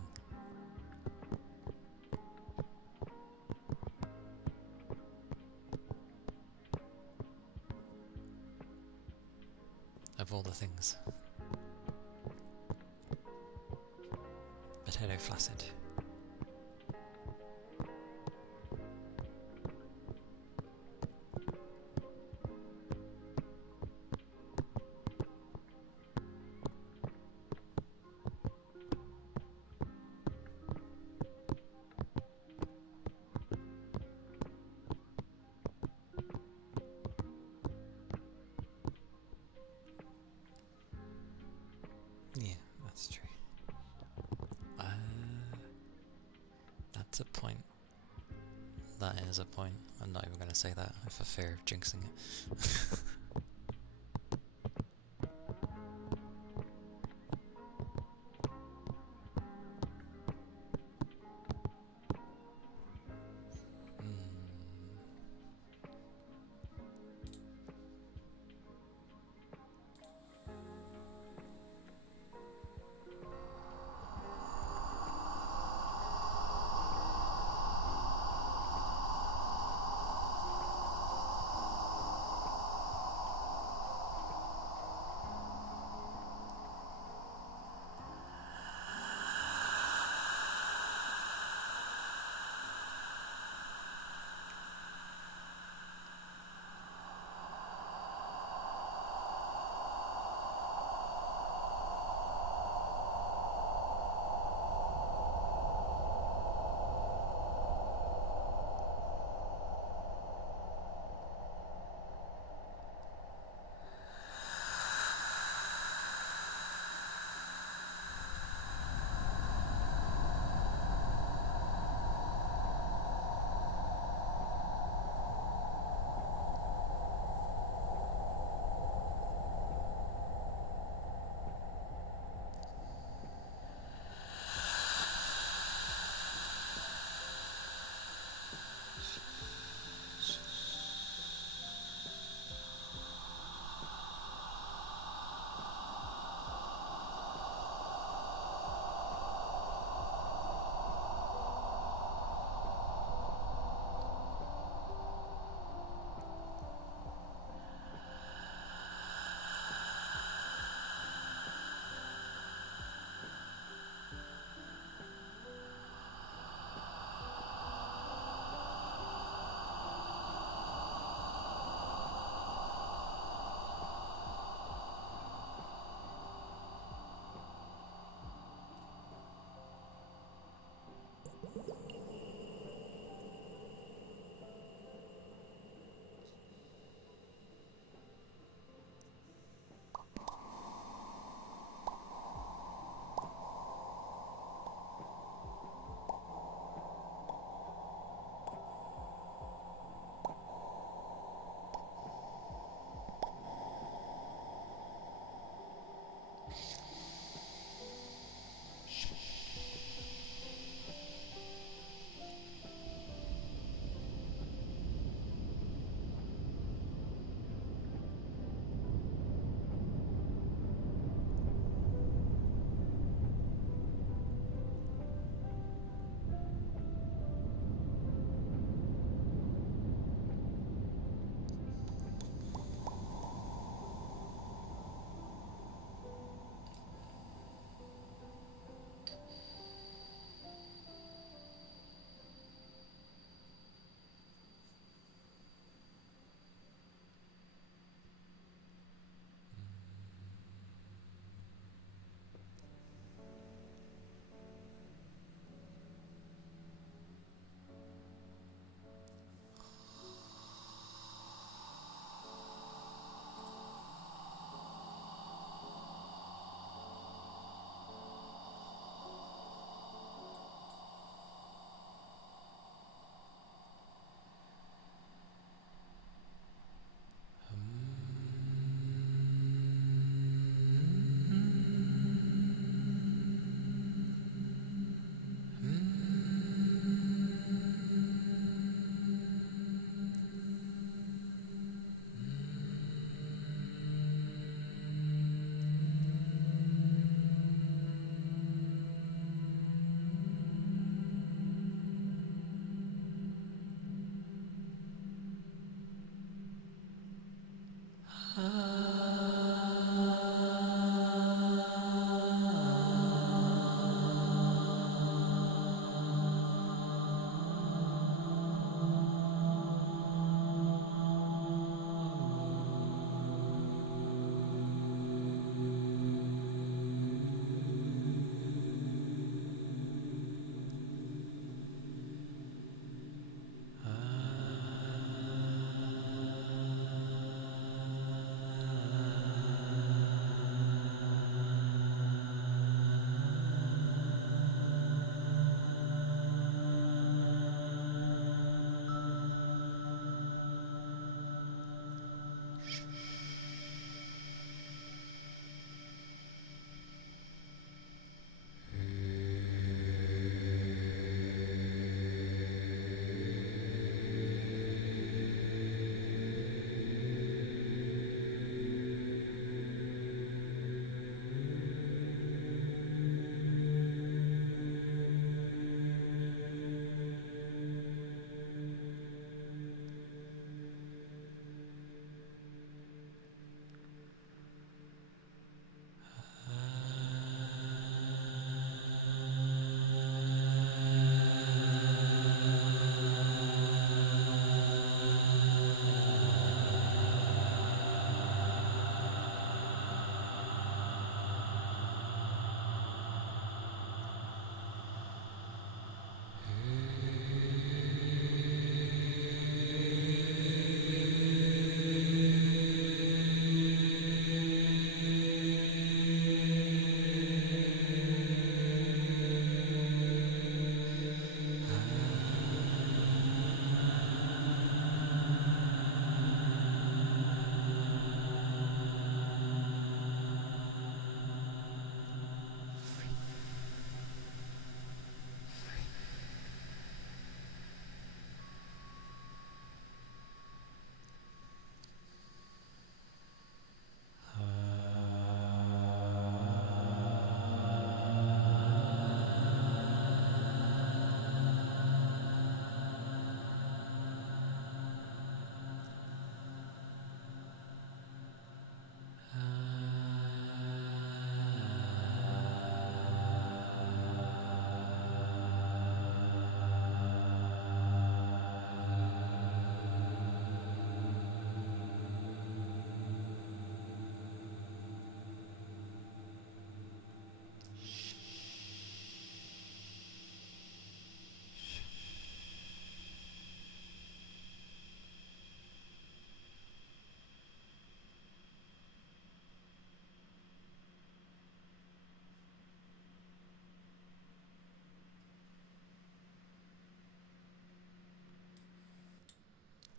Of all the things. But hello, Flaccid. Yeah, that's true. That's a point. That is a point. I'm not even going to say that for fear of jinxing it.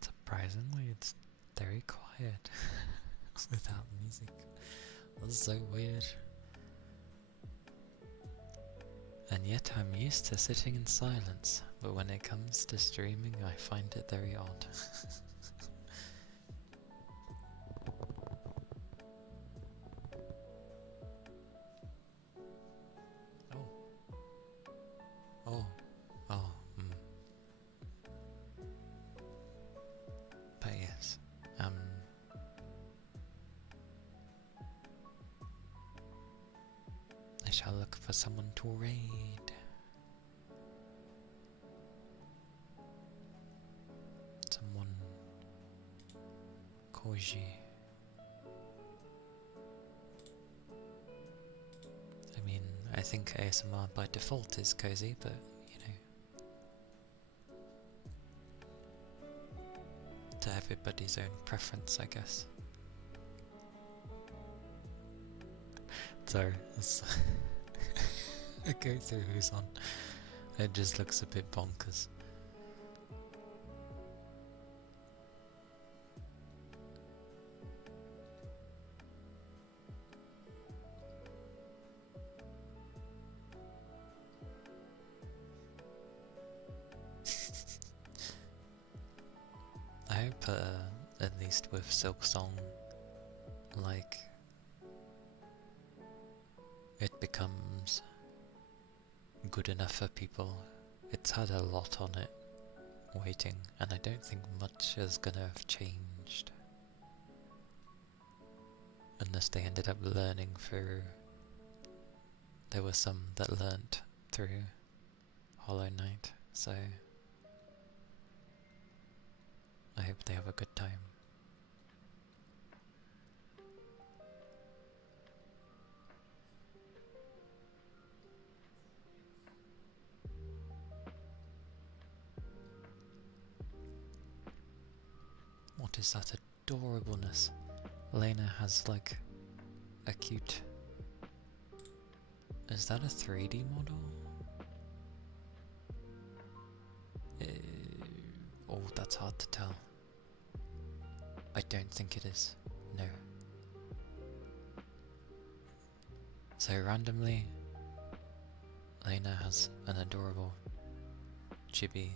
Surprisingly, it's very quiet without music. That's so weird. And yet I'm used to sitting in silence, but when it comes to streaming, I find it very odd. Oh. Oh. Oh. But yes. I shall look for someone to raid. Someone cozy. I mean, I think ASMR by default is cozy, but you know, to everybody's own preference, I guess. Sorry, I go through who's on. It just looks a bit bonkers. I hope, at least with Silksong, like, it becomes good enough for people. It's had a lot on it waiting, and I don't think much is gonna have changed. Unless they ended up learning through... There were some that learnt through Hollow Knight, so I hope they have a good time. What is that adorableness? Lena has like a cute... Is that a 3D model? Oh, that's hard to tell. I don't think it is. No. So randomly, Lena has an adorable chibi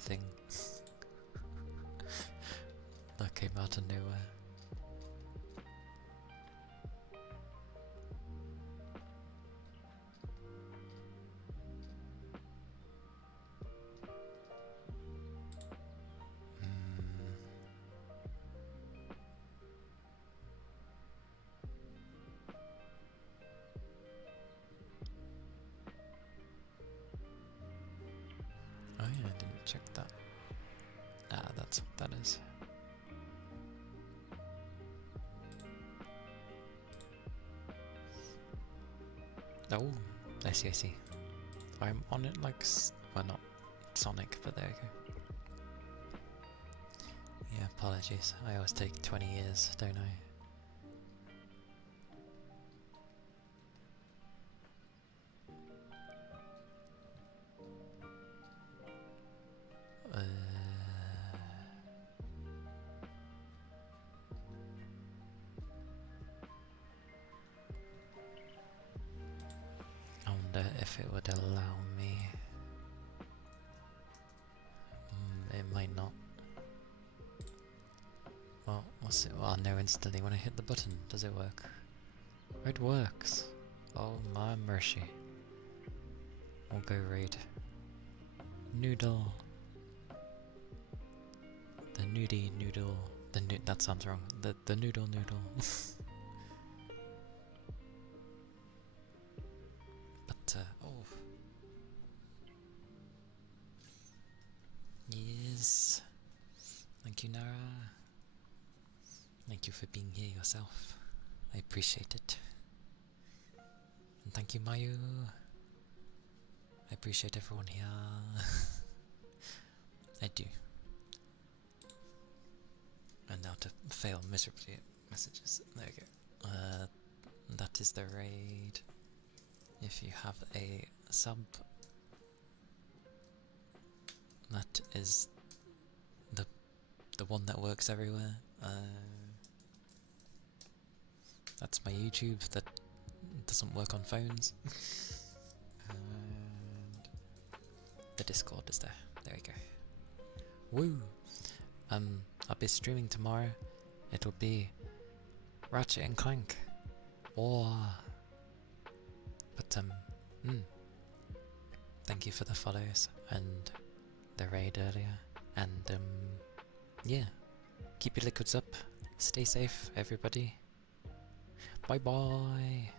thing that came out of nowhere. Oh yeah, I didn't check that. Ah, that's what that is. Oh, I see, I see. I'm on it like... well, not Sonic, but there we go. Yeah, apologies. I always take 20 years, don't I? I wonder if it would allow me. It might not. Well, we'll see. Well, I'll know instantly when I hit the button. Does it work? It works. Oh my mercy. We'll go raid. Noodle. The nudie noodle. That sounds wrong. The noodle. But oh. Yes. Thank you, Nara. Thank you for being here yourself. I appreciate it. And thank you, Mayu. I appreciate everyone here. I do. And now to fail miserably at messages. There we go. That is the raid. If you have a sub, that is the the one that works everywhere. That's my YouTube that doesn't work on phones. And the Discord is there. There we go. Woo! I'll be streaming tomorrow. It'll be Ratchet and Clank. War. But thank you for the follows and the raid earlier. And yeah, keep your liquids up. Stay safe, everybody. Bye bye.